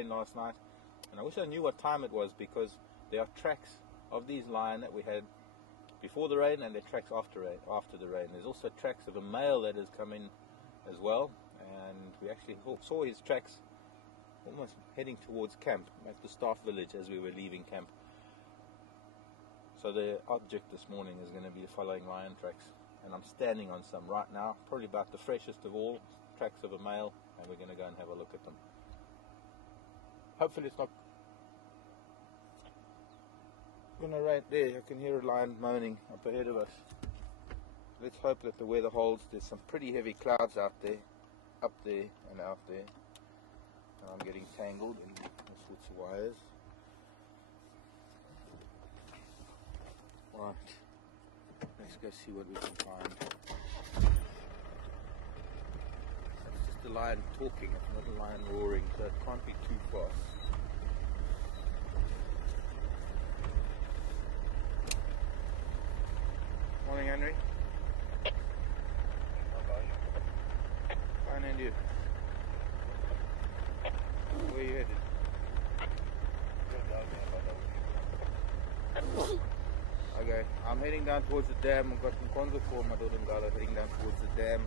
rain last night, and I wish I knew what time it was, because there are tracks of these lion that we had before the rain, and there are tracks after the rain. There's also tracks of a male that has come in as well, and we actually saw his tracks almost heading towards camp at the staff village as we were leaving camp. So the object this morning is going to be following lion tracks, and I'm standing on some right now, probably about the freshest of all, tracks of a male, and we're going to go and have a look at them. Hopefully it's not going to rain. There, I can hear a lion moaning up ahead of us. Let's hope that the weather holds. There's some pretty heavy clouds out there, up there and out there. I'm getting tangled in all sorts of wires. Right, let's go see what we can find. It's just a lion talking, it's not a lion roaring, so it can't be too fast. Morning, Henry. Fine, and you? Where are you headed? Okay, I'm heading down towards the dam. I've got some Konzo for my daughter Ngalo heading down towards the dam.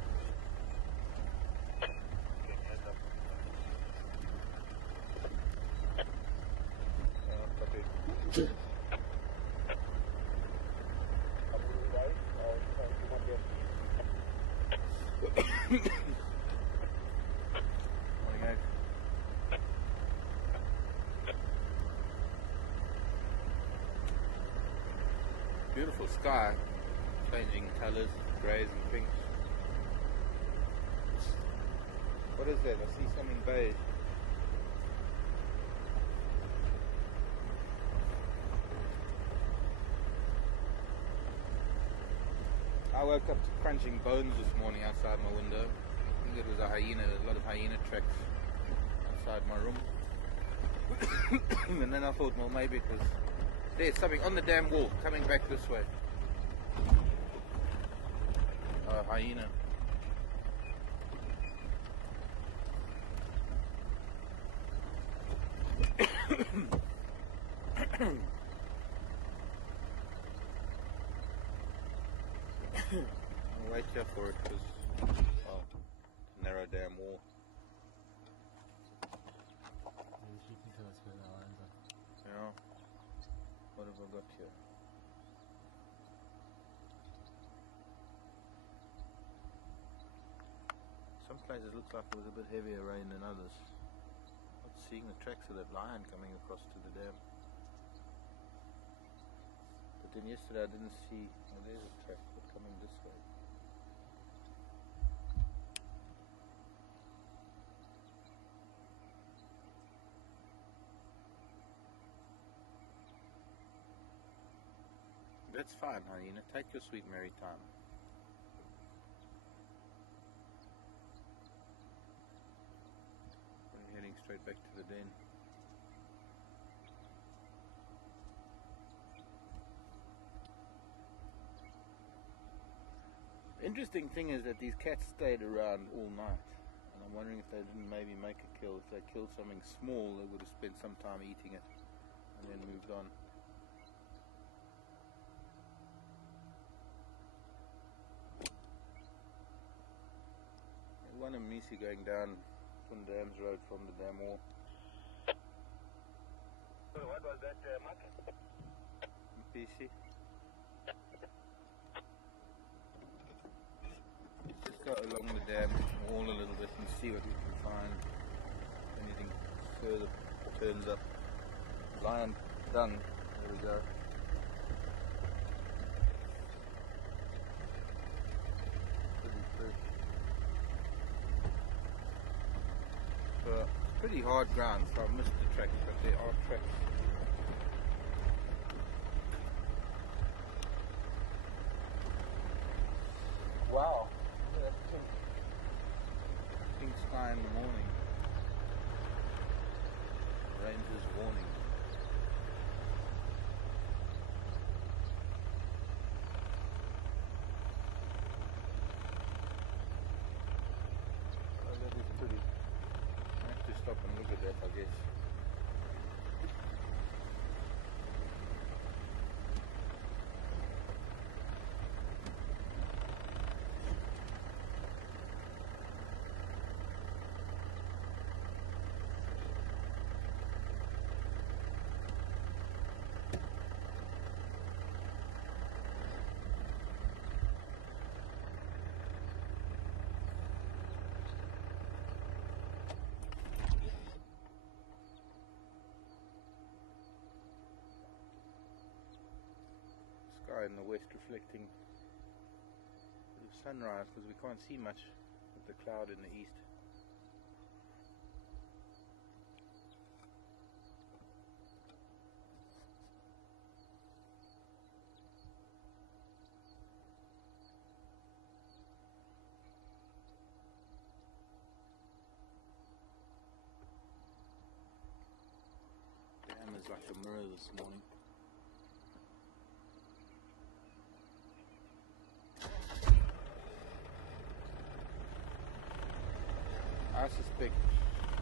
Beautiful sky, changing colours, greys and pinks. What is that? I see something beige. I woke up to crunching bones this morning outside my window. I think it was a hyena, a lot of hyena tracks outside my room. And then I thought, well, maybe it was... There's something on the damn wall, coming back this way. A hyena. I'll wait here for it, because, well, narrow damn wall. Yeah. What have I got here? Some places looks like it was a bit heavier rain than others. Not seeing the tracks of that lion coming across to the dam. But then yesterday I didn't see, oh, there's a track but coming this way. That's fine, hyena. Take your sweet merry time. We're heading straight back to the den. The interesting thing is that these cats stayed around all night. And I'm wondering if they didn't maybe make a kill. If they killed something small, they would have spent some time eating it and then moved on. One of Misi going down from Dams Road from the dam wall. What was that, Mark? PC. Just go along the dam wall a little bit and see what we can find. If anything further turns up. Lion dung. There we go. Pretty hard ground, so I've missed the tracks, but there are tracks. Wow, look at that pink. Pink sky in the morning. Ranger's warning. Oh, that is pretty. I have to stop and look at that, I guess. sky in the west reflecting the sunrise, because we can't see much with the cloud in the east. Damn, is like a mirror this morning. I suspect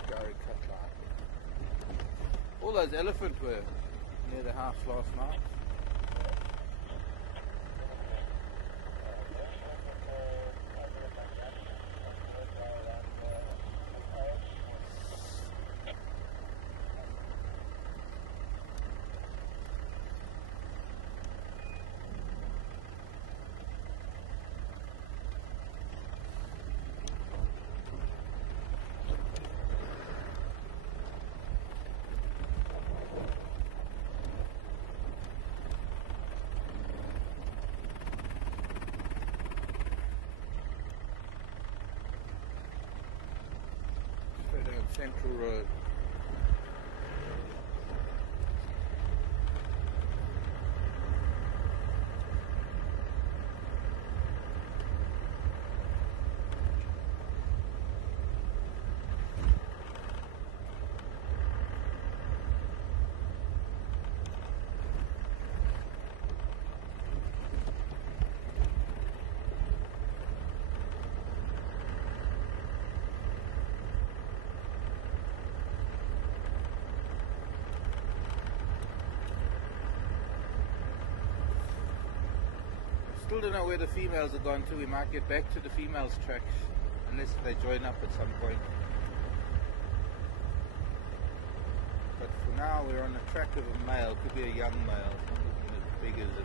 Gary Cutler. All those elephants were near the house last night. Central Road. Still don't know where the females are gone to. We might get back to the females track unless they join up at some point. But for now we're on the track of a male. Could be a young male, not looking as big as a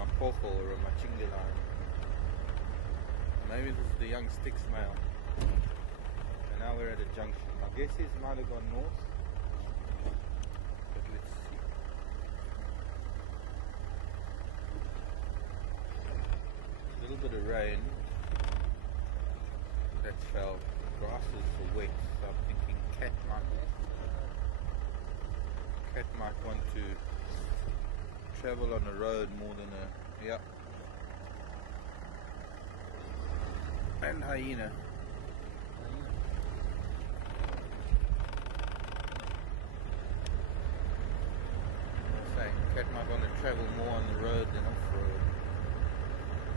Mapocho or a Machingaline. Maybe this is the young Styx male. And now we're at a junction. My guess is he might have gone north. But let's see. A little bit of rain that fell. The grasses are wet, so I'm thinking cat might want to travel on a road more than a, yeah. And hyena. I'm saying cat might want to travel more on the road than off road.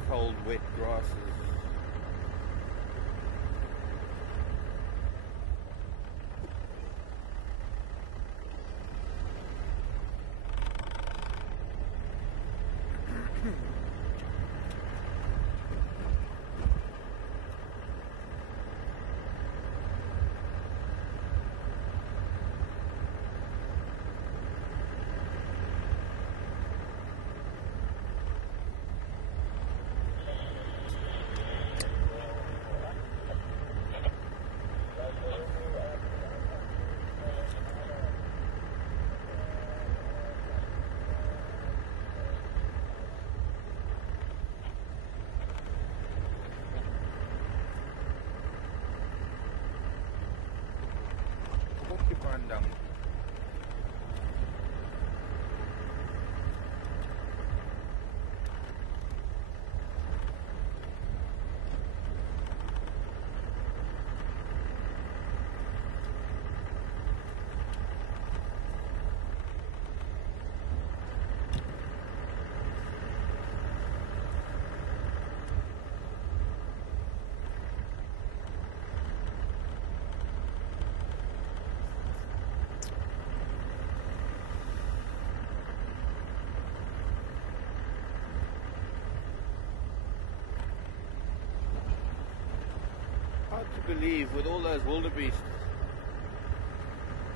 Cold, wet grasses. Pandang. Hard to believe with all those wildebeests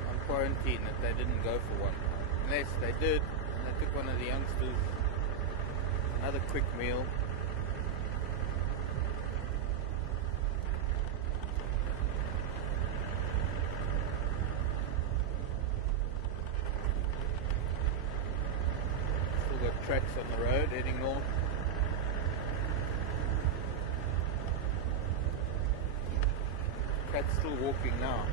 on quarantine that they didn't go for one. Unless they did, and they took one of the youngsters, another quick meal. Still got tracks on the road heading north. Cat's still walking now.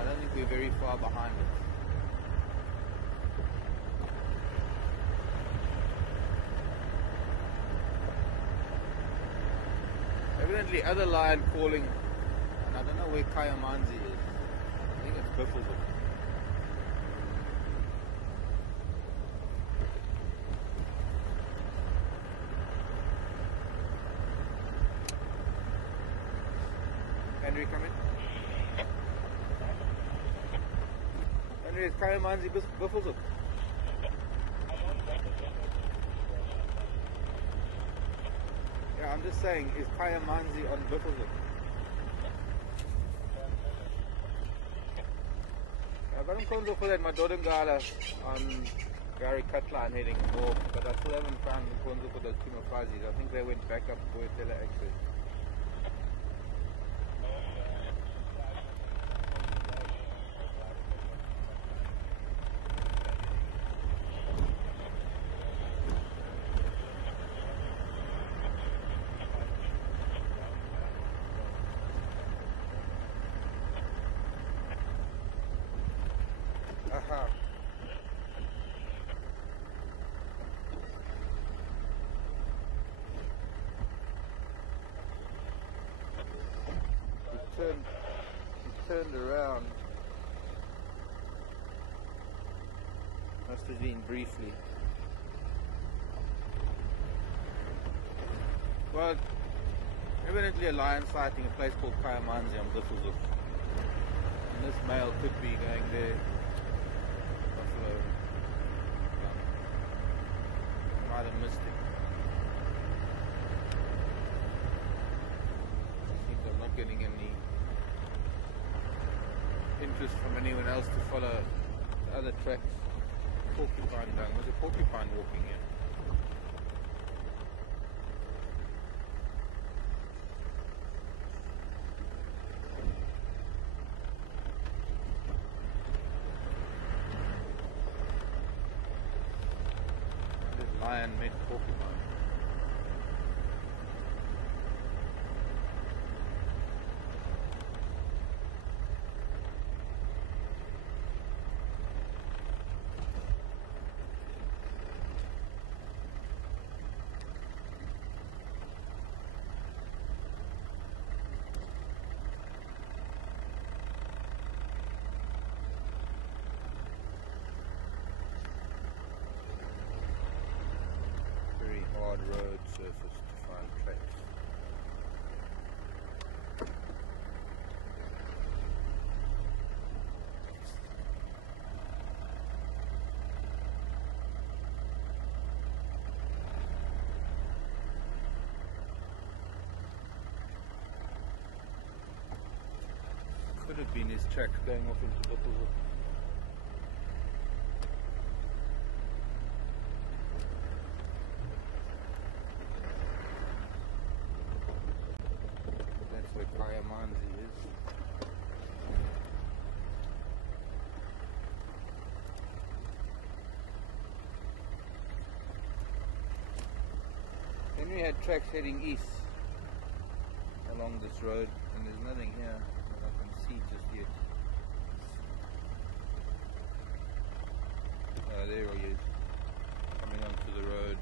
I don't think we're very far behind it. Evidently other lion calling, and I don't know where Kayamanzi is. I think it's Buffelshoek. Henry, come in. Henry, is Kayamanzi Buffelshoek? Yeah, I'm just saying, is Kayamanzi on Buffelshoek? I've got him phoned for that Madodangala on Gary Cutline heading north, but I still haven't found him phoned for those Timofazis. I think they went back up to Boyatela actually. Aha. He turned around. Must have been briefly. Well, evidently a lion sighting a place called Kayamanzi on Buffelshoek. And this male could be going there. Buffalo. Might have missed it. It seems I'm not getting any interest from anyone else to follow the other tracks. Porcupine dung. There's a porcupine walking here. Lion met porcupine. Hard road surface to find tracks. Could have been his tracks going off into Buffelshoek. Where Kayamanzi is. Then we had tracks heading east along this road, and there's nothing here that I can see just yet. There he is, coming onto the road.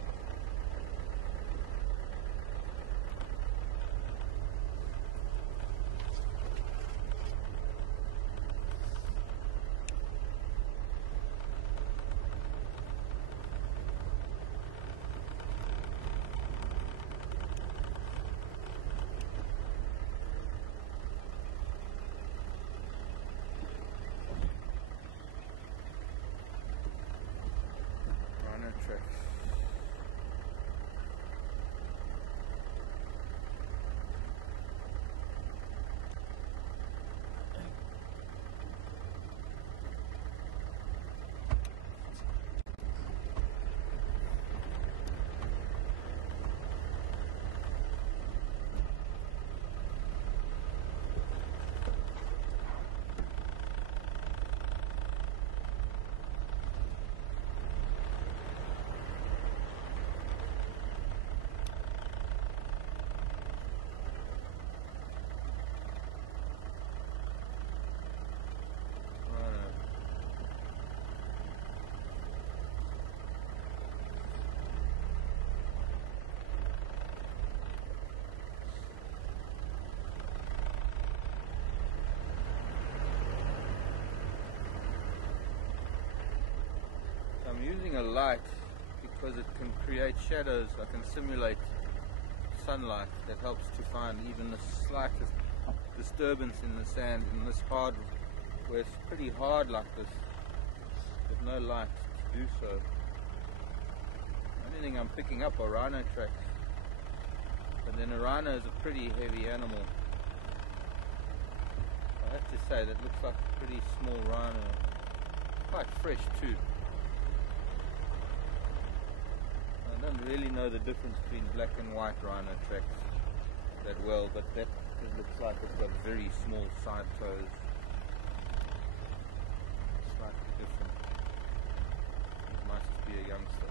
light because it can create shadows. I can simulate sunlight that helps to find even the slightest disturbance in the sand in this hard, where it's pretty hard like this, with no light to do so. The only thing I'm picking up are rhino tracks, but then a rhino is a pretty heavy animal. I have to say that looks like a pretty small rhino, quite fresh too. I don't really know the difference between black and white rhino tracks that well, but that it looks like it's got very small side toes. Slightly different. It must be a youngster.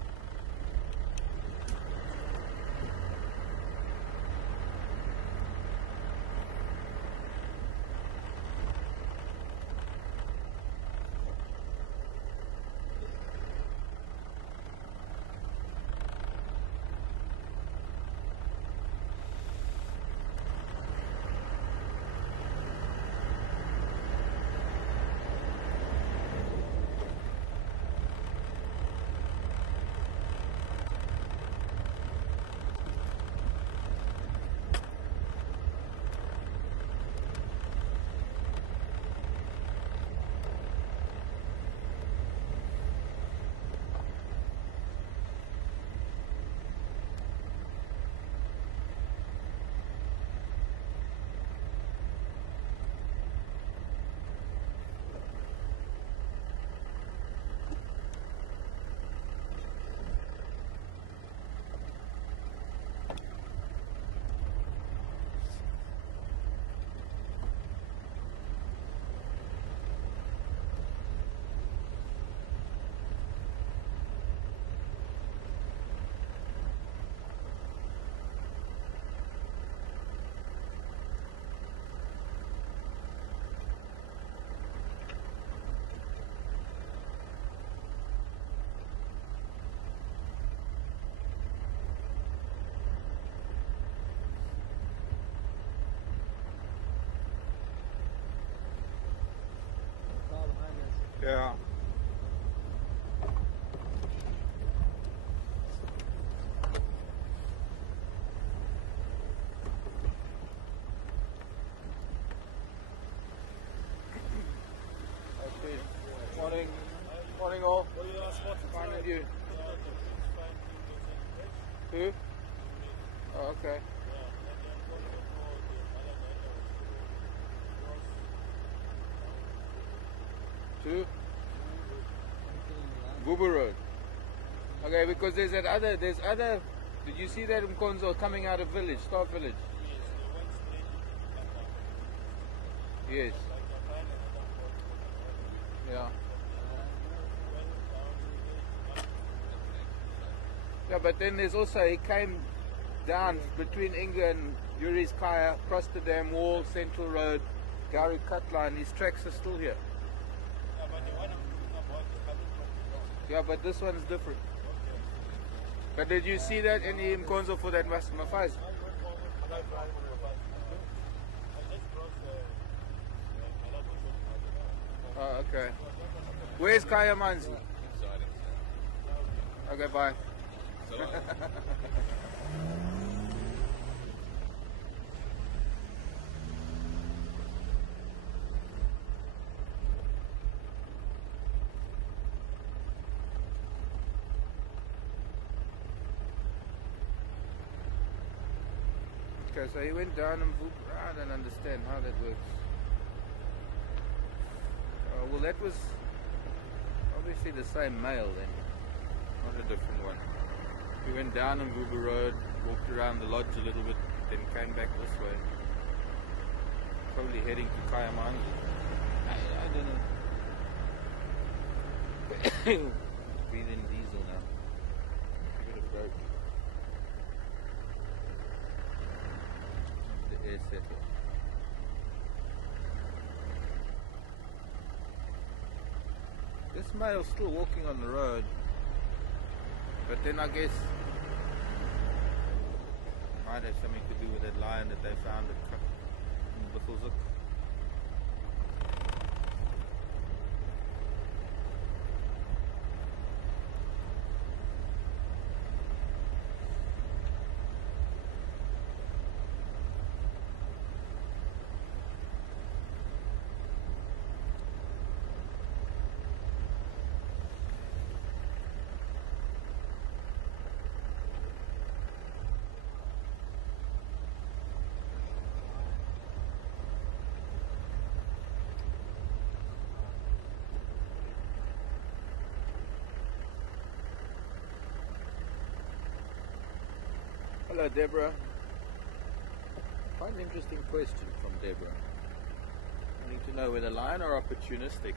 Yeah. Okay. Morning. Morning all. Fine with you? Who? Oh, okay. To Bubu Road. Okay, because there's other, did you see that Mkonzo coming out of village, Start Village? Yes. Yeah. Yeah, but then there's also, he came down between Inga and Yuri's Kaya, crossed the dam wall, Central Road, Gari Cut Line, his tracks are still here. Yeah, but this one's different. But did you see that in the Mkonzo for that Mafaz? Oh, okay. Where's Kaya Manzi? Okay, bye. Okay, so he went down and I don't understand how that works. Well, that was obviously the same male then, not a different one. He went down on Bubu Road, walked around the lodge a little bit, then came back this way. Probably heading to Kayamani. I don't know. Breathe in diesel now. Give it a break. The air settle. This male's still walking on the road, but then I guess it might have something to do with that lion that they found in Buffelshoek. Hello, Deborah. Quite an interesting question from Deborah. Wanting to know whether lion are opportunistic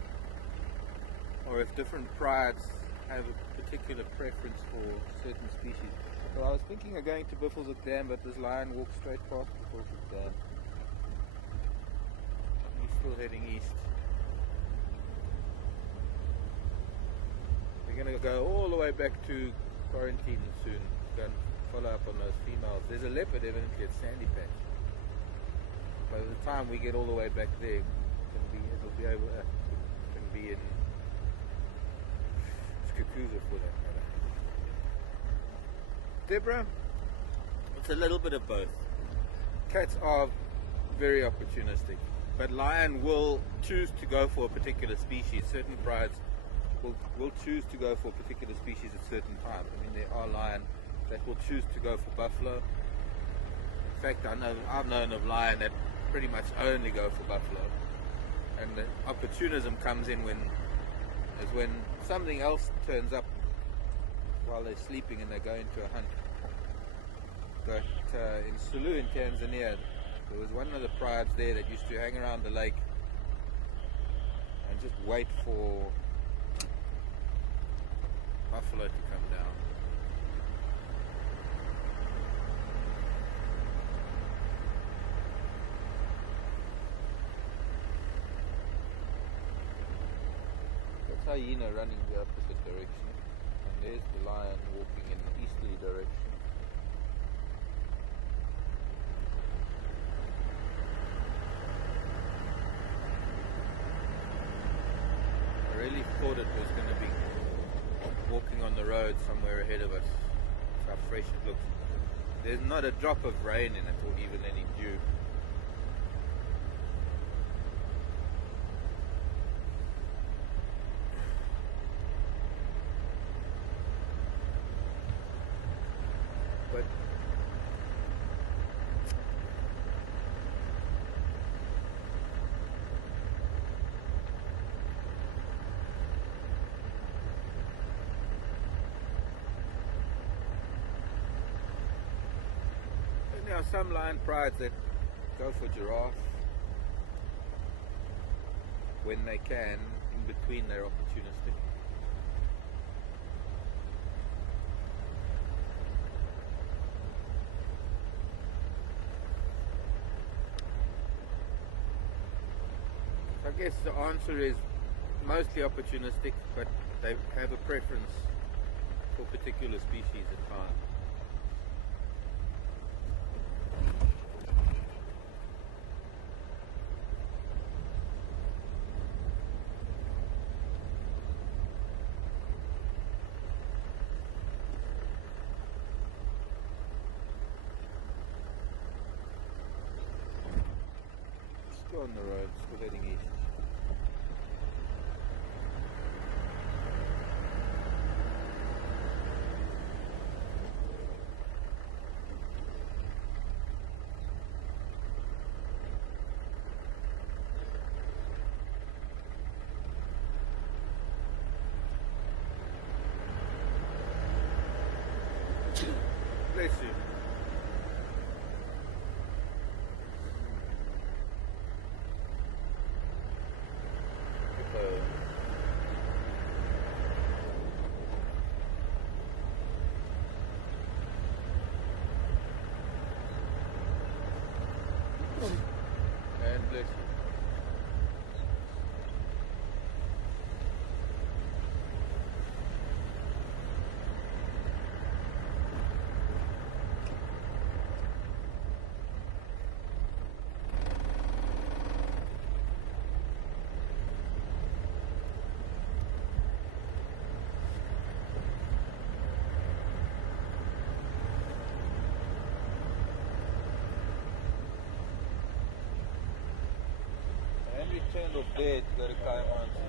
or if different prides have a particular preference for certain species. Well, I was thinking of going to Buffelshoek Dam, but this lion walked straight past Buffelshoek Dam. He's still heading east. We're going to go all the way back to quarantine soon. Go and follow up on those females. There's a leopard evidently at Sandy Patch. By the time we get all the way back there, it'll be over. It can be in Skukuza for that matter. Deborah, it's a little bit of both. Cats are very opportunistic, but lion will choose to go for a particular species. Certain prides will choose to go for a particular species at certain times. I mean, there are lion that will choose to go for buffalo. In fact, I've known of lion that pretty much only go for buffalo. And the opportunism comes in when something else turns up while they're sleeping and they go into a hunt. But in Sulu in Tanzania, there was one of the prides there that used to hang around the lake and just wait for buffalo to come down. That's hyena running the opposite direction, and there's the lion walking in the easterly direction. I really thought it was going to be walking on the road somewhere ahead of us. That's how fresh it looks. There's not a drop of rain in it or even any dew. But there are some lion prides that go for giraffe when they can. In between, they're opportunistic. I guess the answer is mostly opportunistic, but they have a preference for particular species at times. Still on the road, still heading east. Bless you. And bless you. Henry turned off there to go to Kaimansi.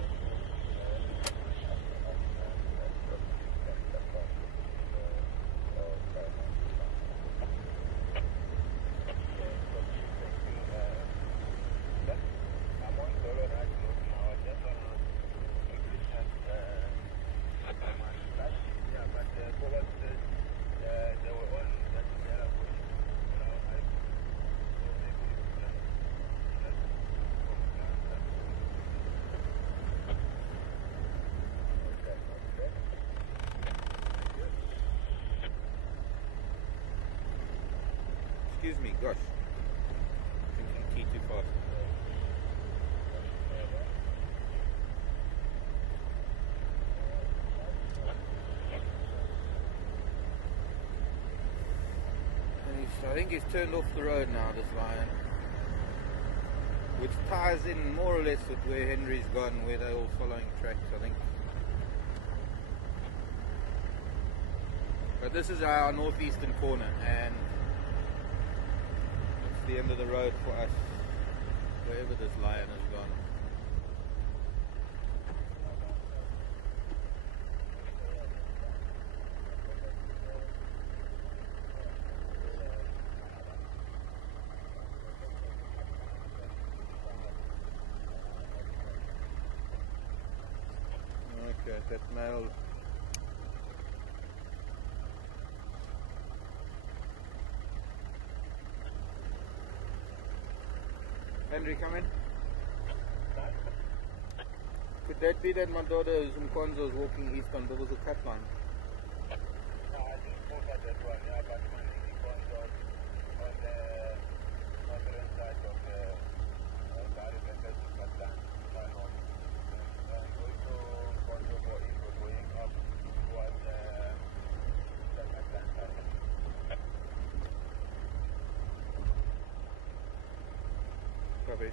excuse me, gosh. Thinking key too fast. I think he's turned off the road now, this lion. Which ties in more or less with where Henry's gone, where they're all following tracks, I think. But this is our northeastern corner, and it's the end of the road for us, wherever this lion has gone. Okay, that male. Henry, come in. Could that be that my daughter Zumkwanzo is walking east on Bobozo Cut Line? No, I think both are that one, yeah, but my Konzo on the northern side of the Bari Vendors Katlan, north. And also Konzo going up towards the Katlan side. Copy.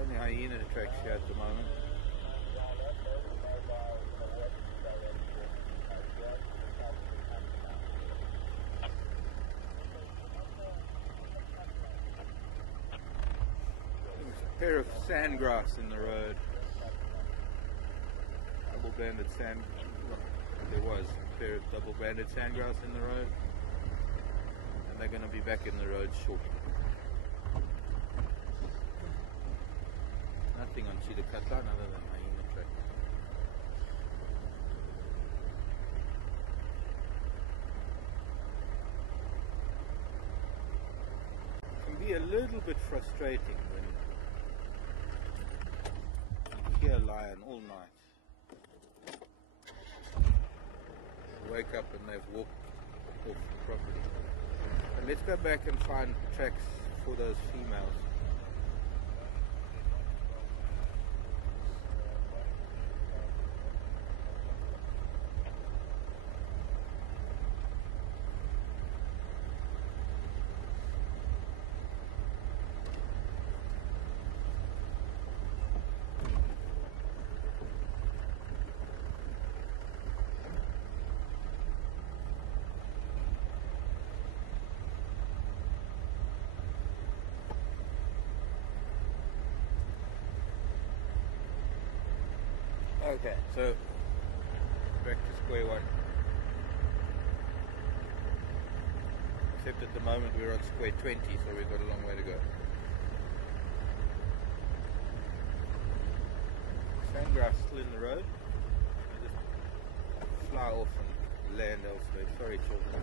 Only hyena tracks here at the moment. Pair of sandgrass in the road. Double-banded sand. There was a pair of double-banded sandgrass in the road, and they're going to be back in the road shortly. Nothing on Cheetah Katlan other than hyena tracks. It can be a little bit frustrating when you hear a lion all night. You wake up and they've walked off the property. And let's go back and find tracks for those females. Okay, so back to square one. Except at the moment we're on square 20, so we've got a long way to go. Sandgrass still in the road. I just fly off and land elsewhere. Sorry, children.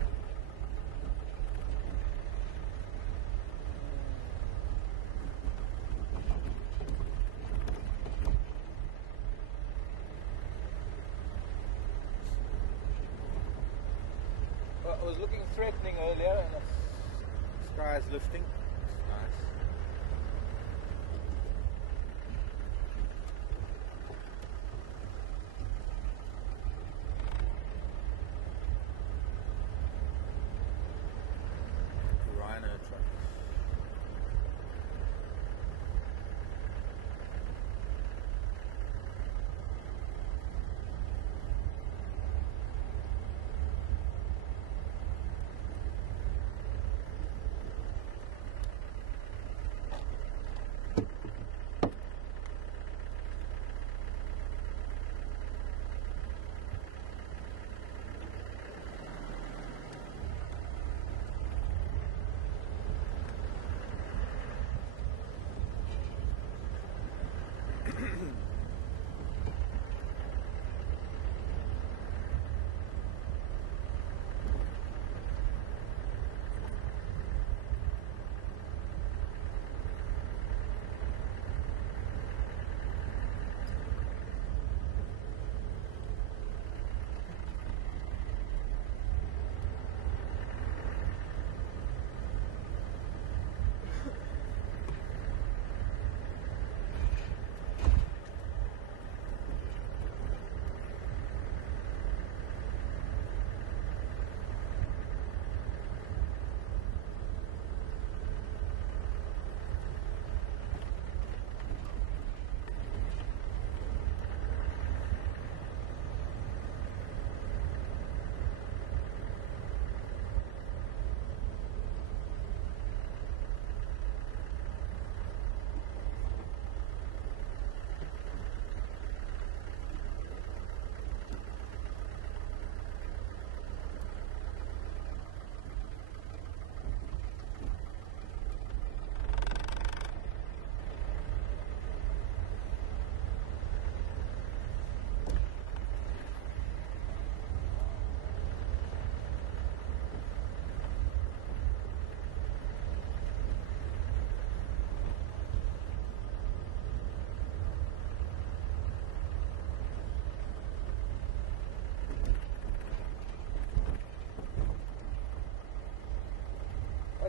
It was looking threatening earlier, and the sky is lifting. It's nice. Rhino trucks.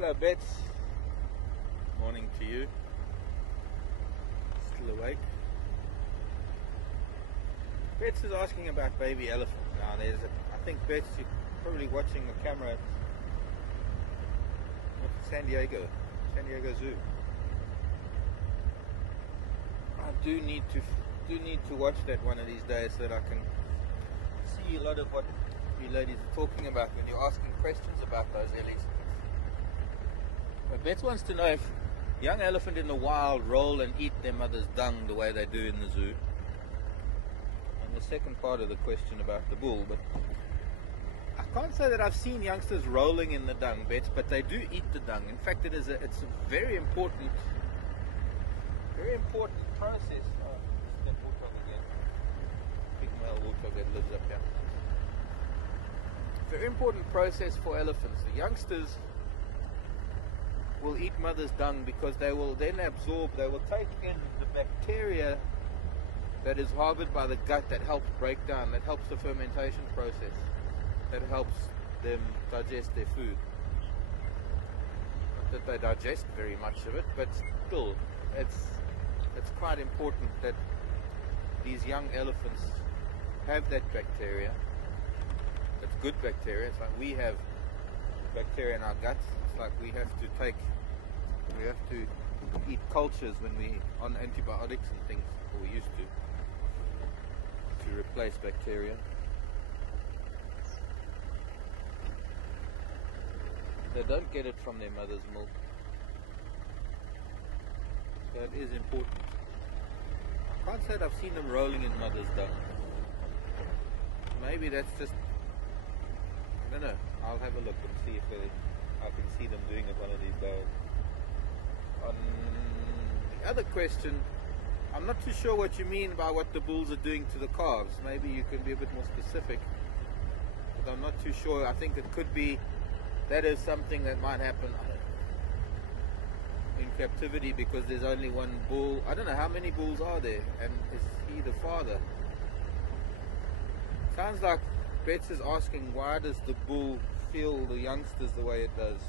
Hello, Bets. Morning to you. Still awake. Bets is asking about baby elephant. Now, I think Bets, you're probably watching the camera at San Diego Zoo. I do need to watch that one of these days so that I can see a lot of what you ladies are talking about when you're asking questions about those elephants. But Bets wants to know if young elephant in the wild roll and eat their mother's dung the way they do in the zoo. And the second part of the question about the bull, but I can't say that I've seen youngsters rolling in the dung, Bets, but they do eat the dung. In fact, it's a very important process. Oh, this is that warthog again. Big male warthog that lives up here. Very important process for elephants. The youngsters will eat mother's dung because they will then they will take in the bacteria that is harbored by the gut that helps break down, that helps the fermentation process, that helps them digest their food. Not that they digest very much of it, but still, it's quite important that these young elephants have that bacteria. It's good bacteria. It's like we have bacteria in our guts. It's like we have to eat cultures when we on antibiotics and things, or we used to replace bacteria. They don't get it from their mother's milk. So it is important. I can't say that I've seen them rolling in mother's dung. Maybe that's just, I don't know. I'll have a look and see if I can see them doing it one of these days. On the other question, I'm not too sure what you mean by what the bulls are doing to the calves. Maybe you can be a bit more specific. But I'm not too sure. I think it could be that is something that might happen in captivity because there's only one bull. I don't know how many bulls are there, and is he the father? Sounds like Bets is asking, why does the bull feel the youngsters the way it does,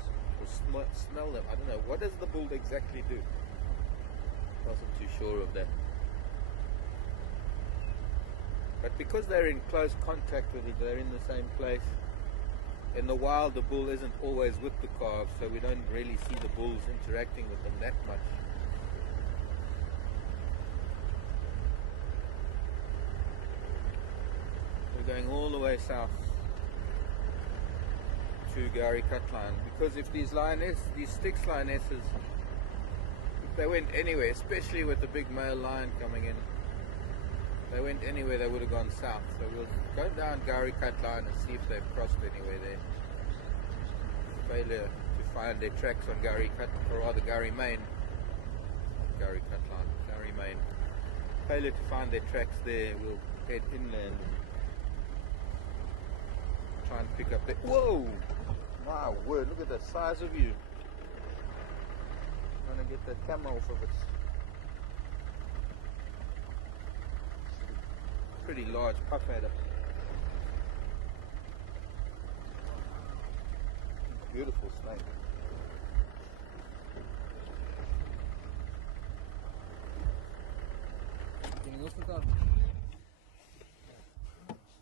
or smell them? I don't know. What does the bull exactly do? Wasn't too sure of that. But because they're in close contact with each other, they're in the same place. In the wild, the bull isn't always with the calves, so we don't really see the bulls interacting with them that much. We're going all the way south to Gowrie Cut Line, because if these Styx lionesses, if they went anywhere, especially with the big male lion coming in, they went anywhere, they would have gone south. So we'll go down Gowrie Cut Line and see if they've crossed anywhere there. Failure to find their tracks on Gowrie Main. Gowrie Cut Line, Gowrie Main. Failure to find their tracks there, we'll head inland. Try and pick up the. Whoa! My word, look at the size of you. I'm gonna get the camera off of it. Pretty large puff adder. Beautiful snake. Can you look at that?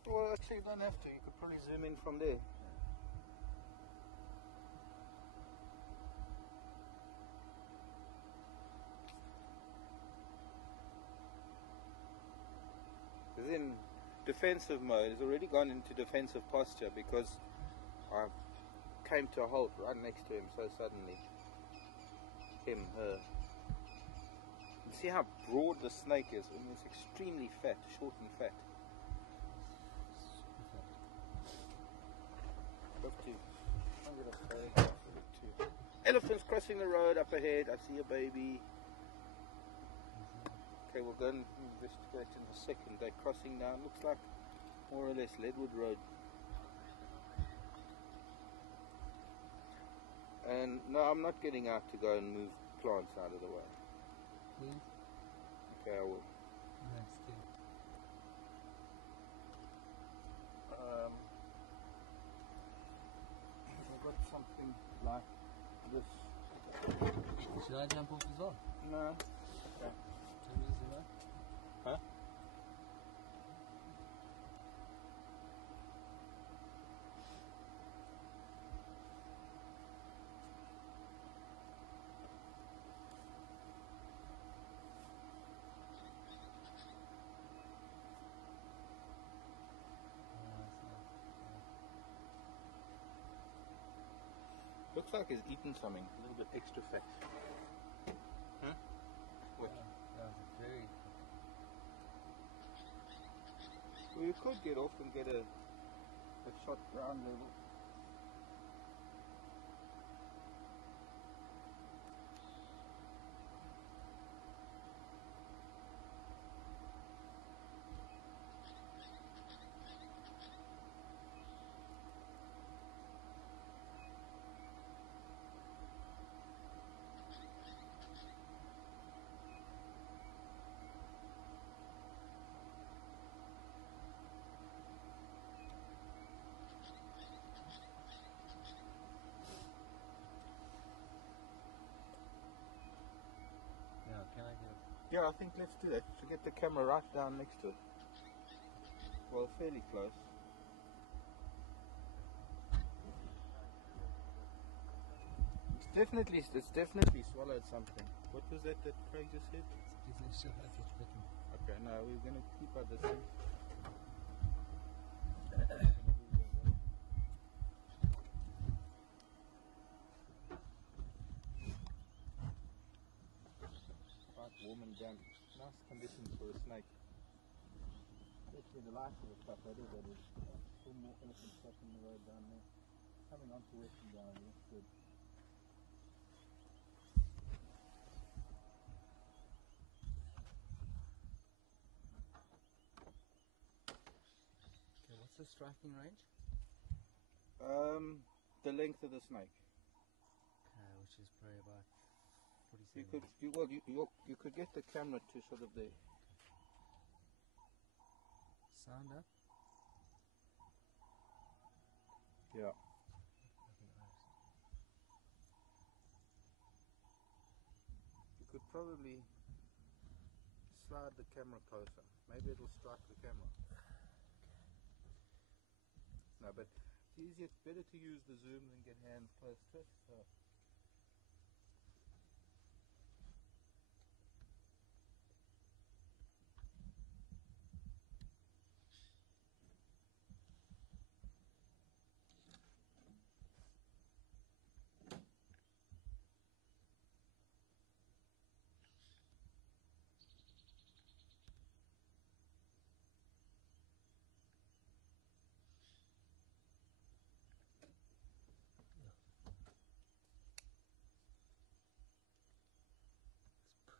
Well, actually, you don't have to. You could probably zoom in from there. It's in defensive mode. It's already gone into defensive posture because I came to a halt right next to him so suddenly. Her. You see how broad the snake is? I mean, it's extremely fat, short and fat. Elephants crossing the road up ahead. I see a baby. Okay, we'll go and investigate in a second. They're crossing down, looks like more or less Leadwood Road. And no, I'm not getting out to go and move plants out of the way. Please? Okay, I will. Next year. I've got something like this. Should I jump off as well? No. Too easy, right? Huh? Looks like he's eaten something, a little bit extra fat. Huh? What? That was very. Well, you could get off and get a shot ground level. Yeah, can I get it? Yeah, I think let's do that. To get the camera right down next to it. Well, fairly close. It's definitely swallowed something. What was that Craig just said? It's South African. Okay, no, we're going to keep our distance. Quite warm and damp. Nice conditions for a snake. Especially the light of the stuff that is. Still more elephant stuff in the road down there. Coming onto Western down here, that's good. Okay, what's the striking range? The length of the snake. Okay, which is probably about 47. You could get the camera to sort of there. Sound up? Yeah. You could probably slide the camera closer. Maybe it'll strike the camera. No, but it's easier, better to use the zoom than get hands close to it. So.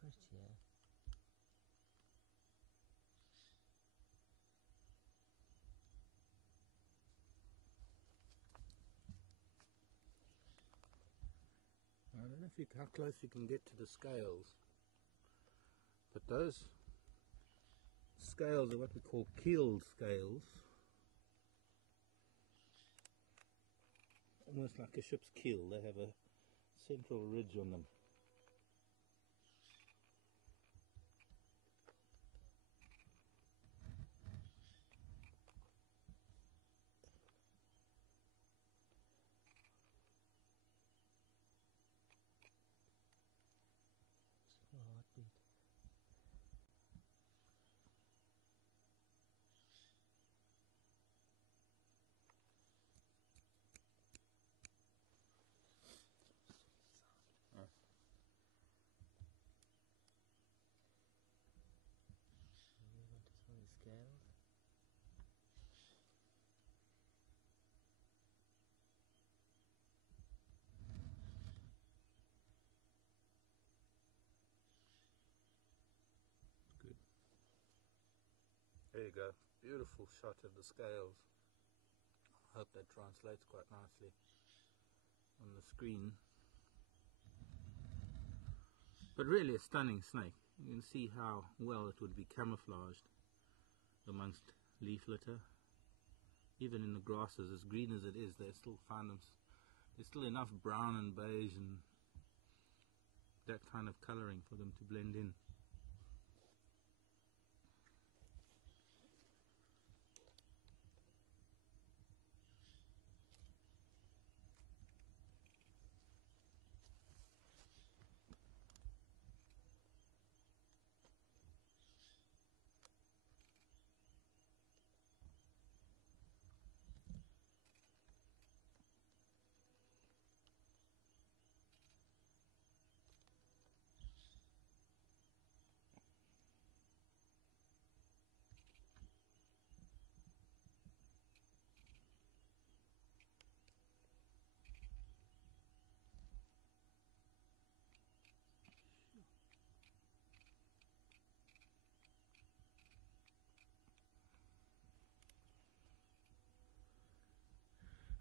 It's pretty, yeah. I don't know how close you can get to the scales, but those scales are what we call keeled scales, almost like a ship's keel. They have a central ridge on them. Heartbeat. Move on to some of the scales. Good. There you go. Beautiful shot of the scales. I hope that translates quite nicely on the screen. But really a stunning snake. You can see how well it would be camouflaged amongst leaf litter. Even in the grasses, as green as it is, they still find there's still enough brown and beige and that kind of colouring for them to blend in.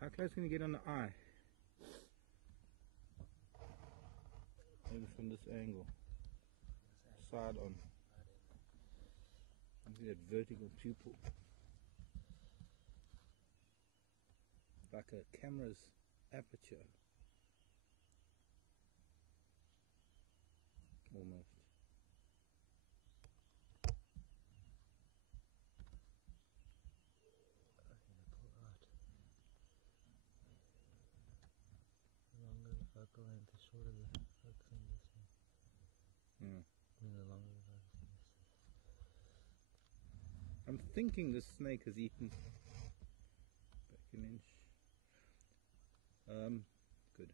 How close can you get on the eye? Maybe from this angle. Side on. See that vertical pupil. Like a camera's aperture. Almost. Longer the focal length, the shorter the focusing distance. I mean, the longer the focusing distance. I'm thinking this snake has eaten back an inch. Good.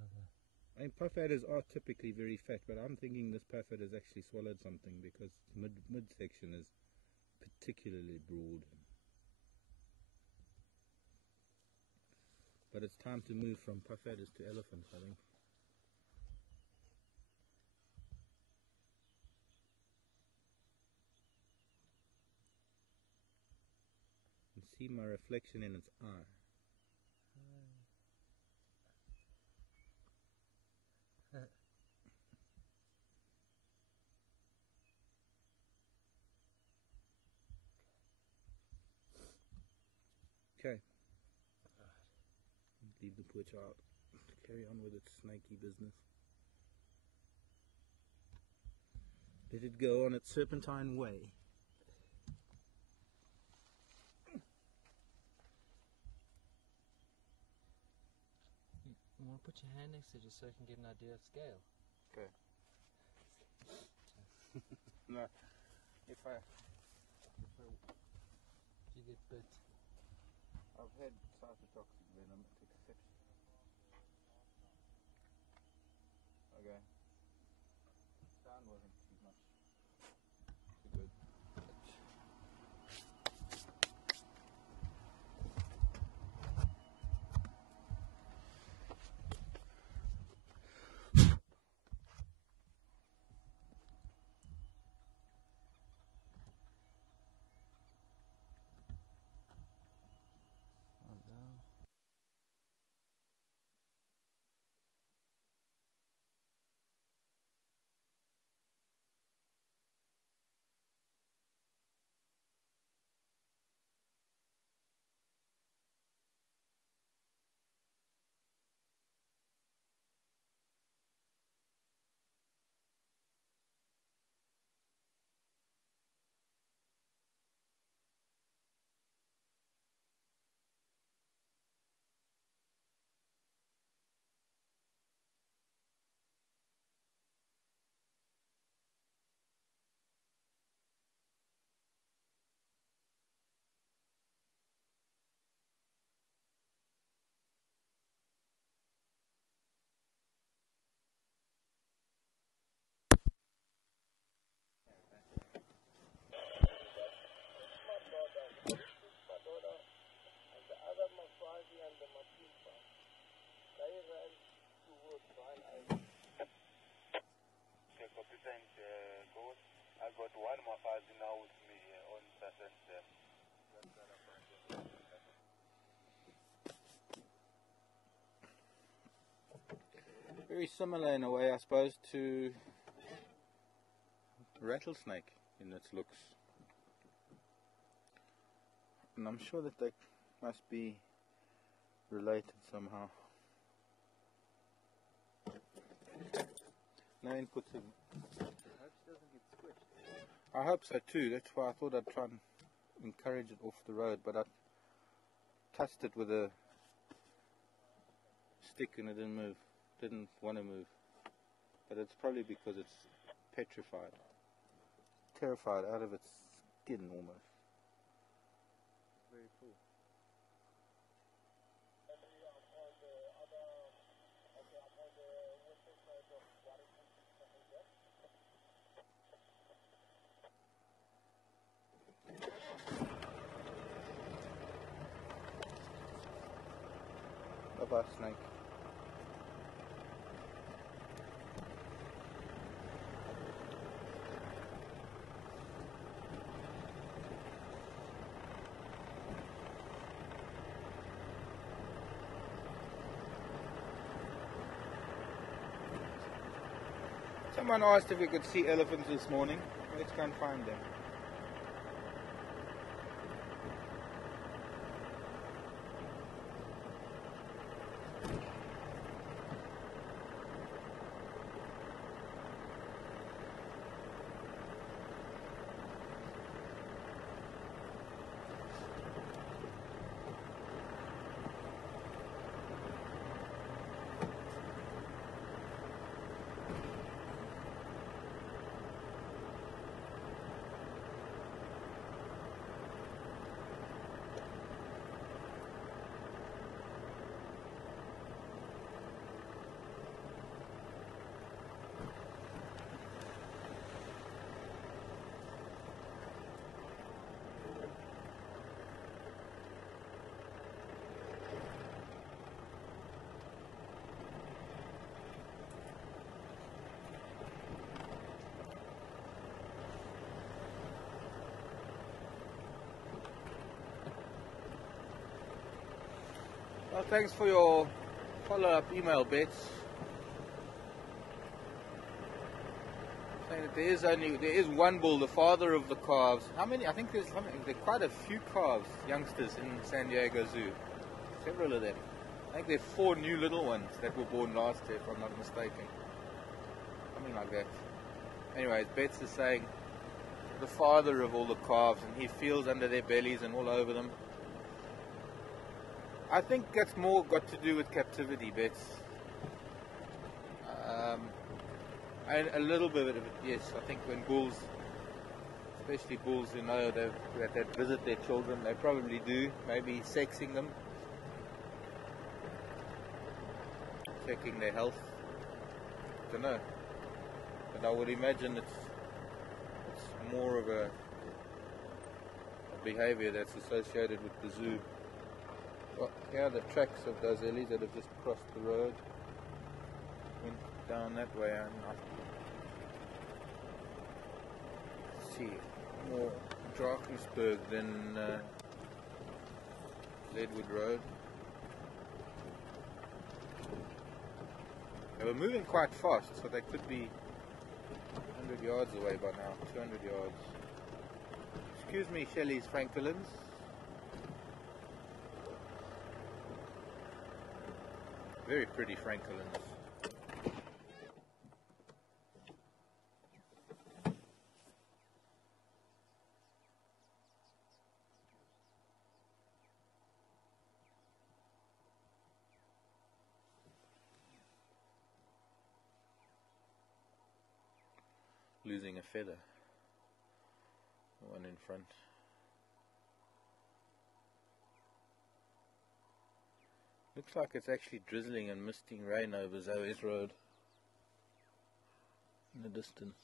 Okay. I mean, puff adders are typically very fat, but I'm thinking this puff adder has actually swallowed something because midsection is particularly broad. But it's time to move from puff adders to elephants, I think. You can see my reflection in its eye. Okay. Leave the poor child to carry on with its snaky business. Let it go on its serpentine way. You want to put your hand next to it just so you can get an idea of scale? Okay. No. If you get bit. I've had cytotoxic venom at exception. Okay. Sound wasn't too much. Too good. I've got one Mafazi now with me on Saturn. Very similar in a way, I suppose, to rattlesnake in its looks. And I'm sure that they must be related somehow. No input signal. I hope she doesn't get squished. I hope so too. That's why I thought I'd try and encourage it off the road, but I touched it with a stick and it didn't move. Didn't want to move. But it's probably because it's petrified. Terrified out of its skin almost. It's very full. Bye-bye, snake. Someone asked if we could see elephants this morning. Let's go and find them. Well, thanks for your follow-up email, Bets. Saying that there is one bull, the father of the calves. How many? I think there's quite a few calves, youngsters in San Diego Zoo. Several of them. I think there are 4 new little ones that were born last year, if I'm not mistaken. Something like that. Anyways, Bets is saying the father of all the calves, and he feels under their bellies and all over them. I think that's more got to do with captivity, Bets. And a little bit of it, yes. I think when bulls, especially bulls who know that visit their children, they probably do. Maybe sexing them, checking their health. I don't know. But I would imagine it's more of a behavior that's associated with the zoo. Well, here are the tracks of those ellies that have just crossed the road. Went down that way, and I see more Drakensberg than Leadwood Road. They were moving quite fast, so they could be 100 yards away by now, 200 yards. Excuse me, Shelley's francolins. Very pretty francolins. Losing a feather. The one in front. Looks like it's actually drizzling and misting rain over Zoe's Road in the distance.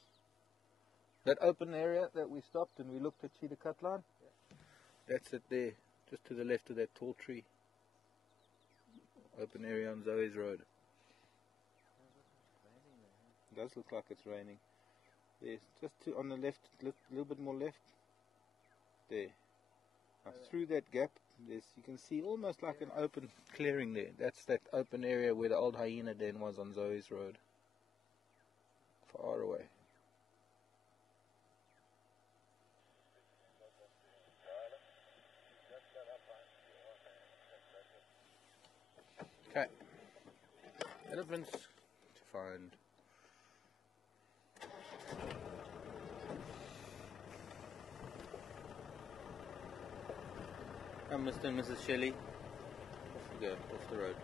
That open area that we stopped and we looked at Cheetah Cut Line? Yeah. That's it there, just to the left of that tall tree. Open area on Zoe's Road. It does look like it's raining. Yes, just on the left, a little bit more left. There. Now, through that gap, you can see almost like an open clearing there. That's that open area where the old hyena den was on Zoe's Road. Far away. Okay. Elephants to find. Come, Mr. and Mrs. Shelley. Off we go, off the road.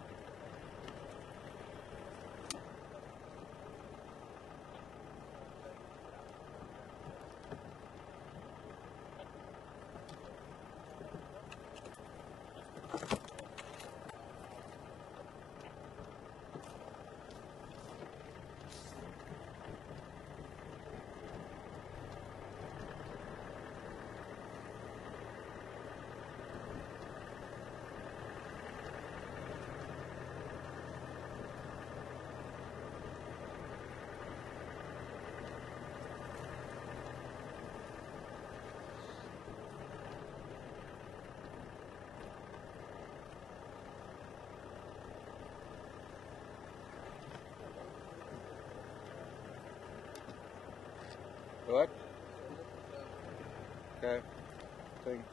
What? Okay, thanks.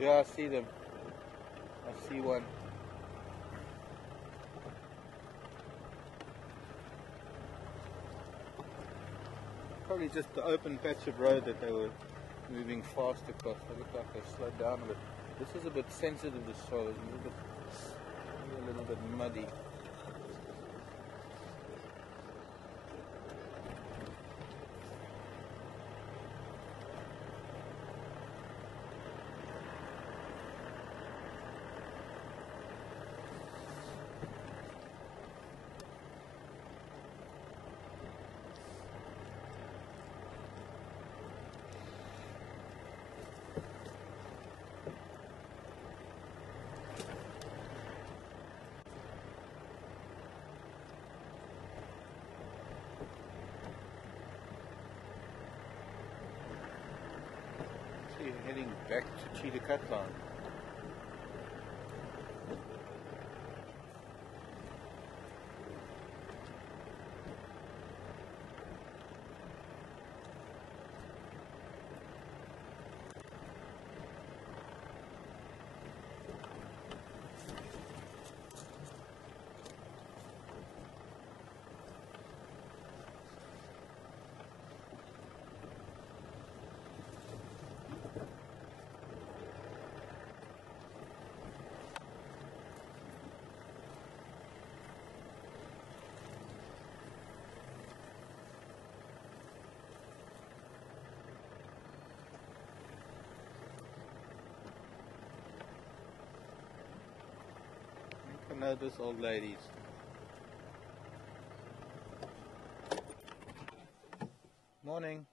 Yeah, I see them. I see one. Probably just the open patch of road that they were moving fast across. They look like they slowed down a bit. This is a bit sensitive, this soil. It's a little bit muddy. Heading back to Cheetah Cutline. I know this old ladies. Morning.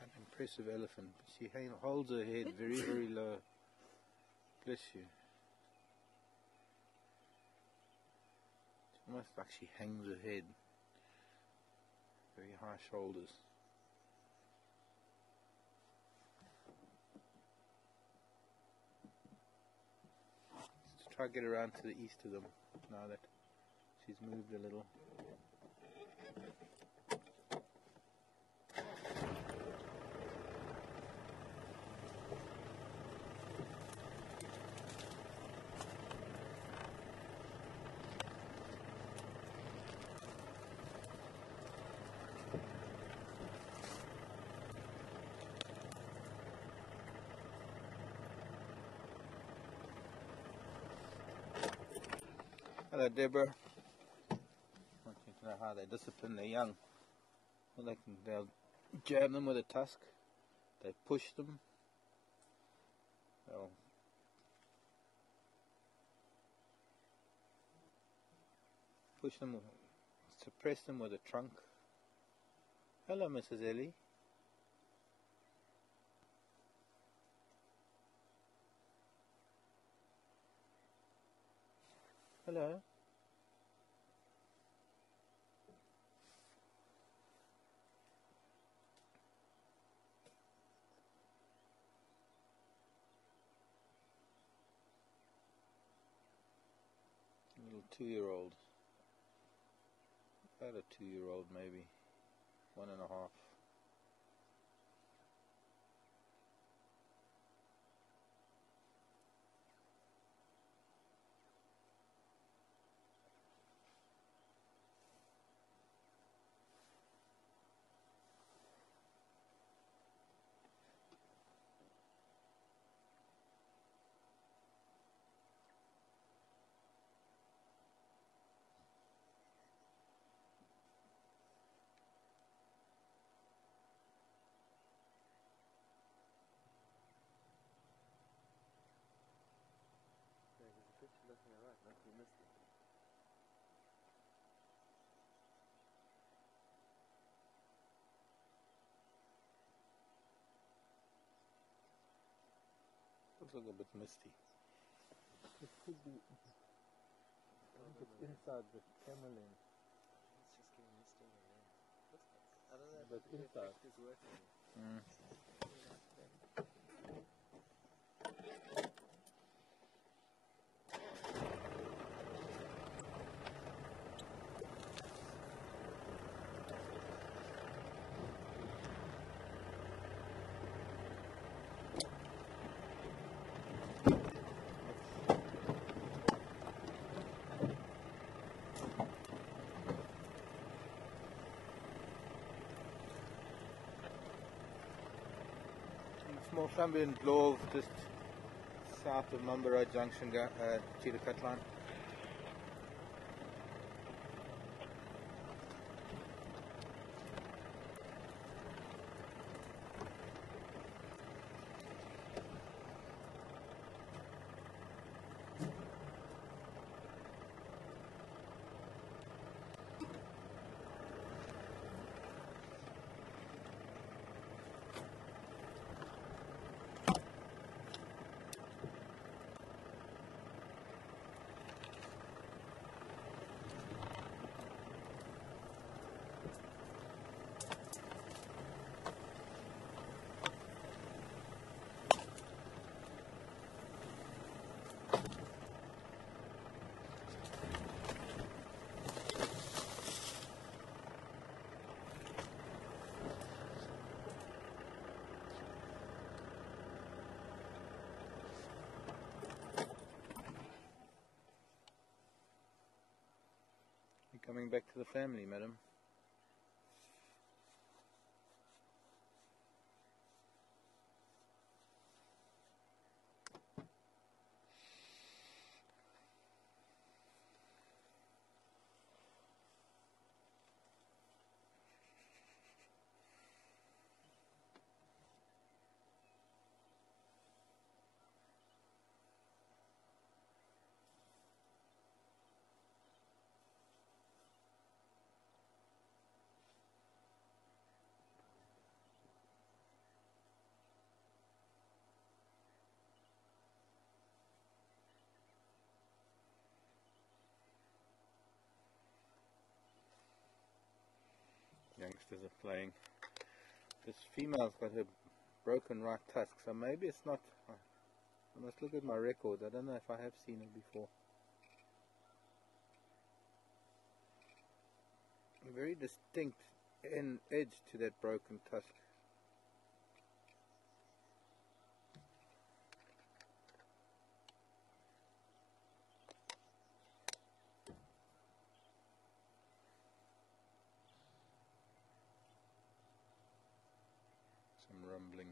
An impressive elephant. She holds her head very, very low. Bless you. It's almost like she hangs her head. Very high shoulders. Let's try to get around to the east of them now that she's moved a little. Hello, Deborah. I want you to know how they discipline their young. Well, they'll jab them with a tusk. They push them. They'll push them, suppress them with a trunk. Hello, Mrs. Ellie. Hello. Little 2-year-old. About a 2-year-old, maybe 1.5. Yeah, because the picture looking alright, not too misty. Looks like a bit misty. It could be. I think it's inside the camera lens. It's just getting misty on the lens. Looks like. I don't know if But the inside. effect is working. Northumbrian Glove, just south of Mumbai Junction, Cheetah Cut line. Coming back to the family, madam. Youngsters are playing. This female's got her broken right tusk, so maybe it's not. I must look at my records. I don't know if I have seen it before. A very distinct edge to that broken tusk. Some rumbling.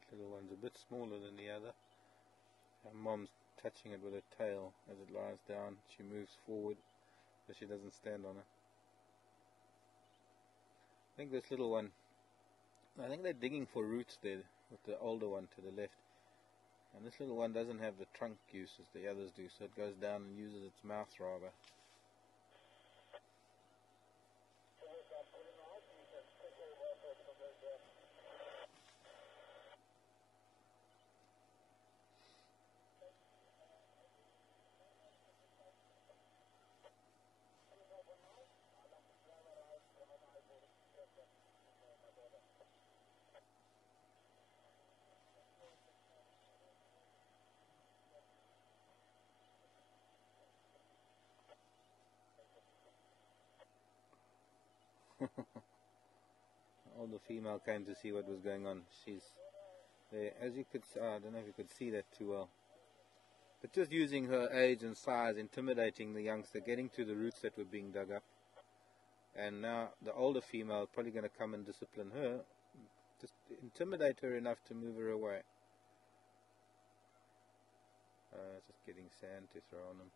This little one's a bit smaller than the other. Her mom's touching it with her tail as it lies down. She moves forward, but she doesn't stand on it. I think this little one, I think they're digging for roots there with the older one to the left. And this little one doesn't have the trunk use as the others do, so it goes down and uses its mouth rather. older female came to see what was going on. She's there, as you could. I don't know if you could see that too well, but just using her age and size, intimidating the youngster, getting to the roots that were being dug up. And now the older female probably going to come and discipline her, just intimidate her enough to move her away. Just getting sand to throw on them.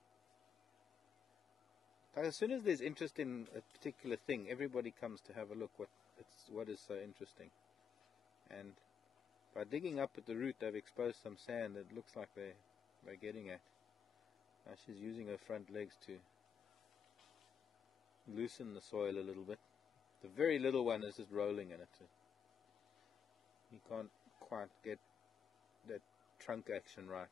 As soon as there's interest in a particular thing, everybody comes to have a look what is so interesting. And by digging up at the root, they've exposed some sand that looks like they're getting at. Now she's using her front legs to loosen the soil a little bit. The very little one is just rolling in it. You can't quite get that trunk action right.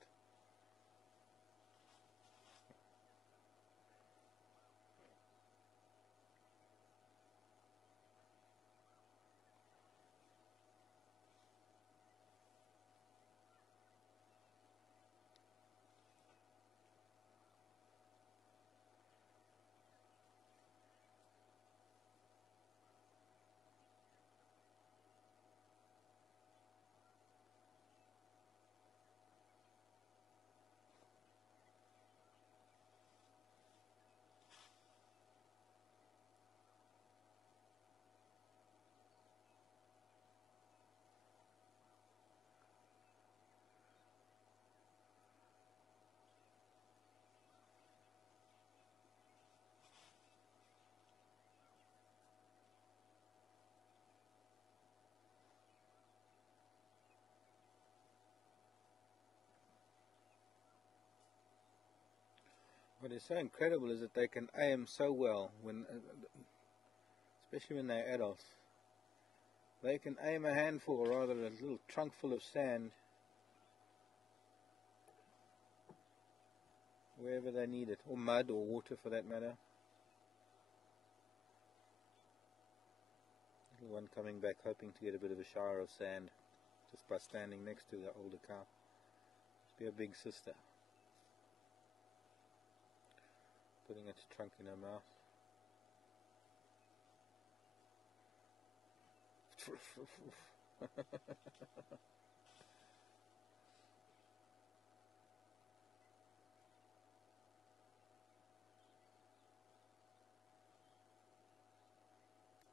What is so incredible is that they can aim so well, especially when they're adults. They can aim a handful, or rather a little trunk full of sand, wherever they need it, or mud or water for that matter. Little one coming back hoping to get a bit of a shower of sand just by standing next to the older cow. Must be a big sister. Putting its trunk in her mouth.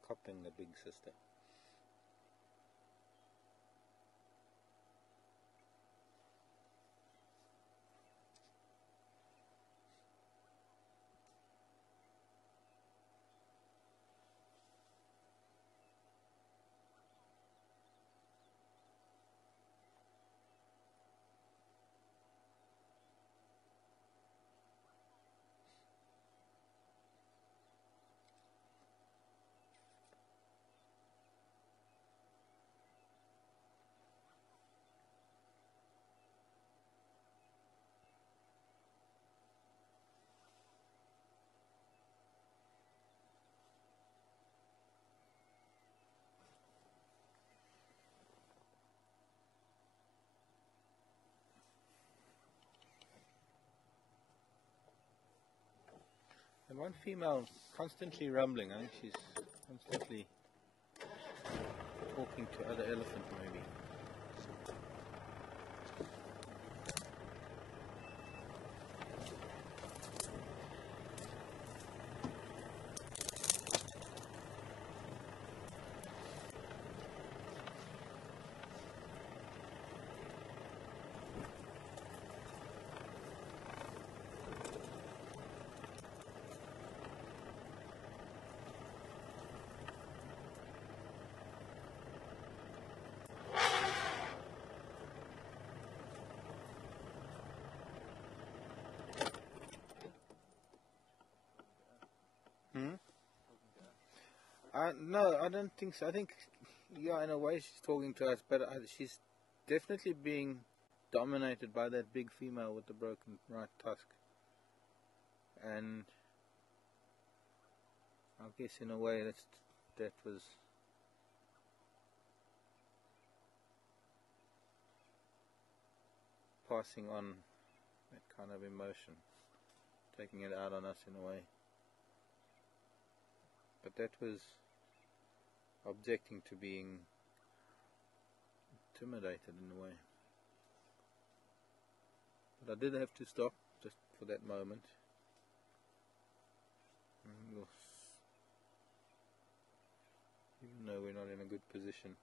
Copying the big sister. And one female constantly rumbling. I think she's constantly talking to other elephant maybe. No, I don't think so. I think, yeah, in a way she's talking to us, but she's definitely being dominated by that big female with the broken right tusk. And I guess in a way that was passing on that kind of emotion, taking it out on us in a way. But that was objecting to being intimidated in a way. But I did have to stop just for that moment. Even though we're not in a good position.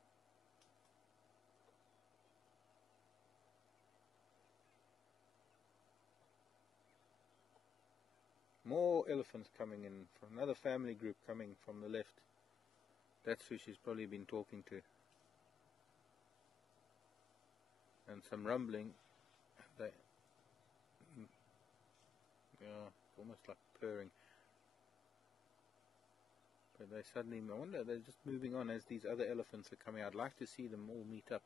More elephants coming in from another family group coming from the left. That's who she's probably been talking to. And some rumbling. Yeah, it's almost like purring. But they suddenly, I wonder, they're just moving on as these other elephants are coming. I'd like to see them all meet up.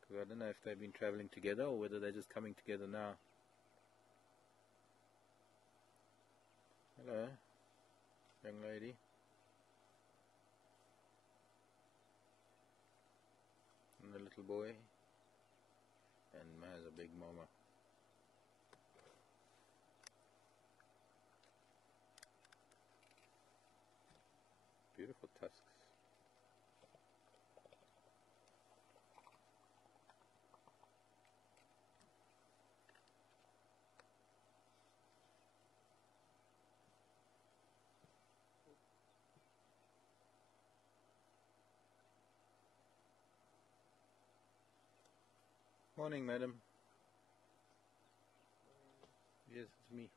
Because I don't know if they've been traveling together or whether they're just coming together now. Hello, young lady. And the little boy. And there's a big mama. Beautiful tusks. Morning, madam. Yes, it's me.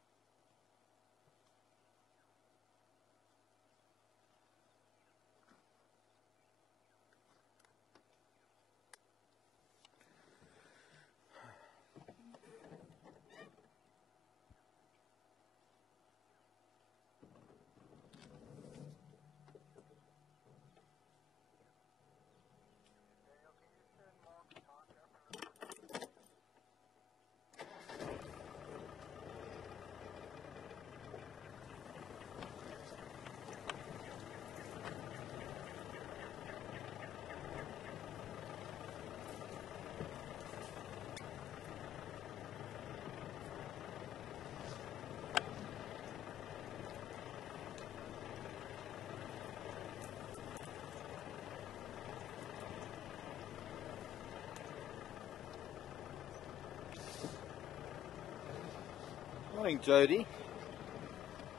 Morning, Jody.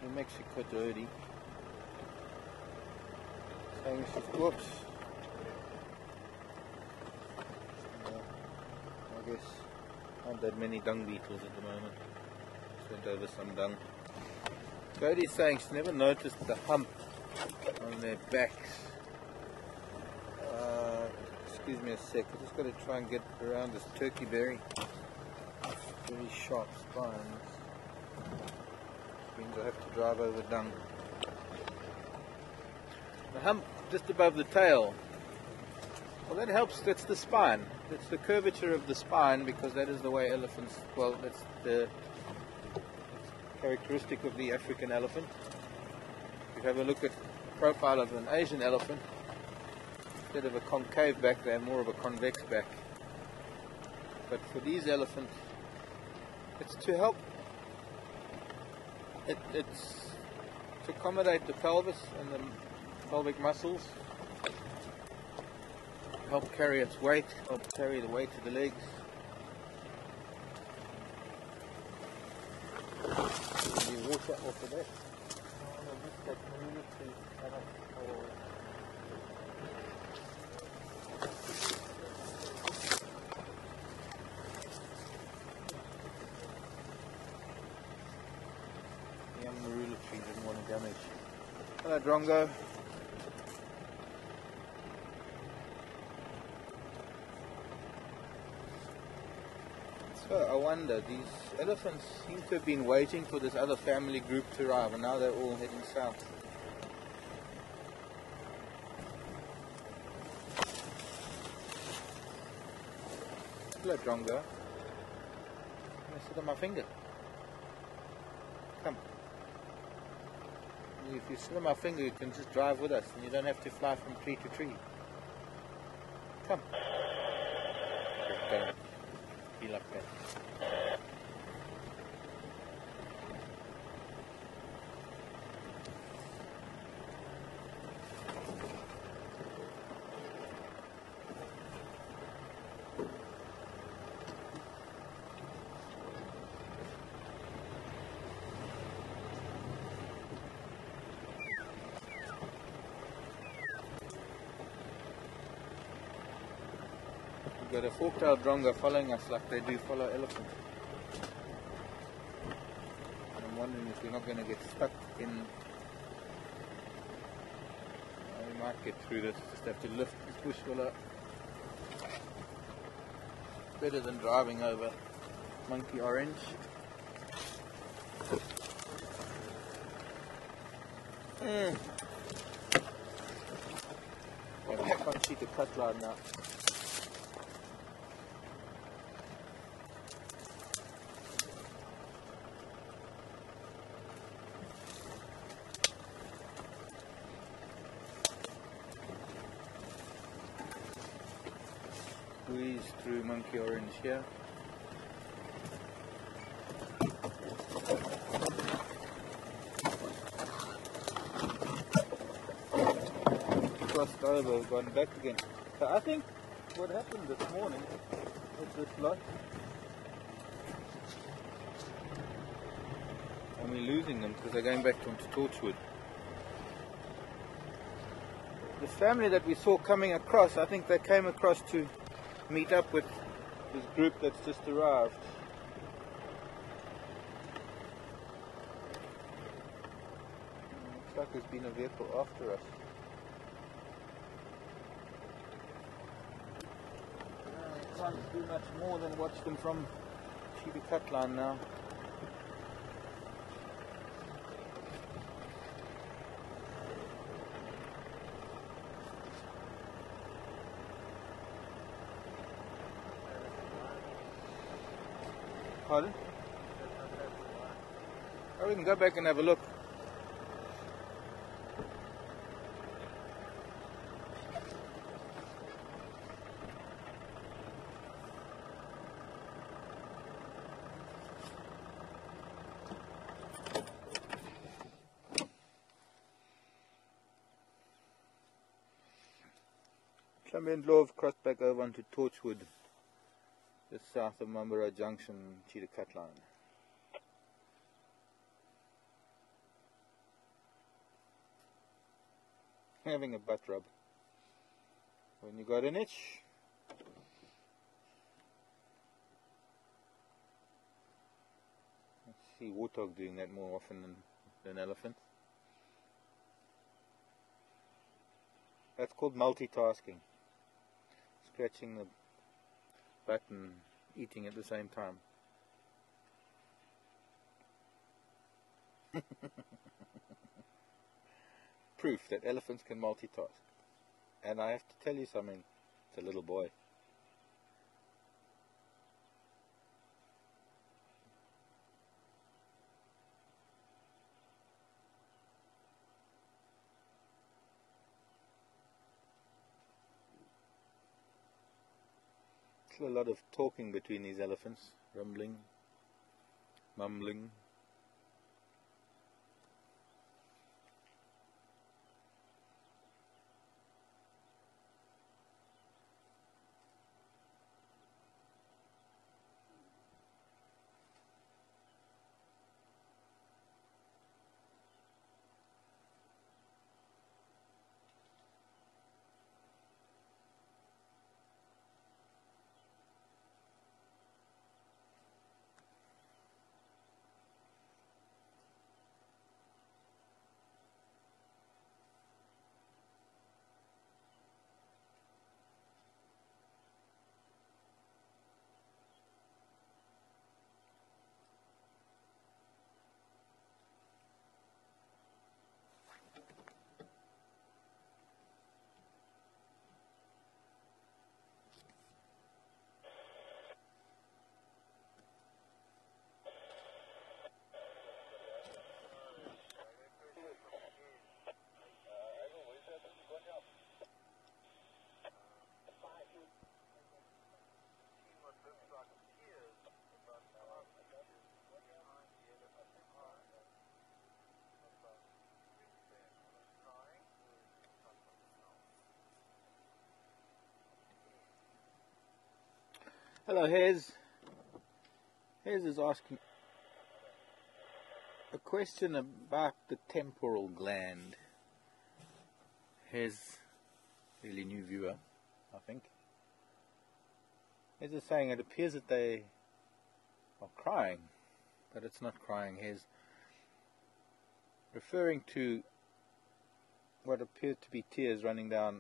New Mexico Jody. Saying she's whoops. I guess aren't that many dung beetles at the moment. Just went over some dung. Jody's saying she's never noticed the hump on their backs. Excuse me a sec. I just got to try and get around this turkey berry. Very sharp spines. Means I have to drive over dung. The hump just above the tail. Well, that helps. That's the spine. That's the curvature of the spine, because that is the way elephants. Well, that's the characteristic of the African elephant. If you have a look at the profile of an Asian elephant, instead of a concave back, they have more of a convex back. But for these elephants, it's to help. It's to accommodate the pelvis and the pelvic muscles, help carry its weight, help carry the weight of the legs. You water off of that. Hello, Drongo. So I wonder, these elephants seem to have been waiting for this other family group to arrive, and now they're all heading south. Hello, Drongo. Can I sit on my finger? Come. If you sit on my finger, you can just drive with us, and you don't have to fly from tree to tree. Come. Don't be like that. got a fork-tailed drongo following us like they do follow elephants. I'm wondering if we're not going to get stuck in. We might get through this. Just have to lift this bush willow. Better than driving over monkey orange. I'm back on Cheetah Cutline now. Squeeze through monkey orange here. Crossed over, gone back again. So I think what happened this morning with this lot, and we're losing them because they're going back onto Torchwood. The family that we saw coming across, I think they came across to meet up with this group that's just arrived. Looks like there's been a vehicle after us. Can't do much more than watch them from Cheetah Cutline now. Pardon? Oh, we can go back and have a look. Some and Love crossed back over onto Torchwood, just south of Mambara Junction, Cheetah Cutline. Having a butt rub. When you got an itch, I see warthog doing that more often than elephants. That's called multitasking. Scratching the butt and eating at the same time. Proof that elephants can multitask. And I have to tell you something, it's a little boy. A lot of talking between these elephants, rumbling, mumbling. Hello, Hez. Hez is asking a question about the temporal gland. Hez, really new viewer, I think. He's just saying it appears that they are crying, but it's not crying. He's referring to what appeared to be tears running down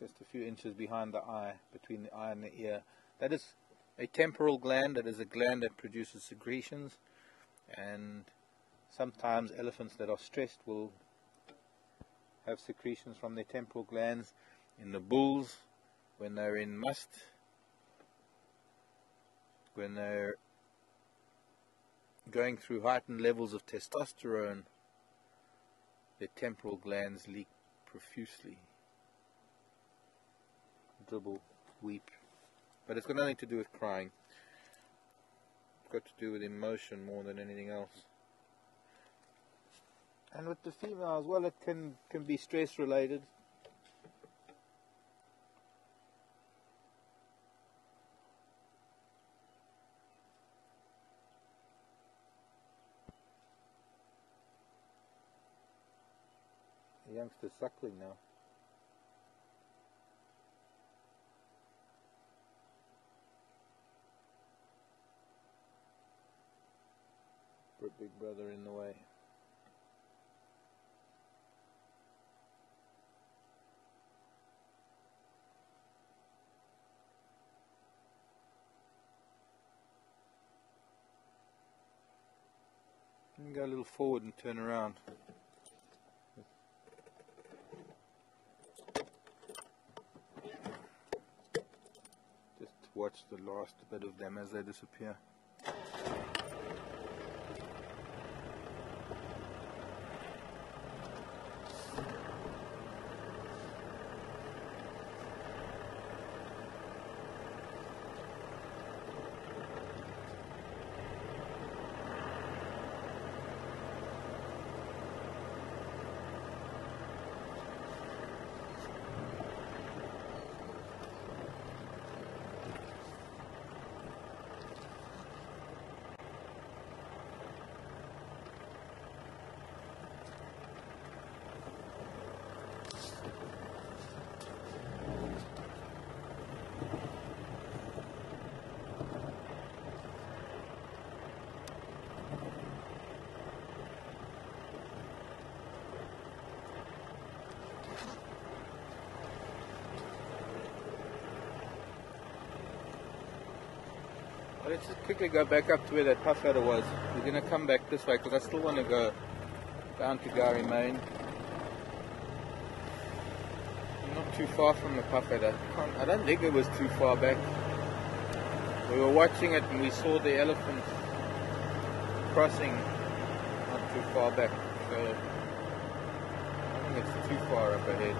just a few inches behind the eye, between the eye and the ear. That is a temporal gland. That is a gland that produces secretions, and sometimes elephants that are stressed will have secretions from their temporal glands. In the bulls, when they're in must, when they're going through heightened levels of testosterone, their temporal glands leak profusely, dribble, weep. But it's got nothing to do with crying. It's got to do with emotion more than anything else. And with the females, well, it can be stress related. The youngster's suckling now. Put big brother in the way. Let me go a little forward and turn around. Just watch the last bit of them as they disappear. Let's just quickly go back up to where that puff adder was. We're going to come back this way because I still want to go down to Gowrie Main. Not too far from the puff adder. I don't think it was too far back. We were watching it and we saw the elephant crossing not too far back. So I think it's too far up ahead.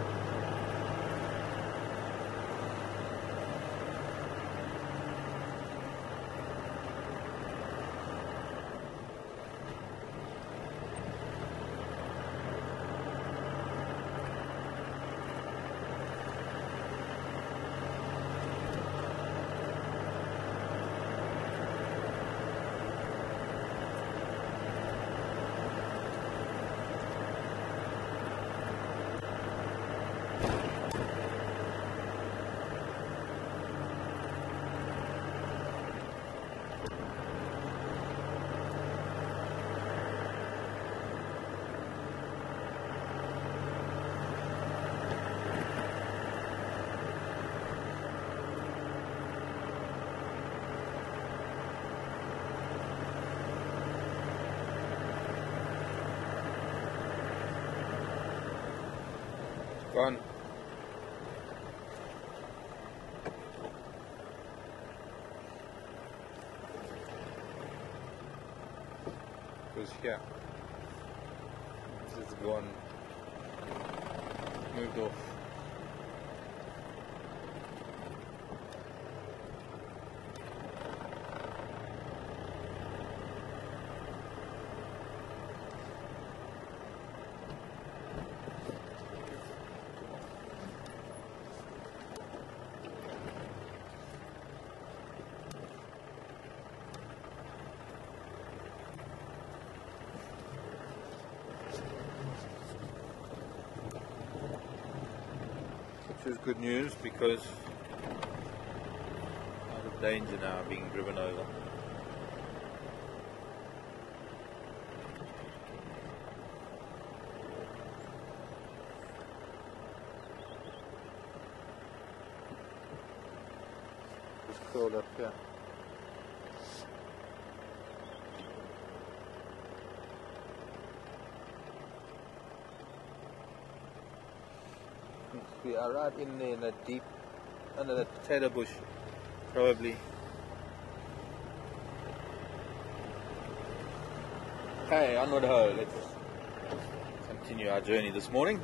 Gone. Goes here. This is gone. Moved off. Which is good news because out of danger now, being driven over. Just curled up here. We are right in there, in that deep, under that potato bush, probably. Okay, onward ho, let's continue our journey this morning.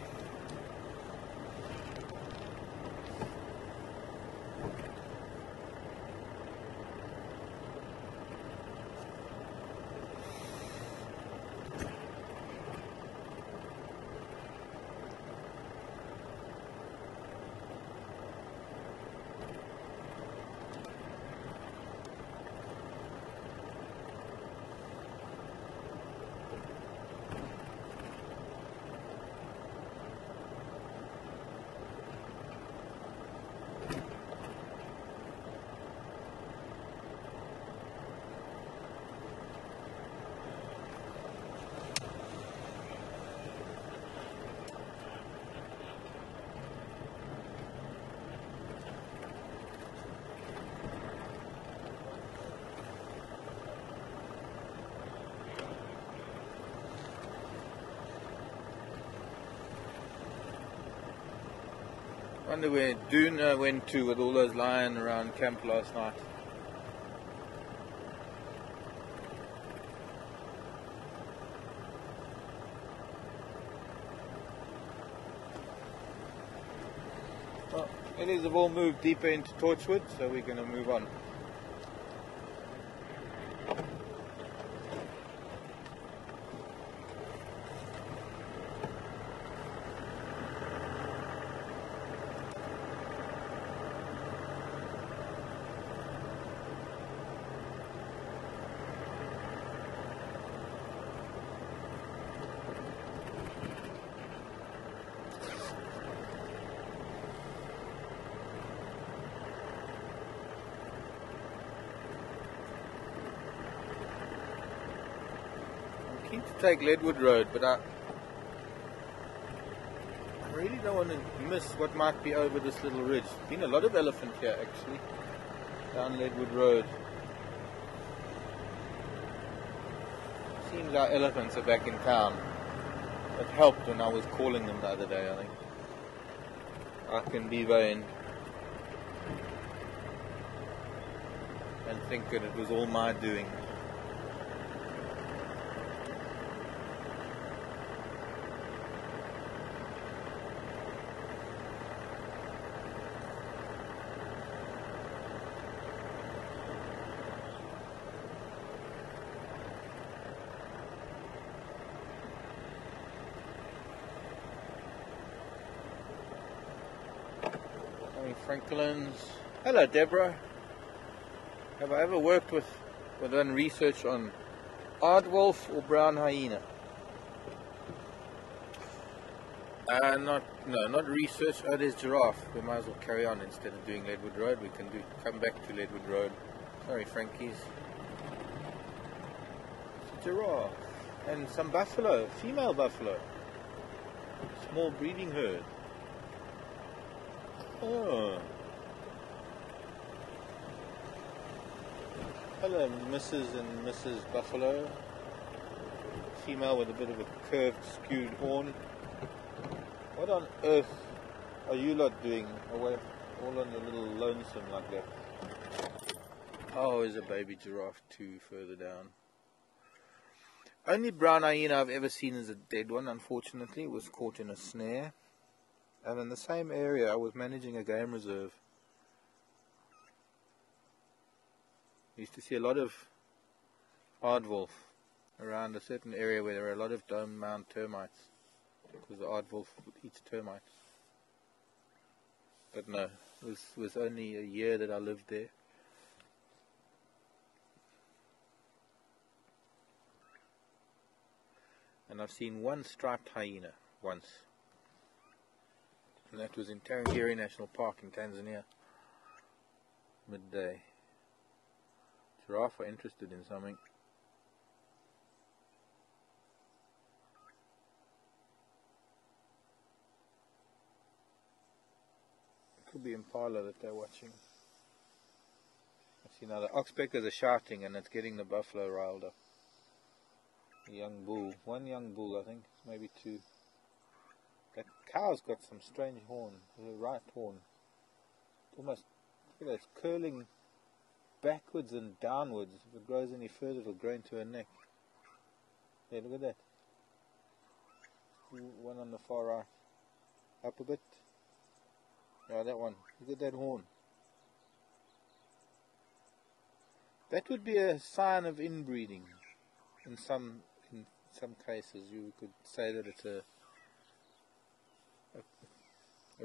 Wonder where Duna went to with all those lying around camp last night. Well, Ellies have all moved deeper into Torchwood, so we're going to move on. To take Leadwood Road, but I really don't want to miss what might be over this little ridge. There's been a lot of elephant here actually, down Leadwood Road. Seems our elephants are back in town. It helped when I was calling them the other day, I think. I can be vain and think that it was all my doing. Franklin's. Hello, Deborah. Have I ever worked with or done research on aardwolf or brown hyena? Not research. Oh, there's giraffe. We might as well carry on instead of doing Leadwood Road. We can come back to Leadwood Road. Sorry, Frankies. It's a giraffe and some buffalo, female buffalo. Small breeding herd. Oh. Hello, Mrs. and Mrs. Buffalo. Female with a bit of a curved, skewed horn. What on earth are you lot doing away, all on your little lonesome like that? Oh, there's a baby giraffe too further down. Only brown hyena I've ever seen is a dead one, unfortunately. It was caught in a snare. And in the same area, I was managing a game reserve. I used to see a lot of aardwolf around a certain area where there are a lot of dome mound termites, because the aardwolf eats termites. But no, it was only a year that I lived there. And I've seen one striped hyena once. And that was in Tarangire National Park in Tanzania. Midday. Giraffe are interested in something. It could be impala that they're watching. I see now the oxpeckers are shouting and it's getting the buffalo riled up. A young bull. One young bull, I think. Maybe two. That cow's got some strange horn. The right horn. Almost, look at that, it's curling backwards and downwards. If it grows any further, it'll grow into her neck. Yeah, look at that. One on the far right. Up a bit. Yeah, that one. Look at that horn. That would be a sign of inbreeding. In some cases, you could say that it's a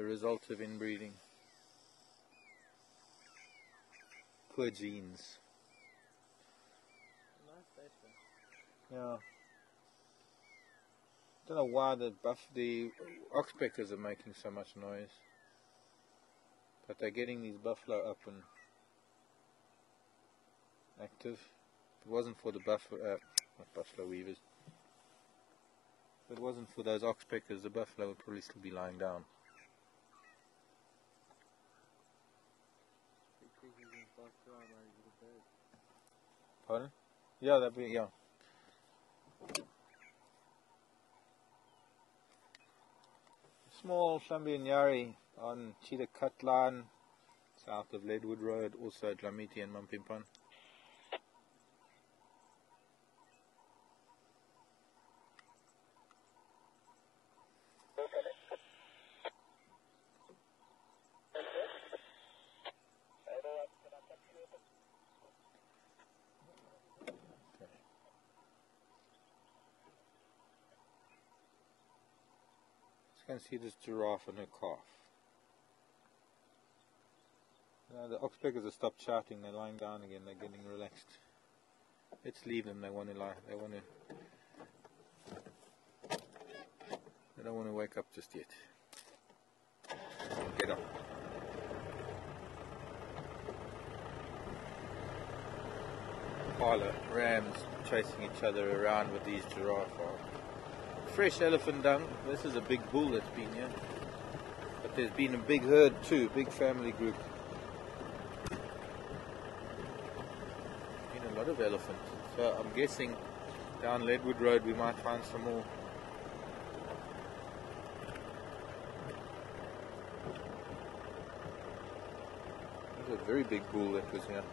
result of inbreeding. Poor genes. Nice basement. Yeah. I don't know why the oxpeckers are making so much noise, but they're getting these buffalo up and active. If it wasn't for the not buffalo weavers, if it wasn't for those oxpeckers, the buffalo would probably still be lying down. Pardon? Yeah, that'd be, yeah. Small Shambianyari on Cheetah Cut Line, south of Leadwood Road, also at Dlamini and Mampimpan. You can see this giraffe and her calf. Now the oxpeckers have stopped shouting, they're lying down again, they're getting relaxed. Let's leave them, they don't want to wake up just yet. Get up. Impala, rams chasing each other around with these giraffe. Fresh elephant dung. This is a big bull that's been here, but there's been a big herd too, big family group. Been a lot of elephants, so I'm guessing down Leadwood Road we might find some more. There's a very big bull that was here.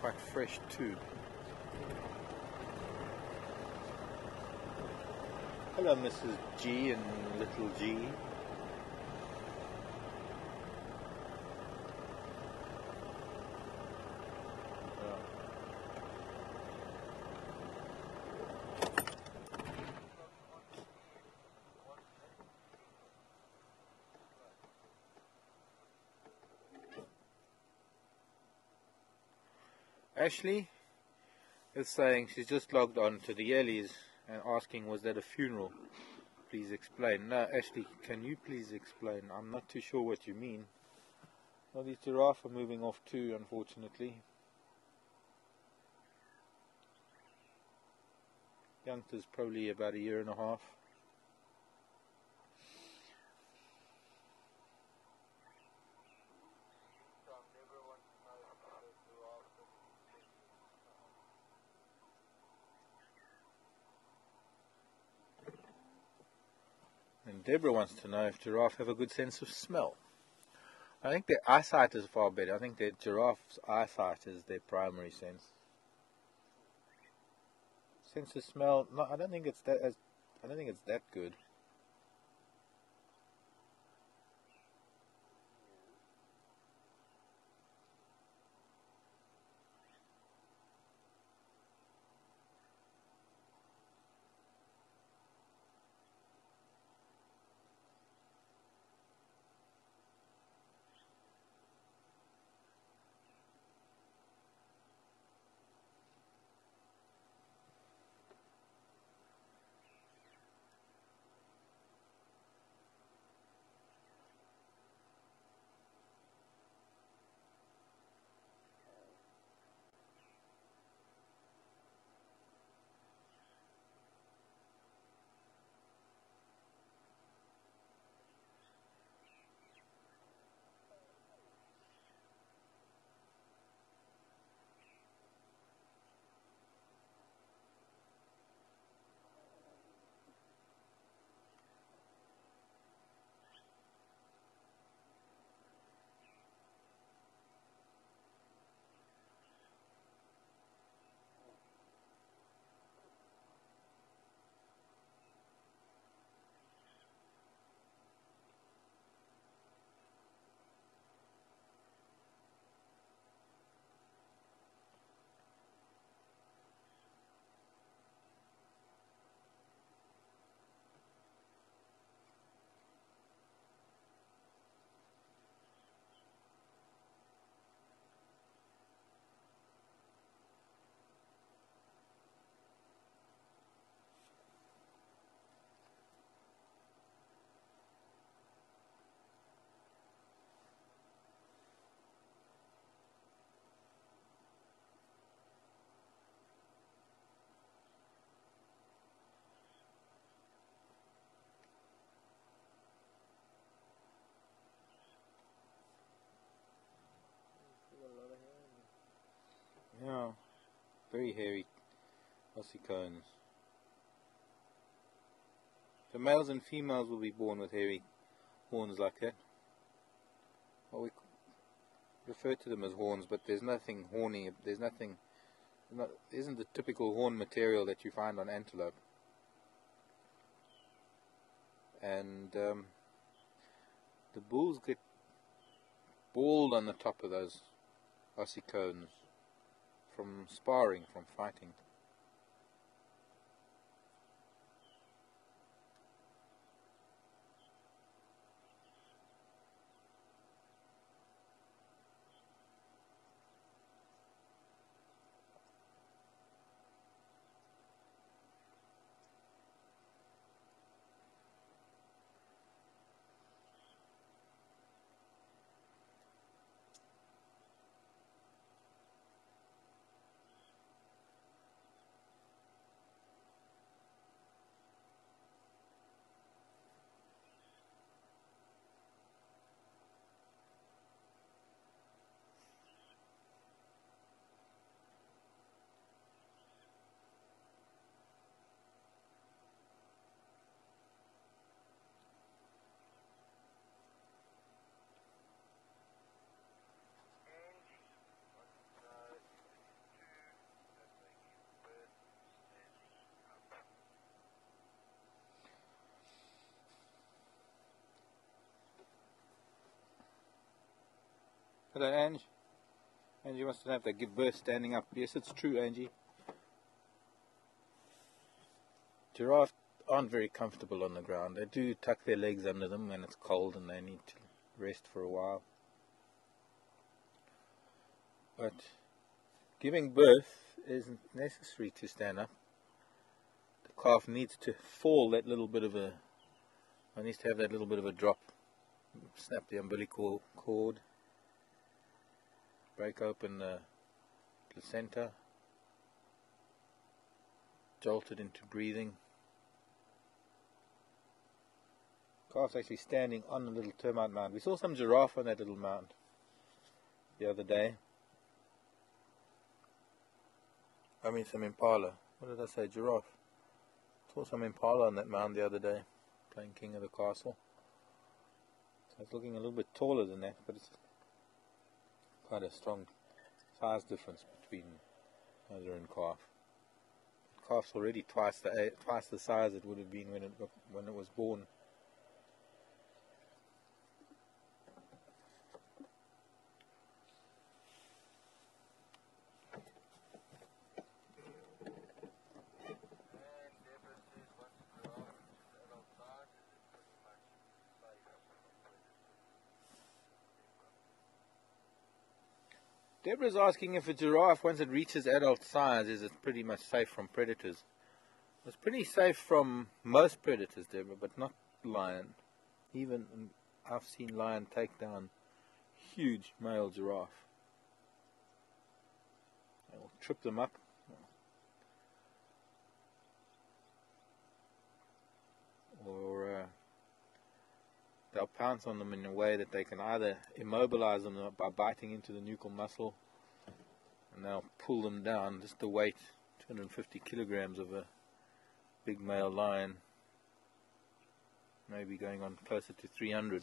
Quite fresh too. Hello Mrs. G and little G. Ashley is saying she's just logged on to the Ellies and asking, was that a funeral? Please explain. No, Ashley, can you please explain? I'm not too sure what you mean. Well, these giraffe are moving off too, unfortunately. Youngster's probably about 1.5 years. And Deborah wants to know if giraffe have a good sense of smell. I think their eyesight is far better. I think that giraffe's eyesight is their primary sense. Sense of smell, no, I don't think it's that good. very hairy ossicones. So males and females will be born with hairy horns like that. Well, we refer to them as horns, but there's nothing horny. There isn't the typical horn material that you find on antelope. And the bulls get bald on the top of those ossicones from sparring, from fighting. Hello, Ange. Angie wants to have that give birth standing up. Yes, it's true, Angie. Giraffes aren't very comfortable on the ground. They do tuck their legs under them when it's cold and they need to rest for a while. But giving birth isn't necessary to stand up. The calf needs to fall that little bit of a... It needs to have that little bit of a drop. Snap the umbilical cord. Break open the placenta. Jolt it into breathing. Calf's actually standing on a little termite mound. We saw some giraffe on that little mound the other day. I mean some impala. What did I say? Giraffe. Saw some impala on that mound the other day, playing king of the castle. So it's looking a little bit taller than that, but it's quite a strong size difference between mother and calf. The calf's already twice the size it would have been when it was born. Deborah's asking if a giraffe, once it reaches adult size, is it pretty much safe from predators? It's pretty safe from most predators, Deborah, but not lion. Even I've seen lion take down huge male giraffe. They'll trip them up. Or they'll pounce on them in a way that they can either immobilize them by biting into the nuchal muscle, and they'll pull them down. Just the weight, 250 kilograms of a big male lion, maybe going on closer to 300.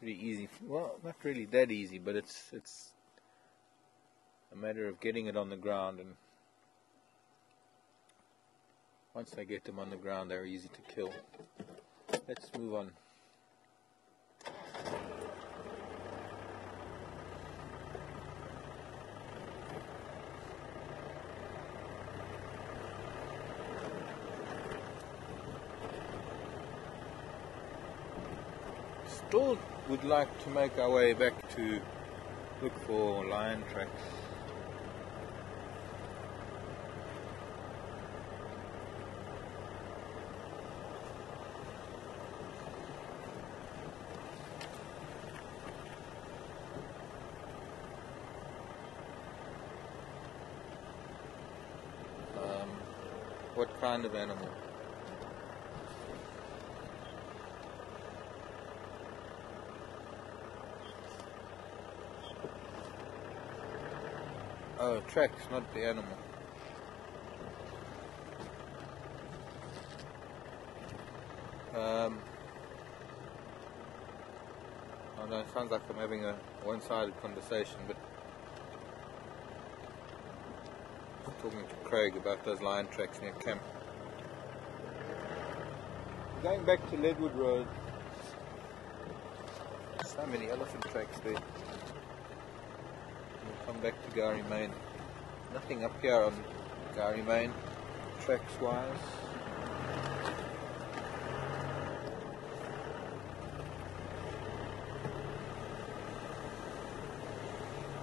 Pretty easy. Well, not really that easy, but it's a matter of getting it on the ground, and once they get them on the ground, they're easy to kill. Let's move on. Still would like to make our way back to look for lion tracks. What kind of animal? Oh, tracks, not the animal. I know it sounds like I'm having a one-sided conversation, but I was talking to Craig about those lion tracks near camp. Going back to Leadwood Road, so many elephant tracks there. We'll come back to Gowrie Main. Nothing up here on Gowrie Main, tracks-wise.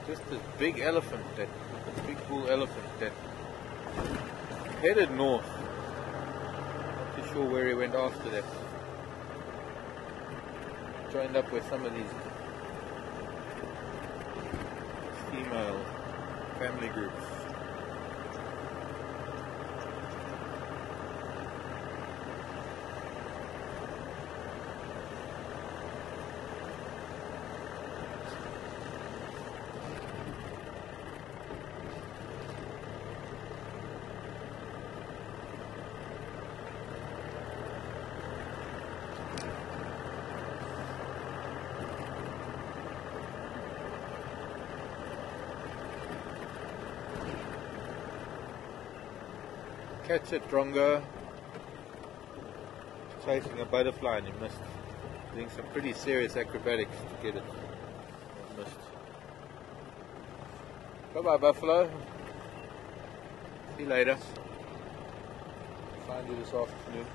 Just this big elephant, that big bull elephant that headed north. Not too sure where he went after that. Joined up with some of these female family groups. Catch it, Drongo. Chasing a butterfly and he missed. Doing some pretty serious acrobatics to get it. Missed. Bye bye, buffalo. See you later. Find you this afternoon.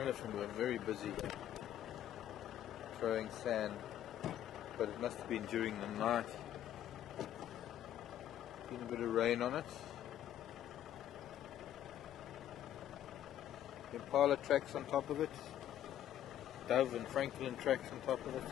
Elephant were very busy throwing sand, but it must have been during the night. Been a bit of rain on it. Impala tracks on top of it. Dove and Franklin tracks on top of it.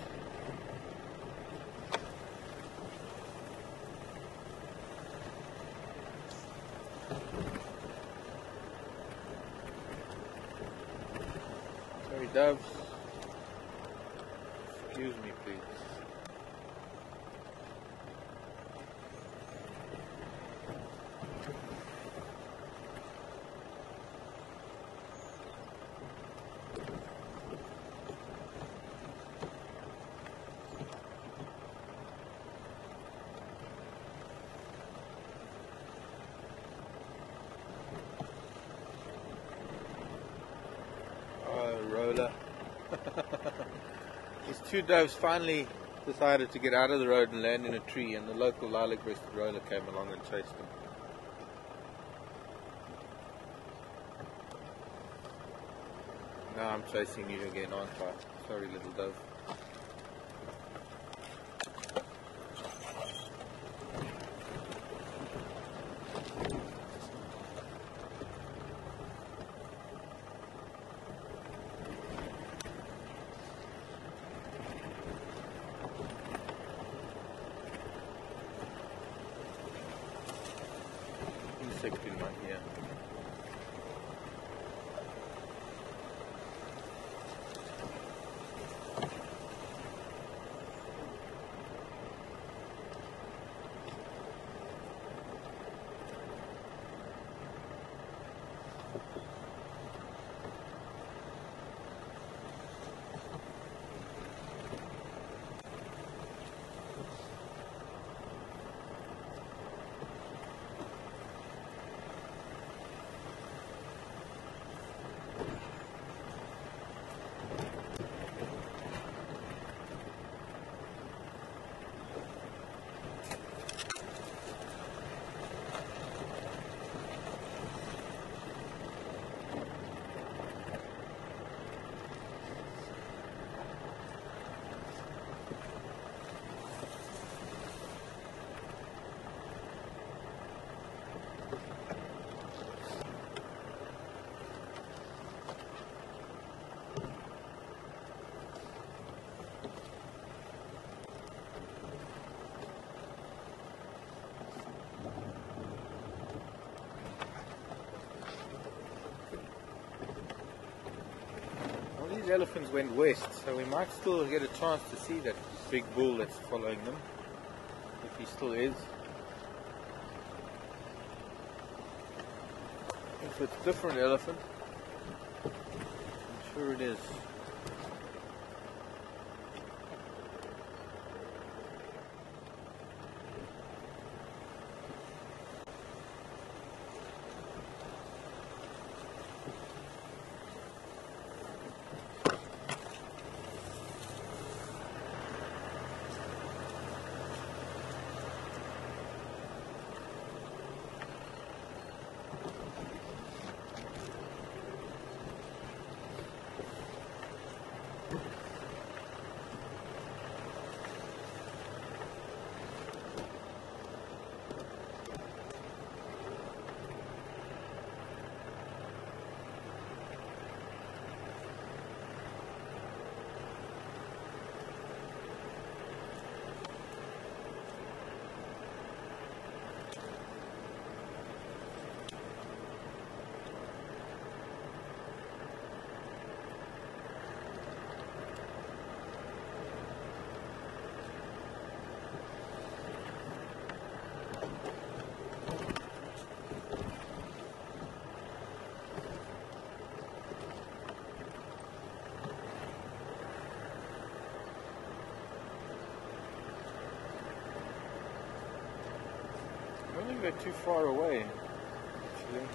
Doves, excuse me please. Roller. These two doves finally decided to get out of the road and land in a tree, and the local lilac-breasted roller came along and chased them. Now I'm chasing you again, aren't I? Sorry, little dove. Insect in my ear. These elephants went west, so we might still get a chance to see that big bull that's following them, if he still is. If it's a different elephant, I'm sure it is. I don't think they're too far away, actually.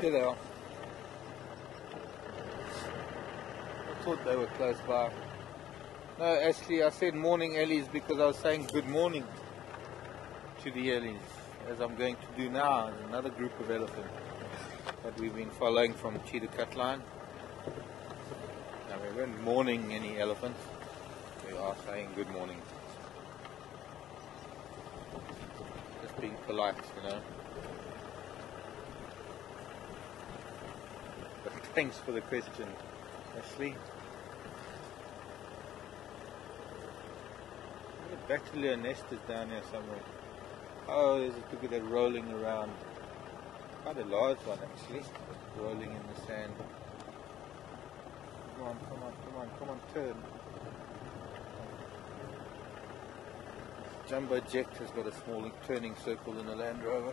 Here they are. I thought they were close by. No, actually I said morning Ellies because I was saying good morning to the Ellies, as I'm going to do now. There's another group of elephants that we've been following from Cheetah Cut Line. Now we weren't mourning any elephants, we are saying good morning. Just being polite, you know. Thanks for the question, Ashley. The bacteria nest is down here somewhere. Oh, there's a look at that rolling around. Quite a large one actually, rolling in the sand. Come on, come on, come on, come on, turn. Jumbo Jet has got a small turning circle in a Land Rover.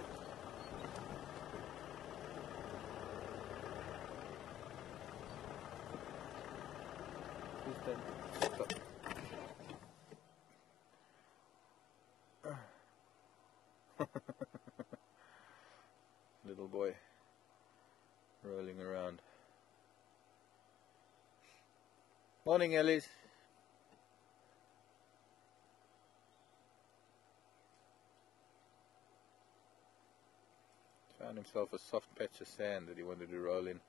Stop. Little boy rolling around. Morning, Ellies. Found himself a soft patch of sand that he wanted to roll in,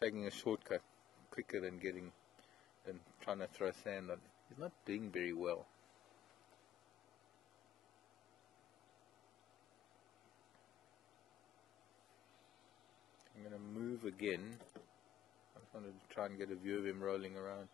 taking a shortcut quicker than trying to throw sand on. He's not doing very well. I'm going to move again. I just wanted to try and get a view of him rolling around.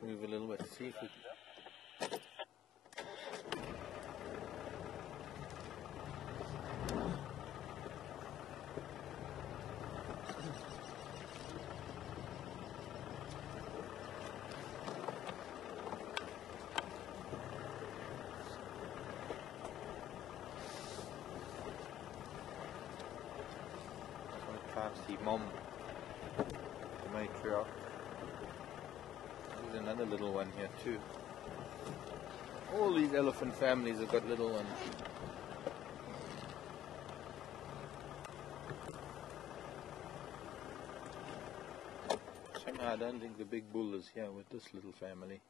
Move a little bit, see if we try and see Mom, the matriarch. Another little one here too. All these elephant families have got little ones. Somehow I don't think the big bull is here with this little family.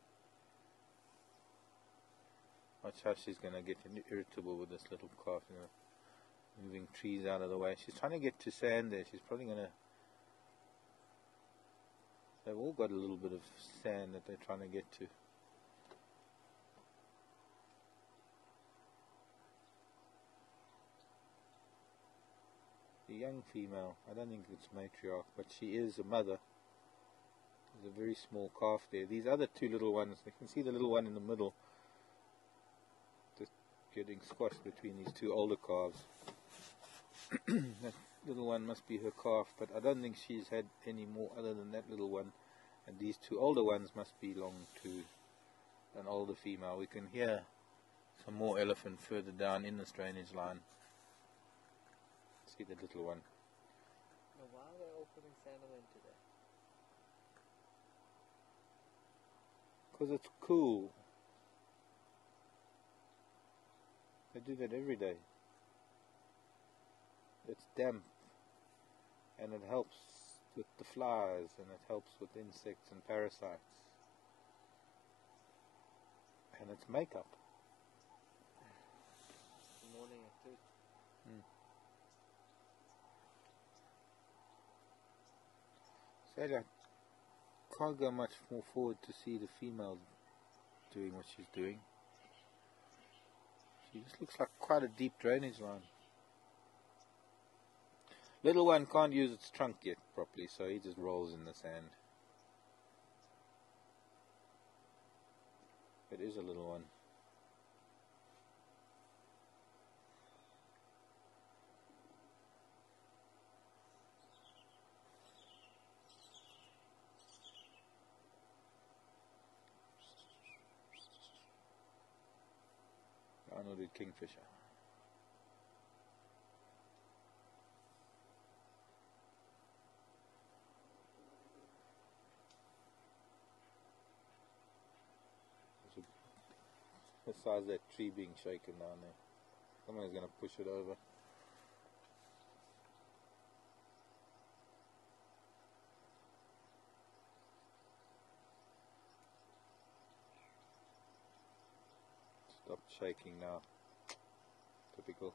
Watch how she's going to get irritable with this little calf, you know, moving trees out of the way. She's trying to get to sand there. She's probably going to... They've all got a little bit of sand that they're trying to get to. The young female, I don't think it's matriarch, but she is a mother. There's a very small calf there. These other two little ones, you can see the little one in the middle, just getting squashed between these two older calves. That little one must be her calf, but I don't think she's had any more other than that little one. And these two older ones must belong to an older female. We can hear some more elephant further down in this drainage line. See the little one. Now, why are they all putting sandalwood today? Because it's cool. They do that every day. It's damp, and it helps with the flies, and it helps with insects and parasites. And it's makeup. The morning at 2. Sadly, I can't go much more forward to see the female doing what she's doing. She just looks like quite a deep drainage line. Little one can't use its trunk yet properly, so he just rolls in the sand. It is a little one. Arnolded kingfisher. Besides that tree being shaken down there, someone's going to push it over. Stopped shaking now. Typical.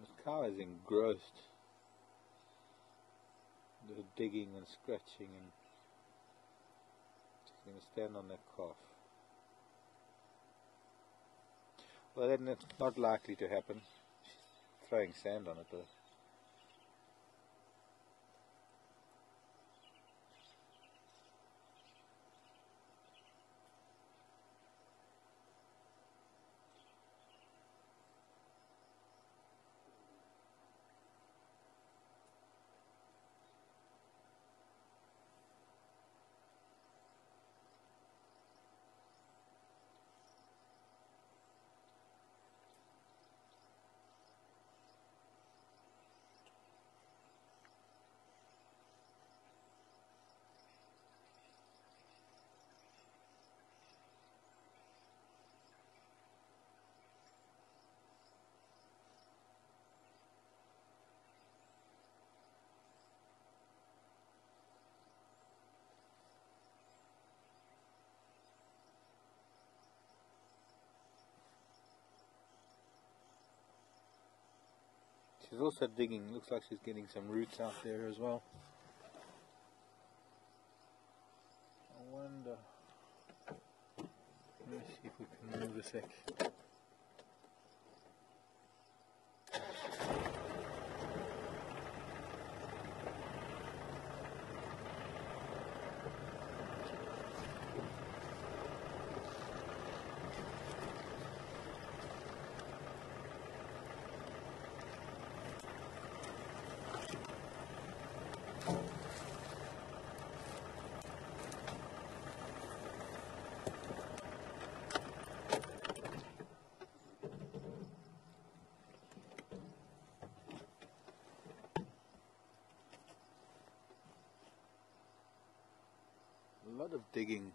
This cow is engrossed. They're digging and scratching, and she's going to stand on that calf. Well, that's not likely to happen. She's throwing sand on it though. She's also digging. Looks like she's getting some roots out there as well. I wonder. Let me see if we can move a sec. A lot of digging.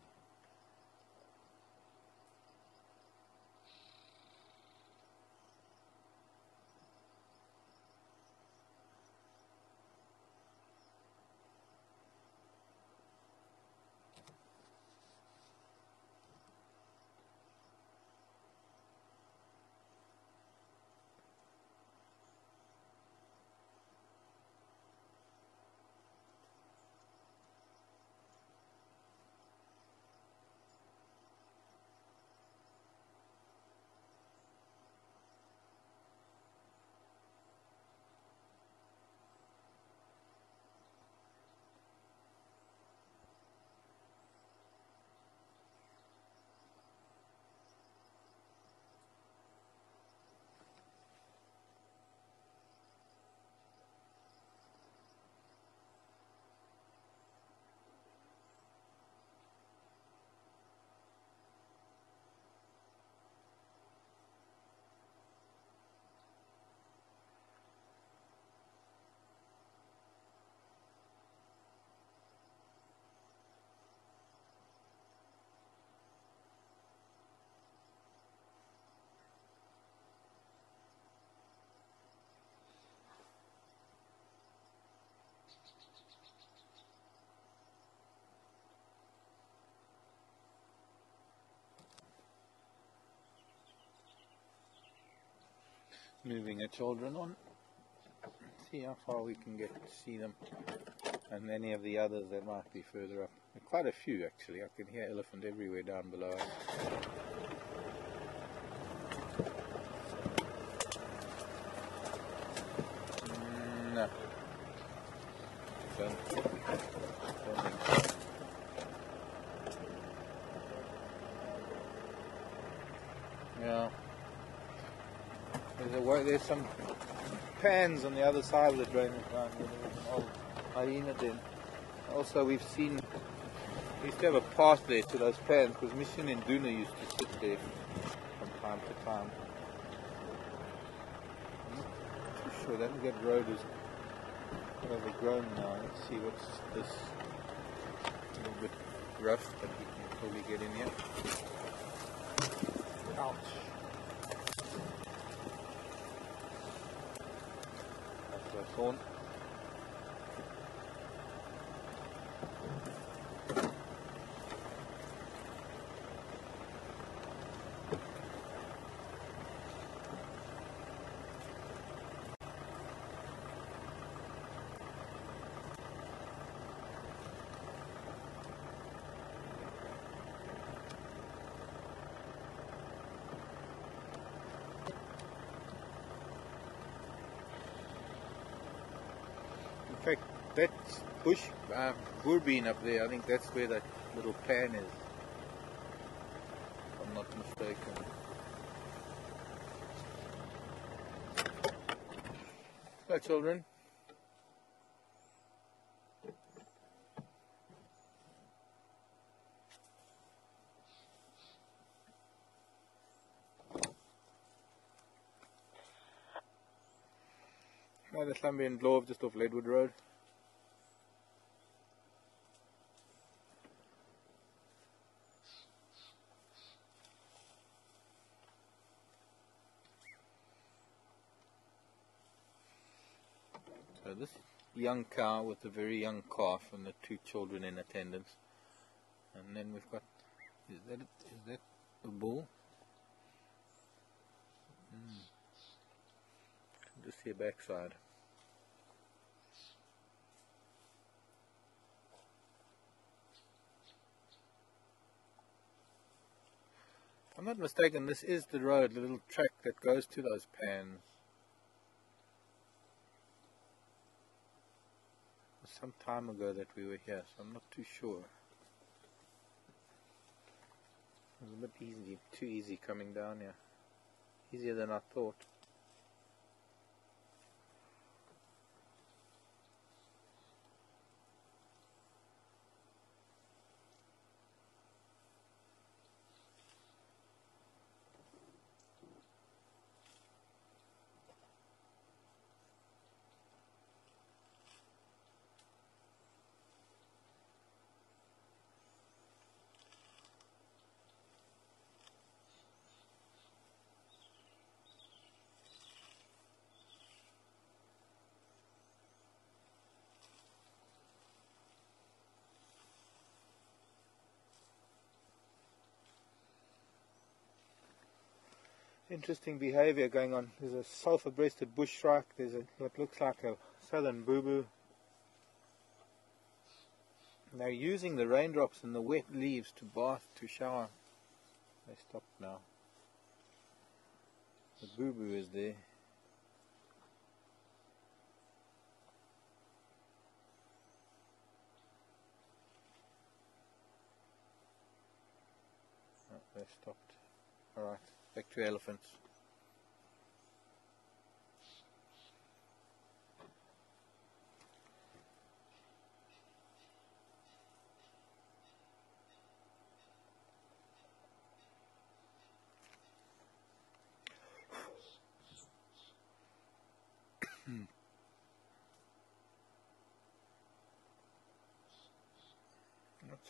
Moving our children on. See how far we can get to see them. And any of the others that might be further up. Quite a few actually. I can hear elephant everywhere down below us. No. Yeah. There's some pans on the other side of the drainage line where there was an old hyena den. Also we used to have a path there to those pans because Mission Nduna used to sit there from time to time. I'm not too sure, that road is overgrown now. Let's see what's this, a little bit rough, but we can probably get in here. Ouch. That's a thorn. In fact, that's bush boerbean up there. I think that's where that little pan is, if I'm not mistaken. Hello, children. The Slambian Glove just off Leadwood Road. So this young cow with a very young calf and the two children in attendance. And then we've got, is that a bull? Just see a backside. If I'm not mistaken, this is the road, the little track that goes to those pans. It was some time ago that we were here, so I'm not too sure. It was a bit easy, too easy coming down here. Easier than I thought. Interesting behaviour going on. There's a sulphur-breasted bush shrike. There's what looks like a southern boo-boo. They're using the raindrops and the wet leaves to bath, to shower. They stopped now. The boo-boo is there. Oh, they stopped. Alright, back to elephants.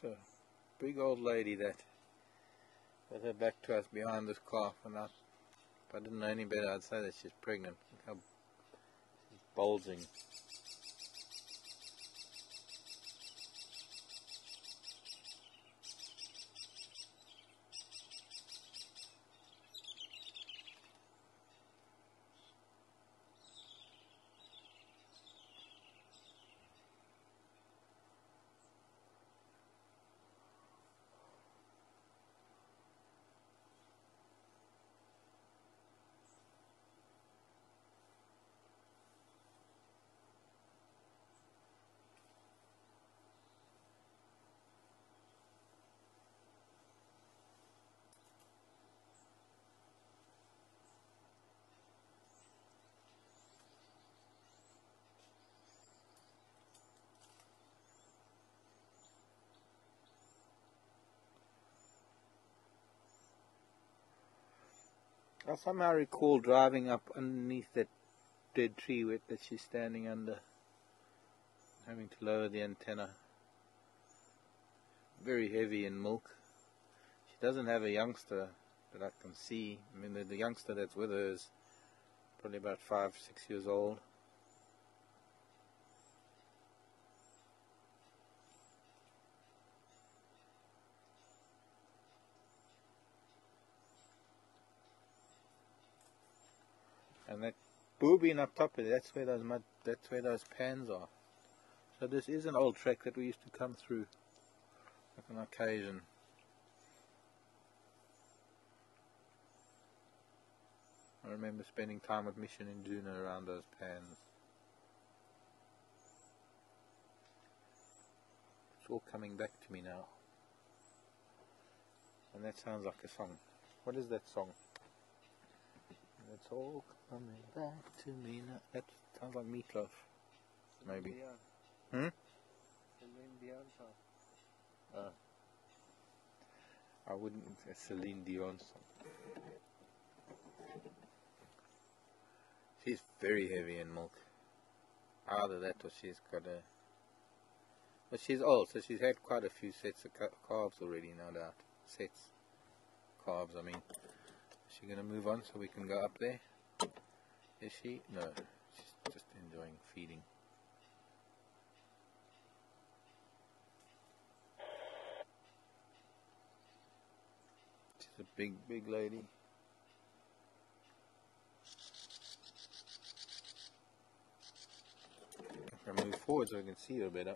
That's a big old lady that got her back to us behind this calf, and if I didn't know any better, I'd say that she's pregnant. Look how she's bulging. I somehow recall driving up underneath that dead tree that she's standing under, having to lower the antenna. Very heavy in milk. She doesn't have a youngster that I can see. I mean, the youngster that's with her is probably about 5-6 years old. And that boobing up top of it, that's where those pans are. So this is an old track that we used to come through on occasion. I remember spending time with Mission in Duna around those pans. It's all coming back to me now. And that sounds like a song. What is that song? It's all coming back to me now. That sounds like Meatloaf. Maybe. Hmm? Celine Dion song. I wouldn't say Celine Dion song. She's very heavy in milk. Either that or she's got a... But she's old, so she's had quite a few sets of calves already, no doubt. Sets. Calves, I mean. Is she going to move on so we can go up there? Is she? No. She's just enjoying feeding. She's a big, big lady. If I move forward so I can see her better.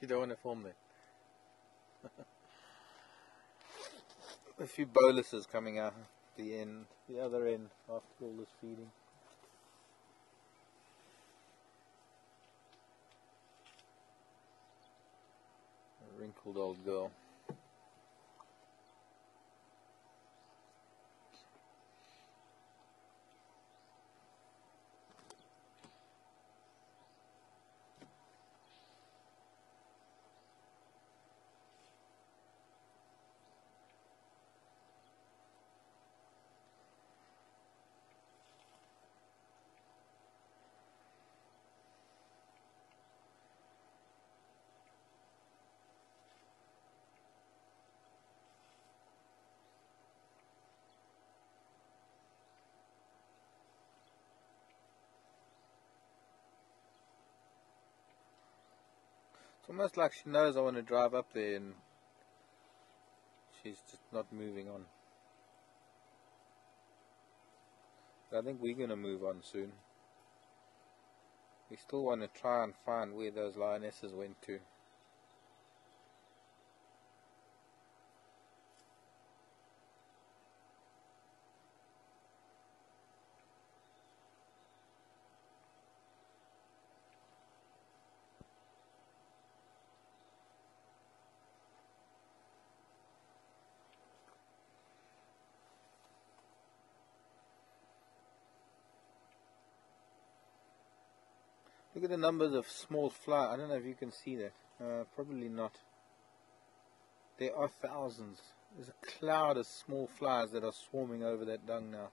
You don't want to film that. A few boluses coming out the other end after all this feeding. A wrinkled old girl. It's almost like she knows I want to drive up there and she's just not moving on. But I think we're going to move on soon. We still want to try and find where those lionesses went to. Look at the numbers of small flies. I don't know if you can see that. Probably not. There are thousands. There's a cloud of small flies that are swarming over that dung now.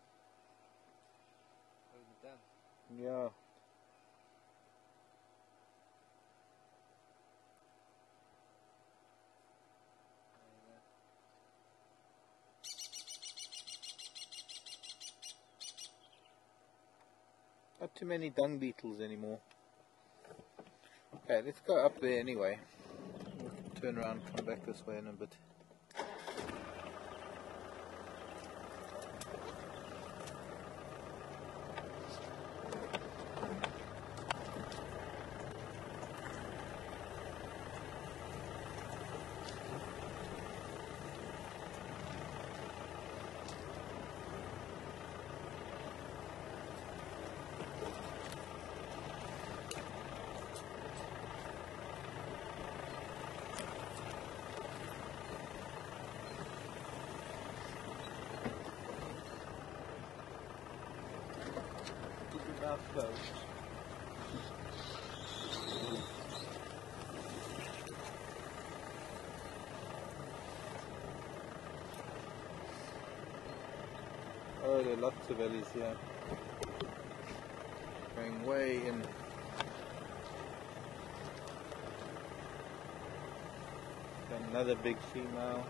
Over the dung? Yeah. Not too many dung beetles anymore. Okay, let's go up there anyway. We can turn around and come back this way in a bit. Close. Oh, there are lots of ellies here. Going way in. Another big female.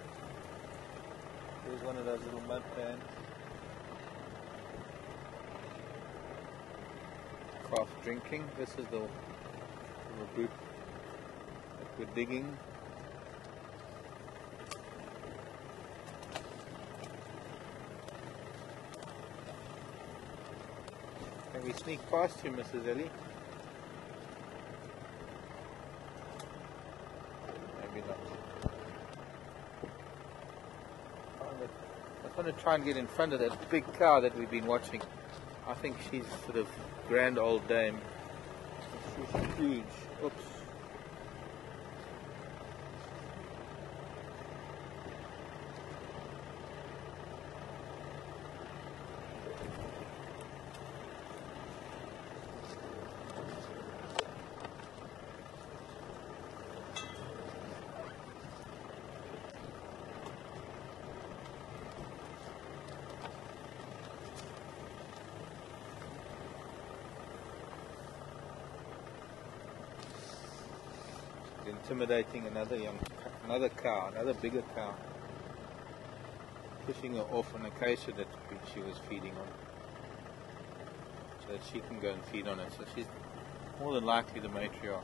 Here's one of those little mud pans. Craft drinking. This is the little group that we're digging. Can we sneak past you, Mrs. Ellie? Maybe not. I just want to try and get in front of that big cow that we've been watching. I think she's sort of grand old dame. She's huge. Oops. Intimidating another cow, another bigger cow, pushing her off an acacia that she was feeding on, so that she can go and feed on it. So she's more than likely the matriarch.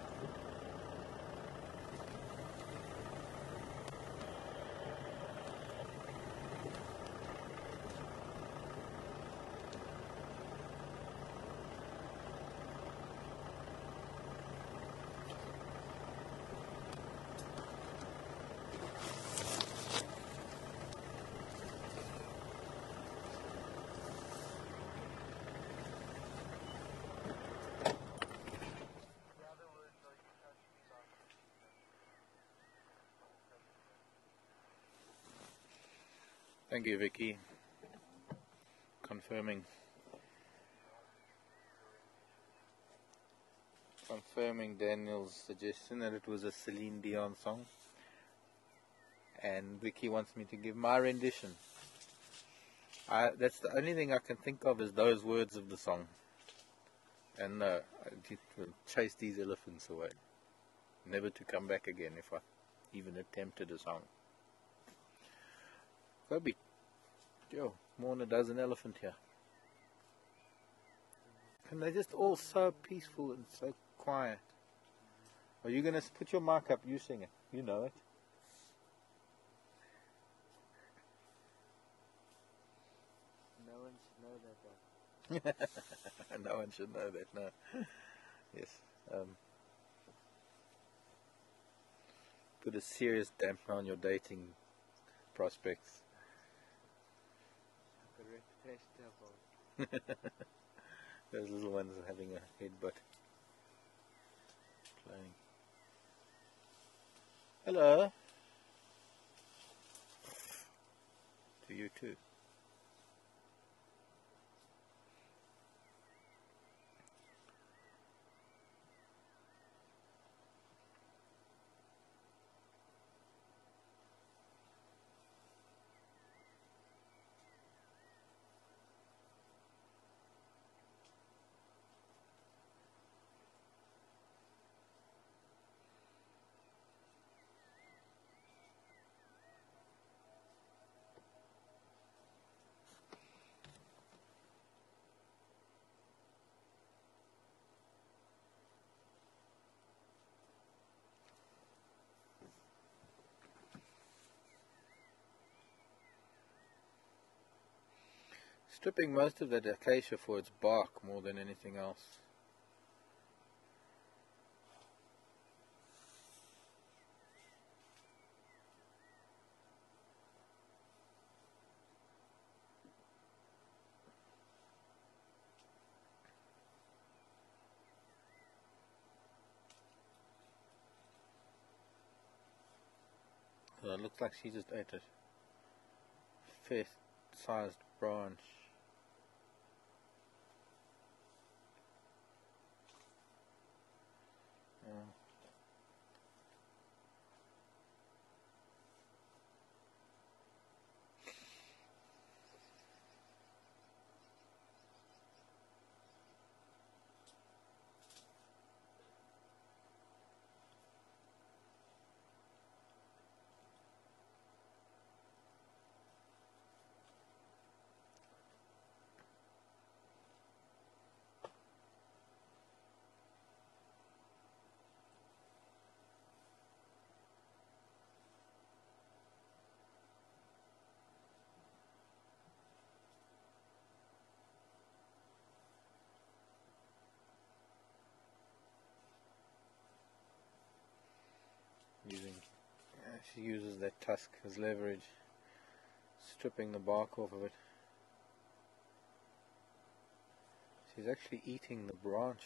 Thank you, Vicky. Confirming Daniel's suggestion that it was a Celine Dion song. And Vicky wants me to give my rendition. That's the only thing I can think of is those words of the song. And it will chase these elephants away. Never to come back again if I even attempted a song. Kobe, yo, more than a dozen elephant here. And they're just all so peaceful and so quiet. Are you going to put your mic up? You sing it. You know it. No one should know that. No one should know that, no. Yes. Put a serious damper on your dating prospects. I've got a reputation to uphold. Those little ones are having a headbutt. Playing. Hello. To you too. Stripping most of that acacia for its bark more than anything else. So it looks like she just ate a fair-sized branch. She uses that tusk as leverage, stripping the bark off of it. She's actually eating the branch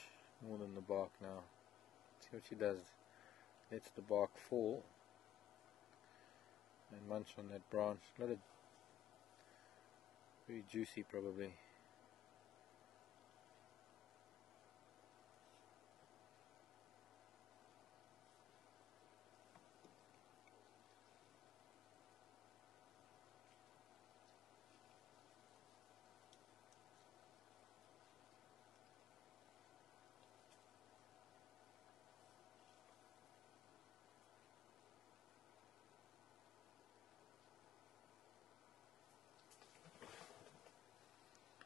more than the bark now. See what she does. Lets the bark fall and munch on that branch. Let it very juicy probably.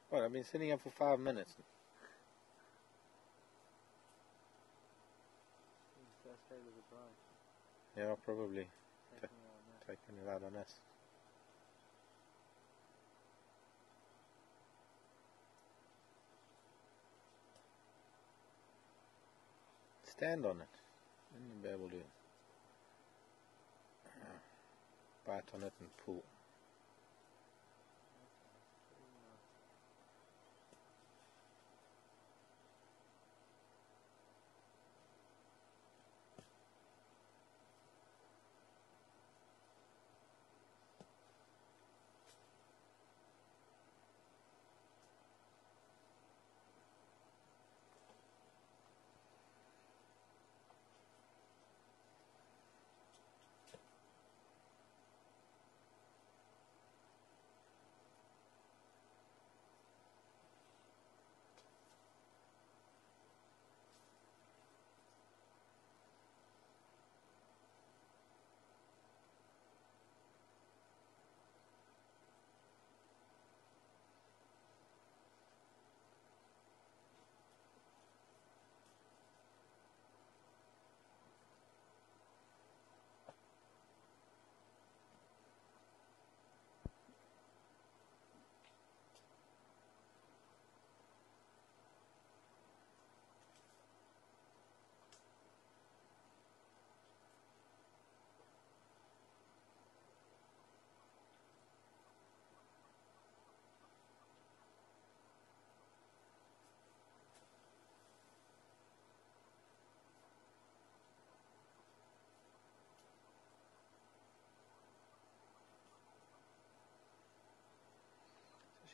Well, I've been sitting here for 5 minutes. Frustrated with the branch. Yeah, probably Taking it out taking it out now. on us. Stand on it, and you'll be able to bite on it and pull.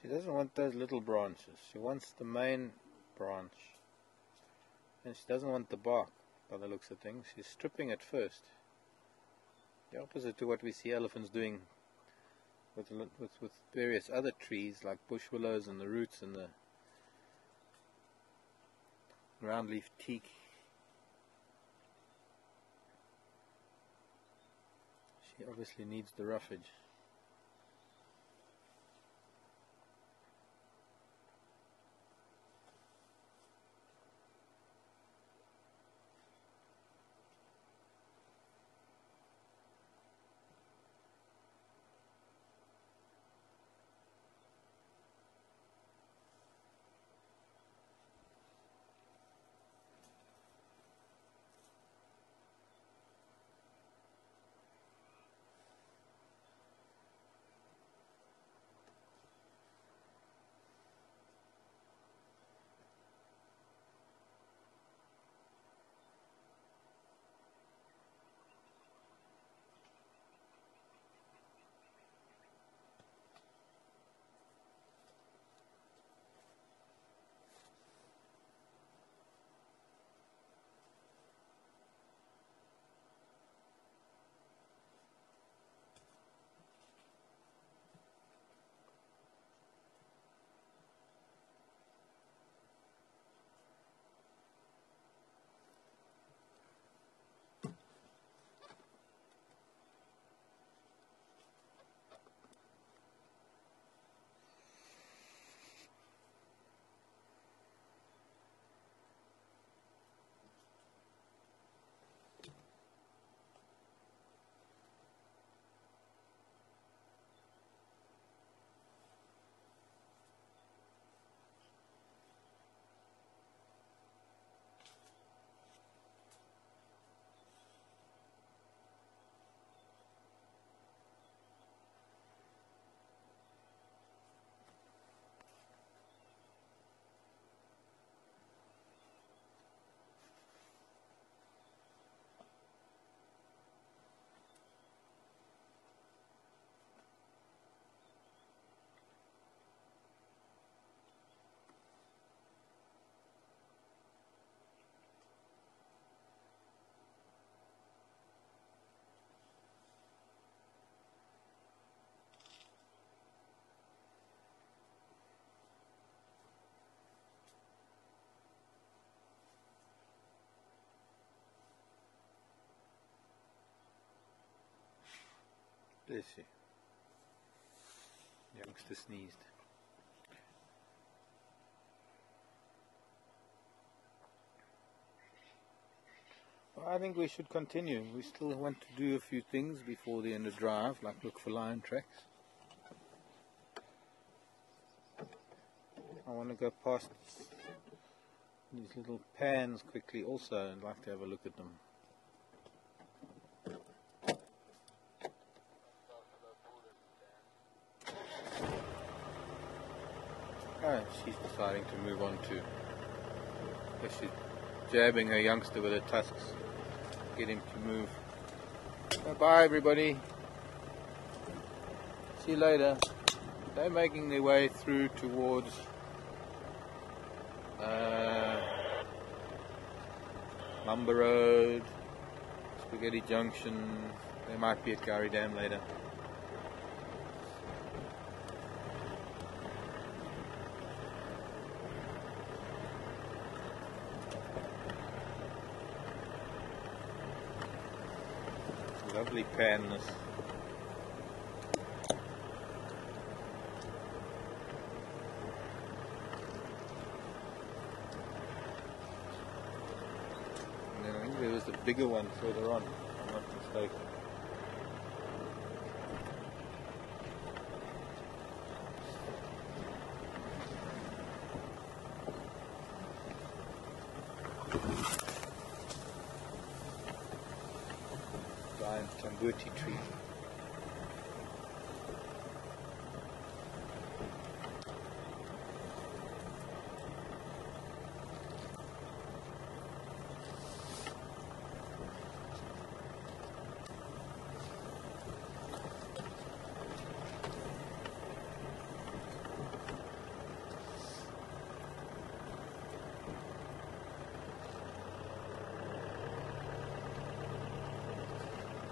She doesn't want those little branches. She wants the main branch. And she doesn't want the bark, by the looks of things. She's stripping it first. The opposite to what we see elephants doing with various other trees like bush willows and the roots and the groundleaf teak. She obviously needs the roughage. Bless you. Youngster sneezed. Well, I think we should continue. We still want to do a few things before the end of drive, like look for lion tracks. I want to go past these little pans quickly also. I'd like to have a look at them. Oh, she's deciding to move on too. She's jabbing her youngster with her tusks. Get him to move. Bye everybody. See you later. They're making their way through towards Lumber Road, Spaghetti Junction. They might be at Gowrie Dam later. Lovely panness. And then I think there was the bigger one further on, if I'm not mistaken. Giant Cambuti tree.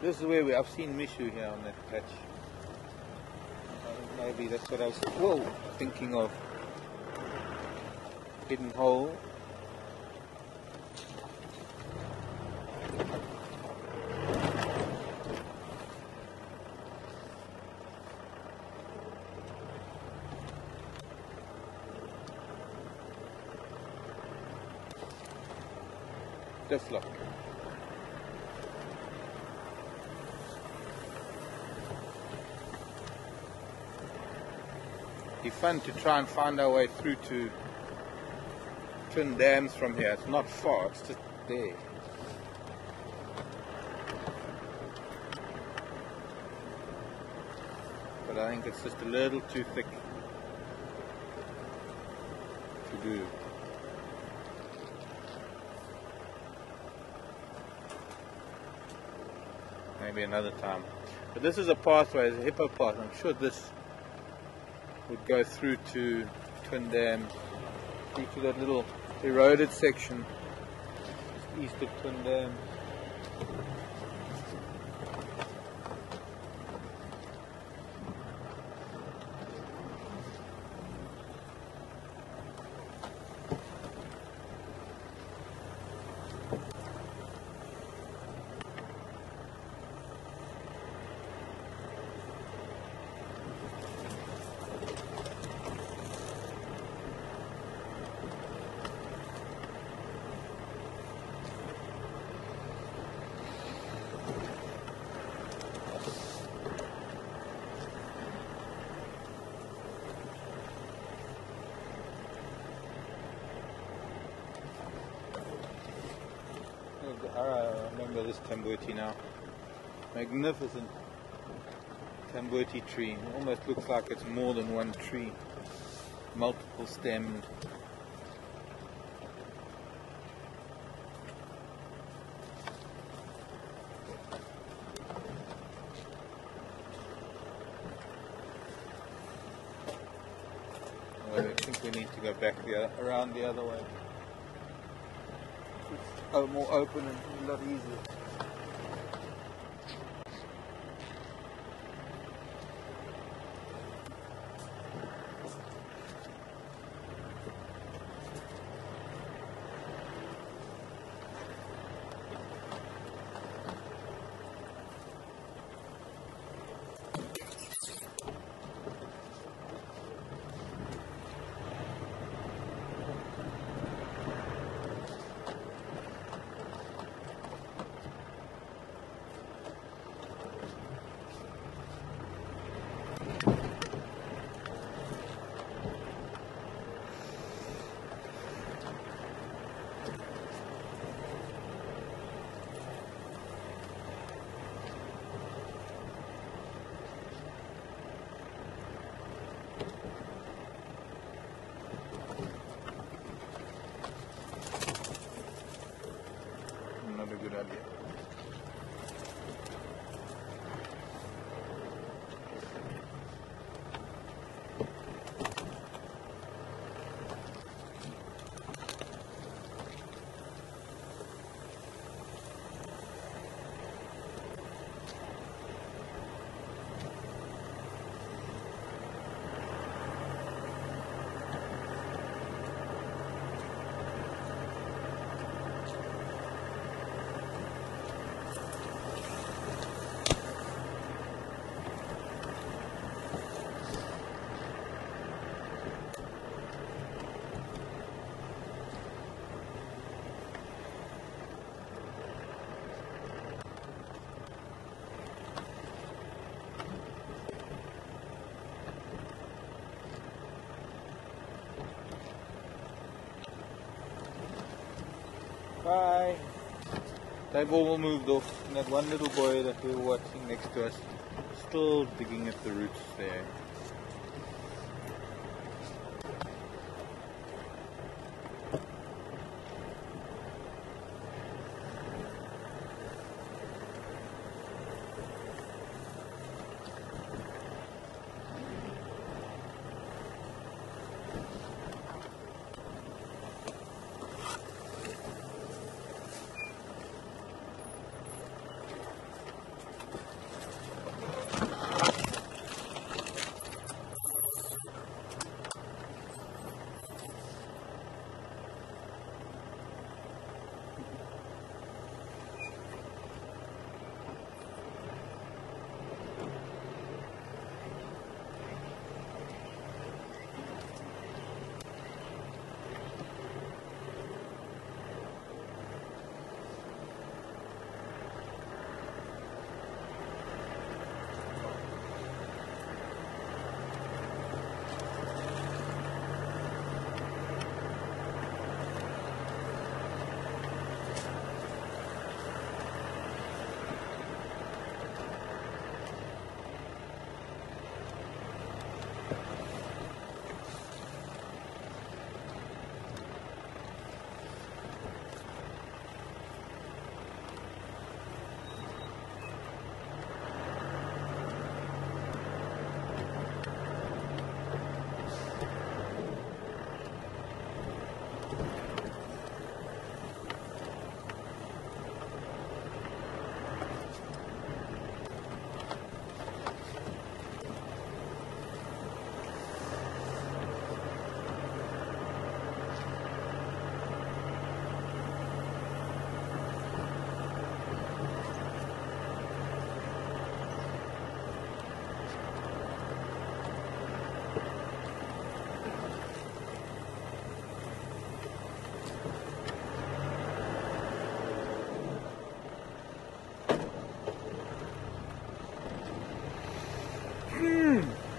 This is where I've seen Mishu here on that patch. Maybe that's what I was thinking of. Hidden hole. Difflock. It'd be fun to try and find our way through to Twin Dams from here. It's not far, it's just there. But I think it's just a little too thick to do. Maybe another time. But this is a pathway, it's a hippo path. I'm sure this would go through to Twin Dams, through to that little eroded section just east of Twin Dams. I remember this Tambuti now. Magnificent Tambuti tree. It almost looks like it's more than one tree. Multiple stemmed. I think we need to go back around the other way. It's more open and a lot easier. Not a good idea. Bye. They've all moved off, and that one little boy that we were watching next to us still digging at the roots there.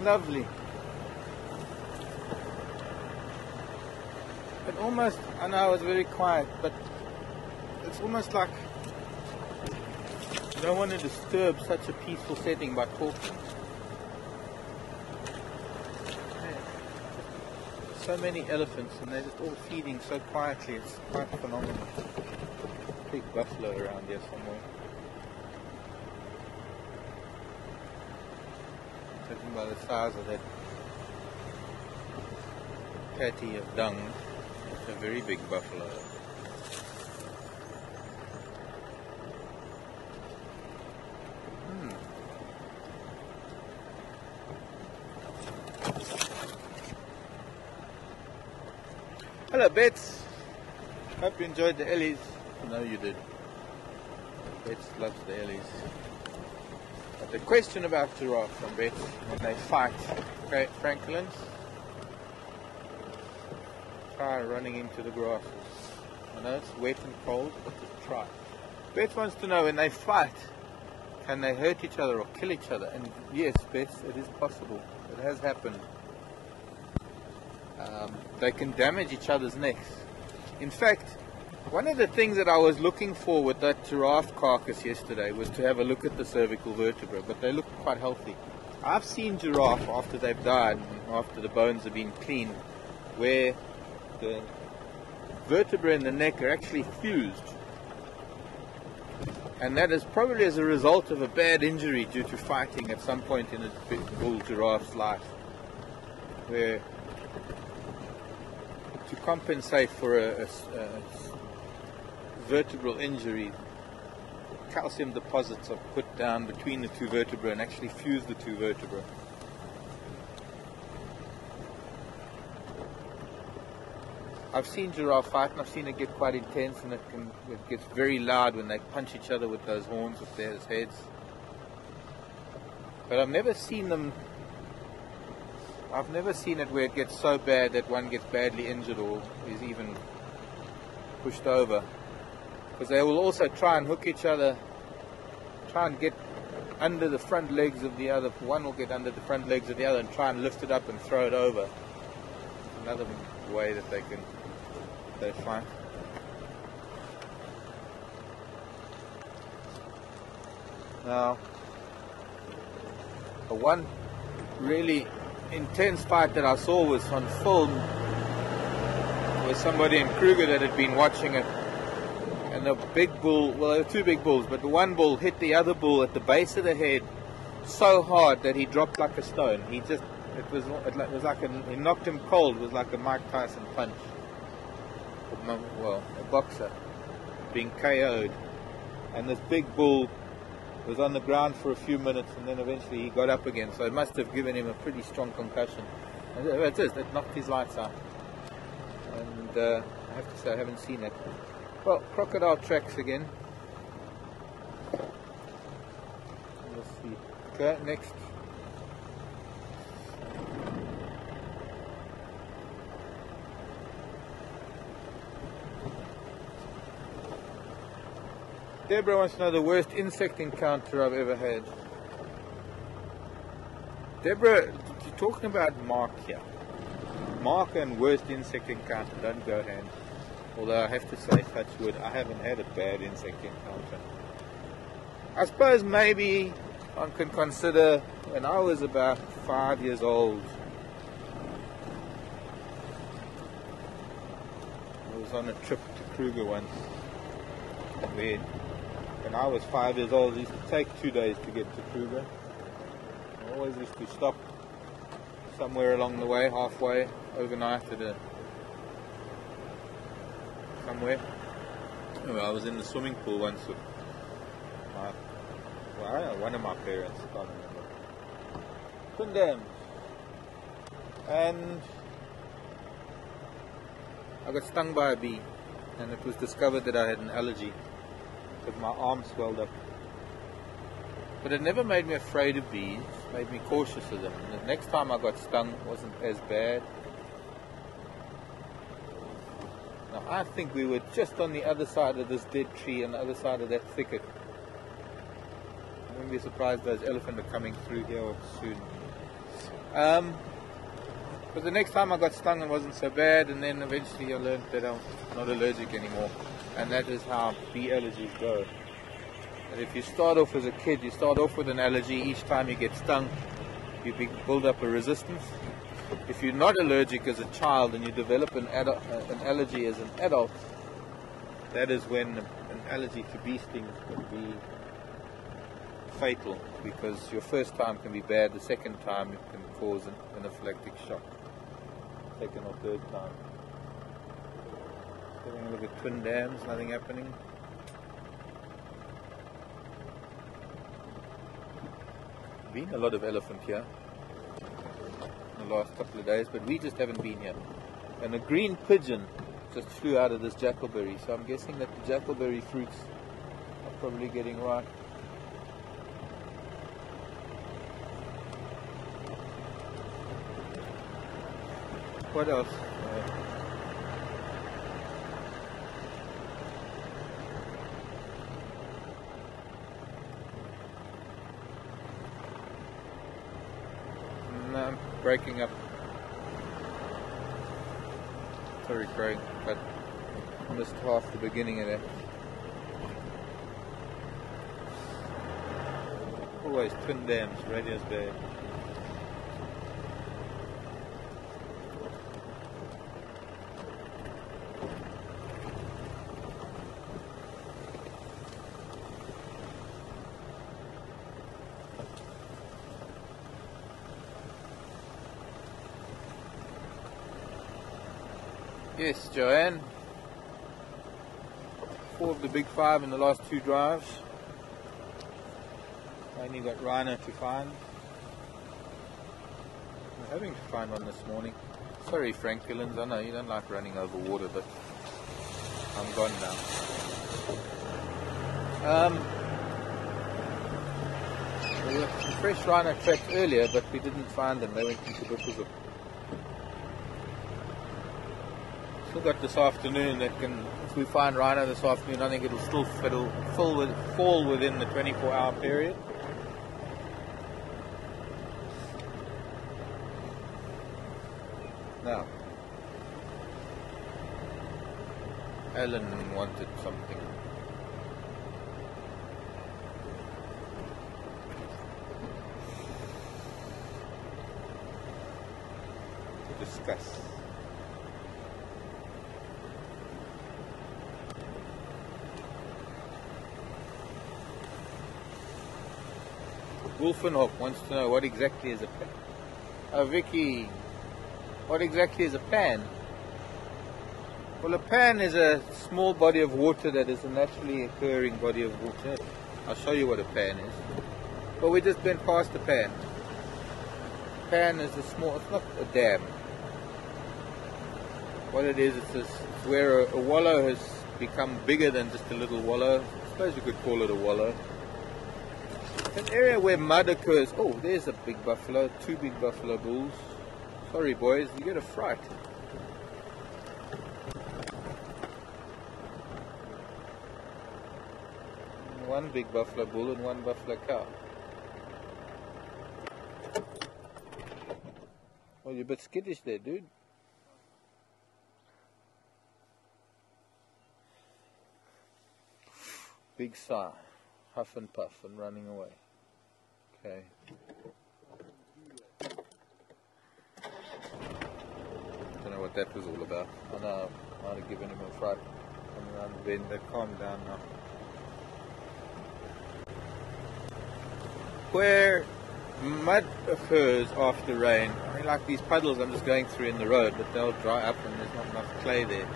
lovely. It almost, I know I was very quiet, but it's almost like you don't want to disturb such a peaceful setting by talking. So many elephants and they're just all feeding so quietly, it's quite phenomenal. Big buffalo around here somewhere. Judging by the size of that patty of dung, it's a very big buffalo. Hello Bets, hope you enjoyed the Ellies. I know you did. Bets loves the Ellies. But the question about giraffes from Bets, when they fight, okay, Franklins, try running into the grasses. I know it's wet and cold, but just try. Bets wants to know, when they fight, can they hurt each other or kill each other? And yes, Bets, it is possible. It has happened. They can damage each other's necks. In fact, one of the things that I was looking for with that giraffe carcass yesterday was to have a look at the cervical vertebra, but they look quite healthy. I've seen giraffe after they've died, after the bones have been cleaned, where the vertebrae in the neck are actually fused. And that is probably as a result of a bad injury due to fighting at some point in a big bull giraffe's life, where to compensate for a vertebral injury, calcium deposits are put down between the two vertebrae and actually fuse the two vertebrae. I've seen giraffe fight and I've seen it get quite intense, and it gets very loud when they punch each other with those horns, with their heads. But I've never seen it where it gets so bad that one gets badly injured or is even pushed over. Because they will also try and hook each other, try and get under the front legs of the other. One will get under the front legs of the other and try and lift it up and throw it over. Another way that they fight. Now, one really intense fight that I saw was on film with somebody in Kruger that had been watching it, and the big bull, well, there were two big bulls, but the one bull hit the other bull at the base of the head so hard that he dropped like a stone. It was like he knocked him cold. It was like a Mike Tyson punch. Well, a boxer being KO'd, and this big bull was on the ground for a few minutes, and then eventually he got up again. So it must have given him a pretty strong concussion. And it knocked his lights out. And I have to say, I haven't seen it. Well, crocodile tracks again. Let's see. Okay, next. Deborah wants to know the worst insect encounter I've ever had. Deborah, you're talking about Mark here. Mark and worst insect encounter don't go hand. Although I have to say, touch wood, I haven't had a bad insect encounter. I suppose maybe one can consider when I was about 5 years old. I was on a trip to Kruger once. When I was 5 years old, it used to take 2 days to get to Kruger. I always used to stop somewhere along the way, halfway, overnight at somewhere. Anyway, I was in the swimming pool once with I don't know, one of my parents, I can't remember. Twin Dams. And I got stung by a bee, and it was discovered that I had an allergy because my arm swelled up. But it never made me afraid of bees, it made me cautious of them. And the next time I got stung, it wasn't as bad. Now I think we were just on the other side of this dead tree, on the other side of that thicket. I wouldn't be surprised those elephants are coming through here soon. But the next time I got stung, it wasn't so bad, and then eventually I learned that I'm not allergic anymore. And that is how bee allergies go. And if you start off as a kid, you start off with an allergy. Each time you get stung, you build up a resistance. If you're not allergic as a child and you develop an allergy as an adult, that is when an allergy to bee stings can be fatal, because your first time can be bad, the second time it can cause an anaphylactic shock. Second or third time. Having a look at Twin Dams, nothing happening. Been a lot of elephant here in the last couple of days, but we just haven't been here. And a green pigeon just flew out of this jackalberry, so I'm guessing that the jackalberry fruits are probably getting ripe. What else? No, I'm breaking up. Sorry, Craig, but I missed half the beginning of that. Always Twin Dams, radio's bad. Yes, Joanne. 4 of the big 5 in the last 2 drives. I only got rhino to find. I'm hoping to find one this morning. Sorry, Frank Gillens, I know you don't like running over water, but I'm gone now. There were some fresh rhino tracks earlier, but we didn't find them. They went into Buffalo. Still got this afternoon that can, if we find rhino this afternoon, I think it'll fall within the 24-hour period. Now, Alan wanted something. To discuss. Wolfenhoek wants to know what exactly is a pan. Oh, Vicky, what exactly is a pan? Well, a pan is a small body of water that is a naturally occurring body of water. I'll show you what a pan is. But we just went past the pan. Pan is a small, it's not a dam. What it is, it's where a wallow has become bigger than just a little wallow. I suppose you could call it a wallow. An area where mud occurs. Oh, there's a big buffalo, 2 big buffalo bulls. Sorry boys, you get a fright. One big buffalo bull and 1 buffalo cow. Well, you're a bit skittish there, dude. Big sigh, huff and puff and running away. Okay. Don't know what that was all about. I know I might have given him a fright. Coming around the bend, they've calmed down now. Where mud occurs after rain, I mean, like these puddles I'm just going through in the road, but they'll dry up and there's not enough clay there.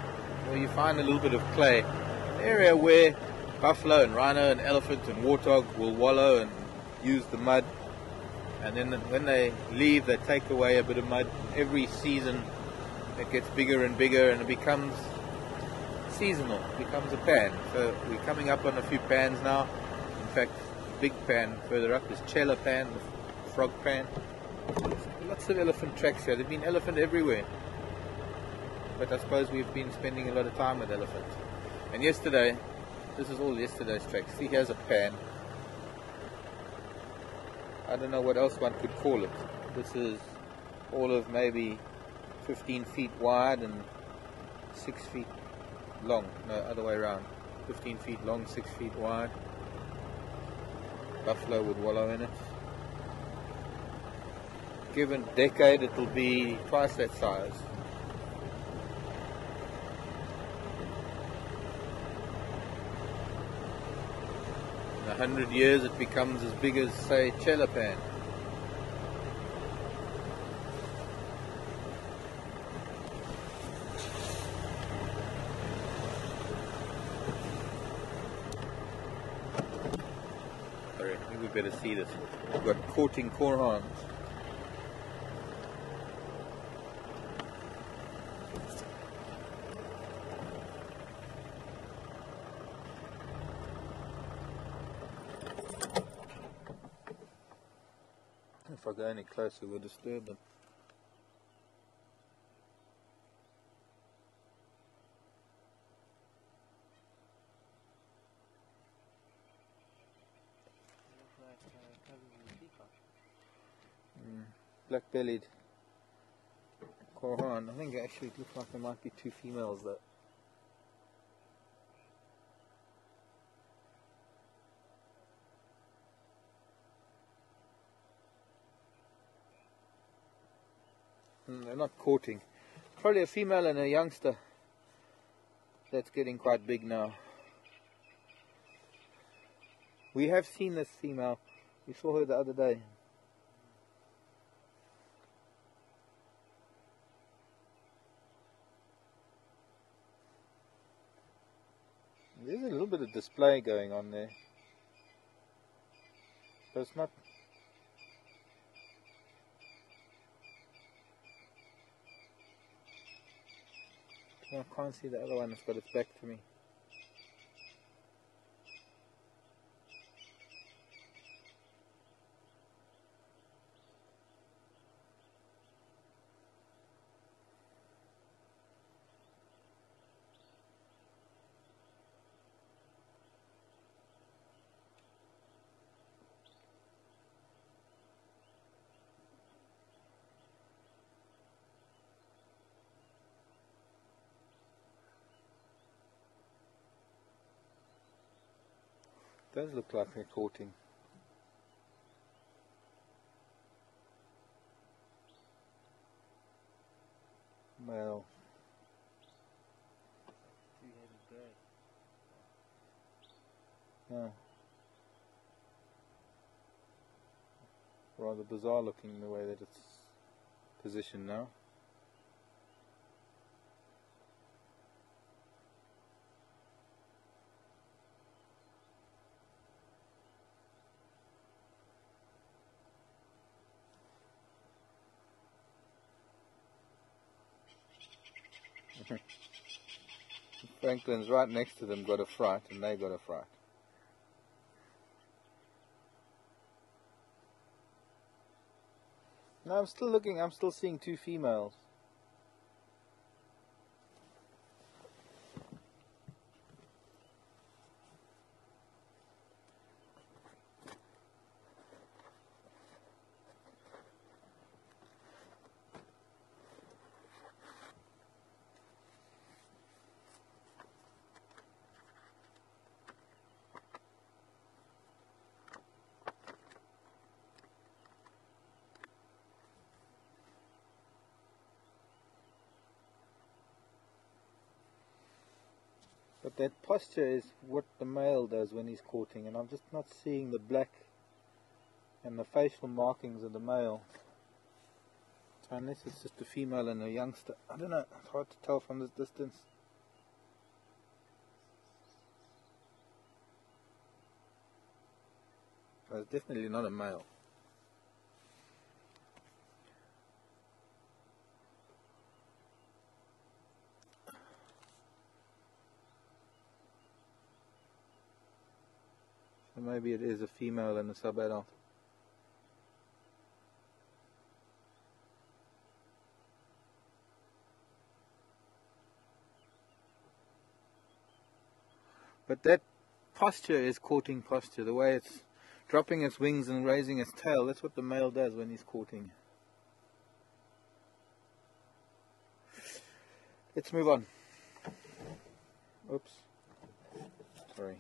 So you find a little bit of clay. An area where buffalo and rhino and elephant and warthog will wallow and use the mud, and then when they leave they take away a bit of mud. Every season it gets bigger and bigger and it becomes seasonal, it becomes a pan. So we're coming up on a few pans now. In fact, the big pan further up is Chela pan, the frog pan. Lots of elephant tracks here. There've been elephant everywhere, but I suppose we've been spending a lot of time with elephants. And yesterday, this is all yesterday's tracks. See, here's a pan. I don't know what else one could call it. This is all of maybe 15 feet wide and 6 feet long. No, other way around. 15 feet long, 6 feet wide. Buffalo would wallow in it. Given a decade, it will be twice that size. In 100 years, it becomes as big as, say, Chelapan. Sorry, I think we better see this. We've got courting korhans. If I go any closer, we'll disturb them. Black-bellied korhan. I think actually it looks like there might be two females though. They're not courting. Probably a female and a youngster that's getting quite big now. We have seen this female. We saw her the other day. There's a little bit of display going on there. But it's not... I can't see the other one, it's got its back to me. Does look like they're courting. Male. Yeah. Rather bizarre looking the way that it's positioned now. Franklin's right next to them got a fright, and they got a fright. No, I'm still looking, I'm still seeing two females. But that posture is what the male does when he's courting, and I'm just not seeing the black and the facial markings of the male. So unless it's just a female and a youngster, I don't know, it's hard to tell from this distance. But it's definitely not a male. So maybe it is a female and a sub-adult. But that posture is courting posture, the way it's dropping its wings and raising its tail. That's what the male does when he's courting. Let's move on. Oops. Sorry.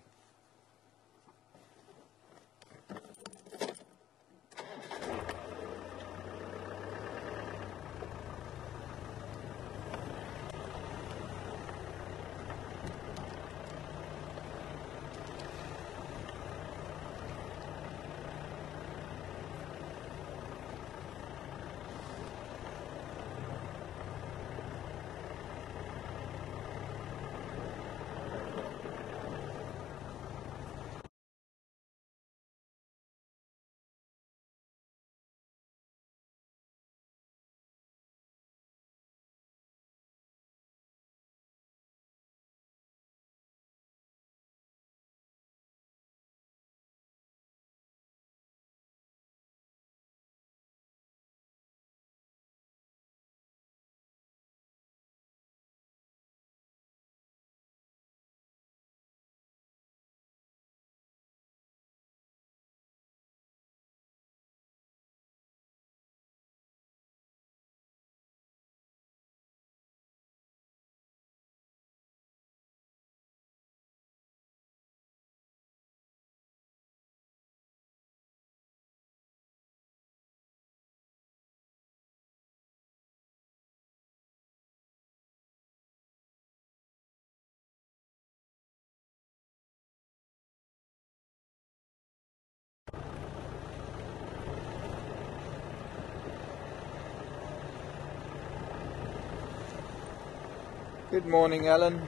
Good morning, Alan.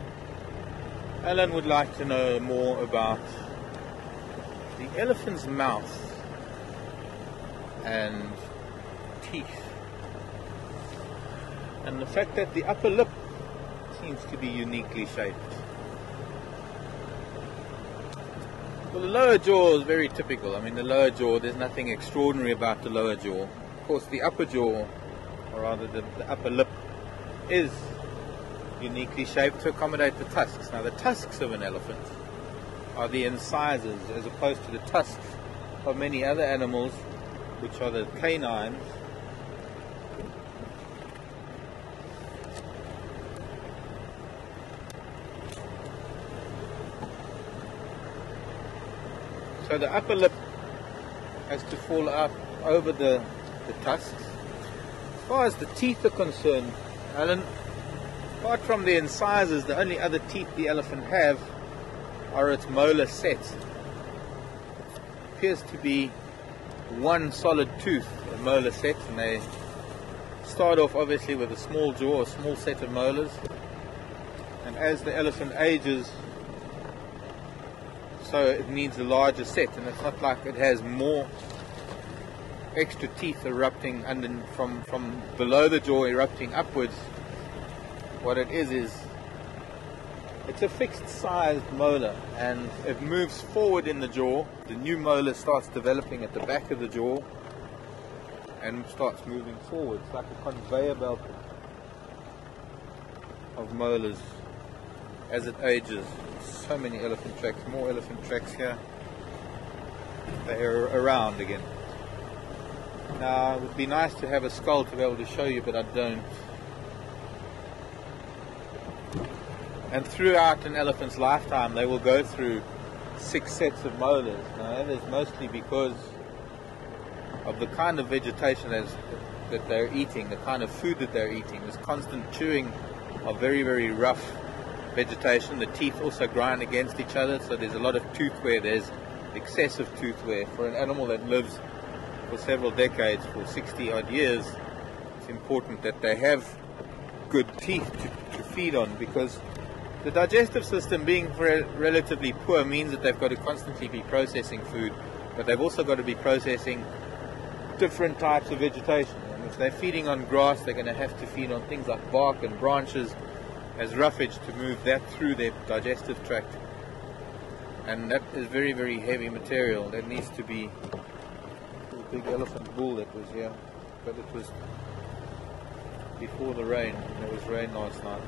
Alan would like to know more about the elephant's mouth and teeth, and the fact that the upper lip seems to be uniquely shaped. Well, the lower jaw is very typical. I mean, the lower jaw, there's nothing extraordinary about the lower jaw. Of course, the upper jaw, or rather the upper lip, is uniquely shaped to accommodate the tusks. Now, the tusks of an elephant are the incisors, as opposed to the tusks of many other animals, which are the canines. So the upper lip has to fall up over the tusks. As far as the teeth are concerned, Alan, apart from the incisors, the only other teeth the elephant have are its molar sets. It appears to be one solid tooth, a molar set, and they start off obviously with a small jaw, a small set of molars, and as the elephant ages, so it needs a larger set, and it's not like it has more extra teeth erupting from below the jaw erupting upwards. What it is it's a fixed sized molar, and it moves forward in the jaw. The new molar starts developing at the back of the jaw and starts moving forward. It's like a conveyor belt of molars as it ages. So many elephant tracks, more elephant tracks here. They are around again. Now, it would be nice to have a skull to be able to show you, but I don't. And throughout an elephant's lifetime, they will go through 6 sets of molars. Now, that is mostly because of the kind of vegetation that they're eating, the kind of food that they're eating. This constant chewing of very, very rough vegetation. The teeth also grind against each other, so there's a lot of tooth wear. There's excessive tooth wear. For an animal that lives for several decades, for 60 odd years, it's important that they have good teeth to feed on, because the digestive system being relatively poor means that they've got to constantly be processing food, but they've also got to be processing different types of vegetation. And if they're feeding on grass, they're going to have to feed on things like bark and branches as roughage to move that through their digestive tract. And that is very, very heavy material. That needs to be a big elephant bull that was here, but it was before the rain. There was rain last night.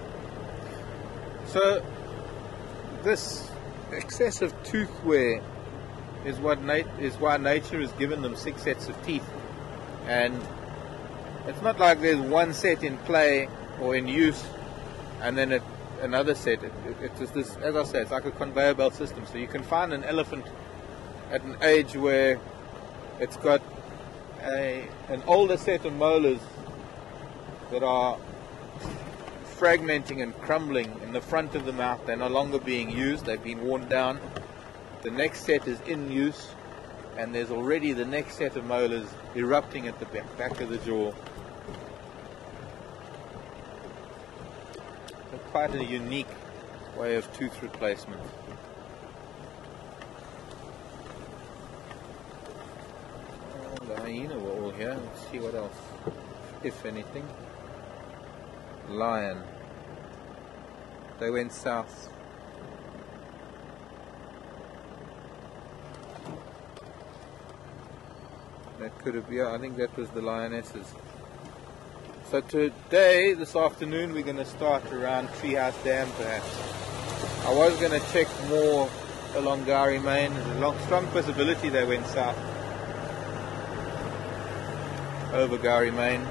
So this excessive tooth wear is why nature has given them 6 sets of teeth, and it's not like there's one set in play or in use and then another set. It's just this, as I say, it's like a conveyor belt system. So you can find an elephant at an age where it's got an older set of molars that are fragmenting and crumbling in the front of the mouth. They're no longer being used, they've been worn down. The next set is in use, and there's already the next set of molars erupting at the back of the jaw. So quite a unique way of tooth replacement. The hyena were all here. Let's see what else, if anything. Lion. They went south. That could have been, yeah, I think that was the lionesses. So today, this afternoon, we're going to start around Treehouse Dam perhaps. I was going to check more along Gowrie Main. There's a strong possibility they went south over Gowrie Main.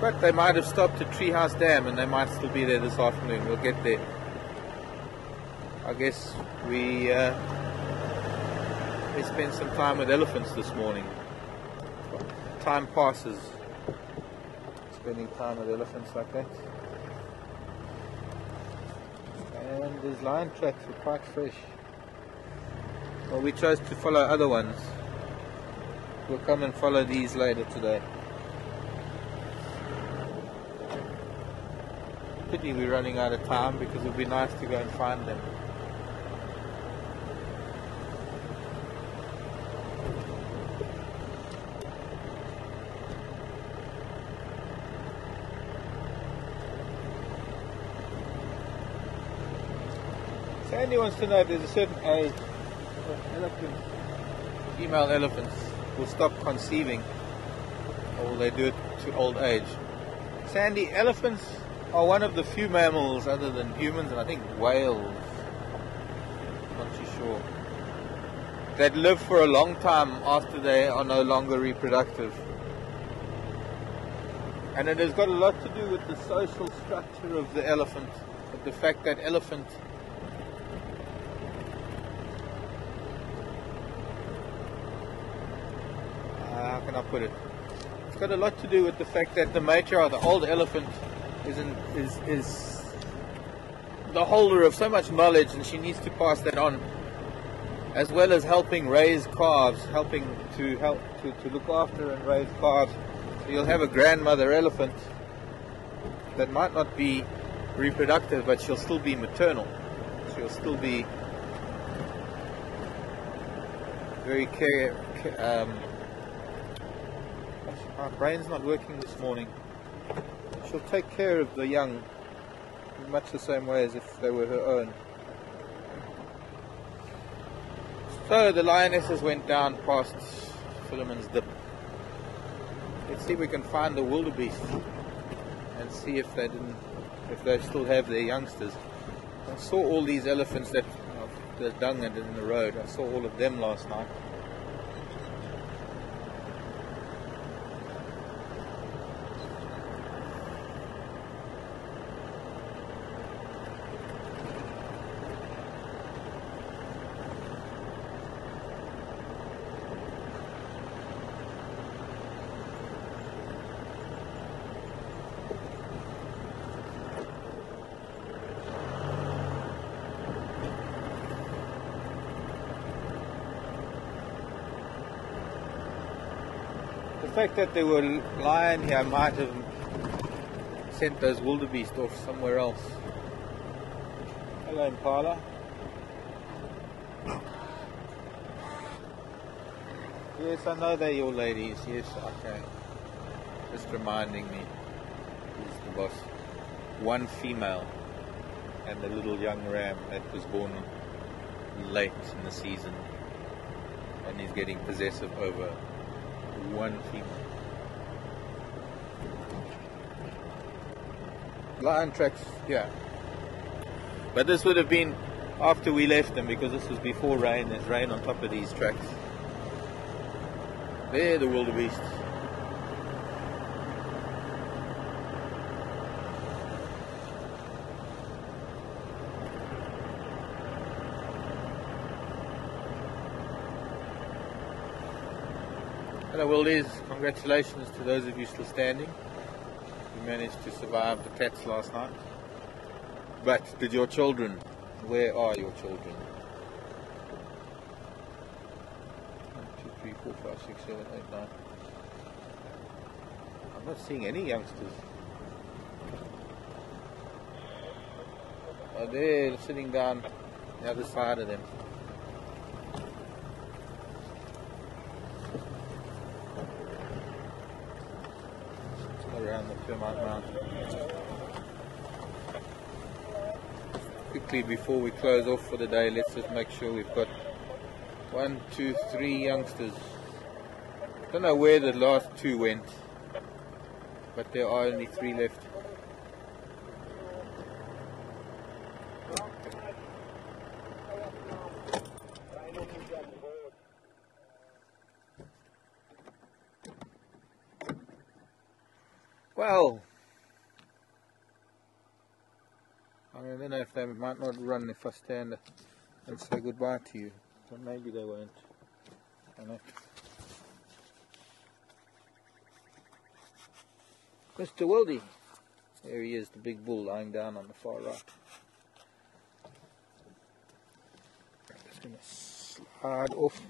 But they might have stopped at Treehouse Dam and they might still be there this afternoon. We'll get there. I guess we spent some time with elephants this morning. Time passes spending time with elephants like that. And these lion tracks were quite fresh. Well, we chose to follow other ones. We'll come and follow these later today. Pity we're running out of time because it would be nice to go and find them. Sandy wants to know if there's a certain age elephants, female elephants will stop conceiving, or will they do it to old age? Sandy, elephants are one of the few mammals other than humans, and I think whales, not too sure, that live for a long time after they are no longer reproductive. And it has got a lot to do with the social structure of the elephant, with the fact that elephant how can I put it? It's got a lot to do with the fact that the matriarch, the old elephant, is the holder of so much knowledge, and she needs to pass that on, as well as helping raise calves, helping to look after and raise calves. So you'll have a grandmother elephant that might not be reproductive, but she'll still be maternal. She'll still be very my brain's not working this morning. She'll take care of the young in much the same way as if they were her own. So the lionesses went down past Philemon's Dip. Let's see if we can find the wildebeest and see if they still have their youngsters. I saw all these elephants that dung in the road. I saw all of them last night. The fact that there were lion here might have sent those wildebeest off somewhere else. Hello, Impala. Yes, I know they're your ladies. Yes, okay. Just reminding me. Who's the boss? One female and the little young ram that was born late in the season, and he's getting possessive over one female. Lion tracks, yeah. But this would have been after we left them, because this was before rain. There's rain on top of these tracks. There, the wildebeest. Hello Wildies, congratulations to those of you still standing. You managed to survive the cats last night. But did your children? Where are your children? 1, 2, 3, 4, 5, 6, 7, 8, 9. I'm not seeing any youngsters. Oh, they're sitting down the other side of them. Around the Termite Mountain. Quickly before we close off for the day, let's just make sure we've got 1, 2, 3 youngsters. Don't know where the last 2 went, but there are only 3 left. Well, I don't know if they might not run if I stand and say goodbye to you, but maybe they won't. I don't know. Mr. Wildy, there he is, the big bull lying down on the far right. I'm just going to slide off,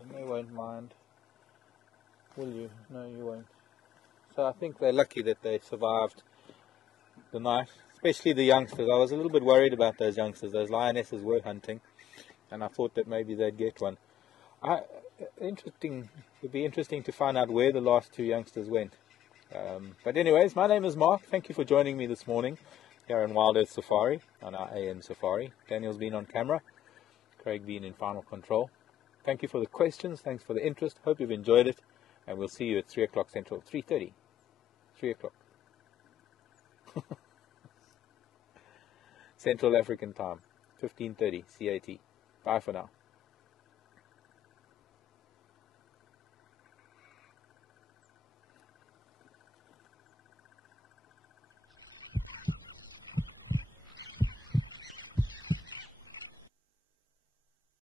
and they won't mind. Will you? No, you won't. So I think they're lucky that they survived the night, especially the youngsters. I was a little bit worried about those youngsters. Those lionesses were hunting, and I thought that maybe they'd get one. It would be interesting to find out where the last 2 youngsters went. But anyways, my name is Mark. Thank you for joining me this morning here on Wild Earth Safari, on our AM Safari. Daniel's been on camera, Craig been in final control. Thank you for the questions. Thanks for the interest. Hope you've enjoyed it. And we'll see you at 3 o'clock Central, 3:30. 3 o'clock. Central African time, 15:30 CAT. Bye for now.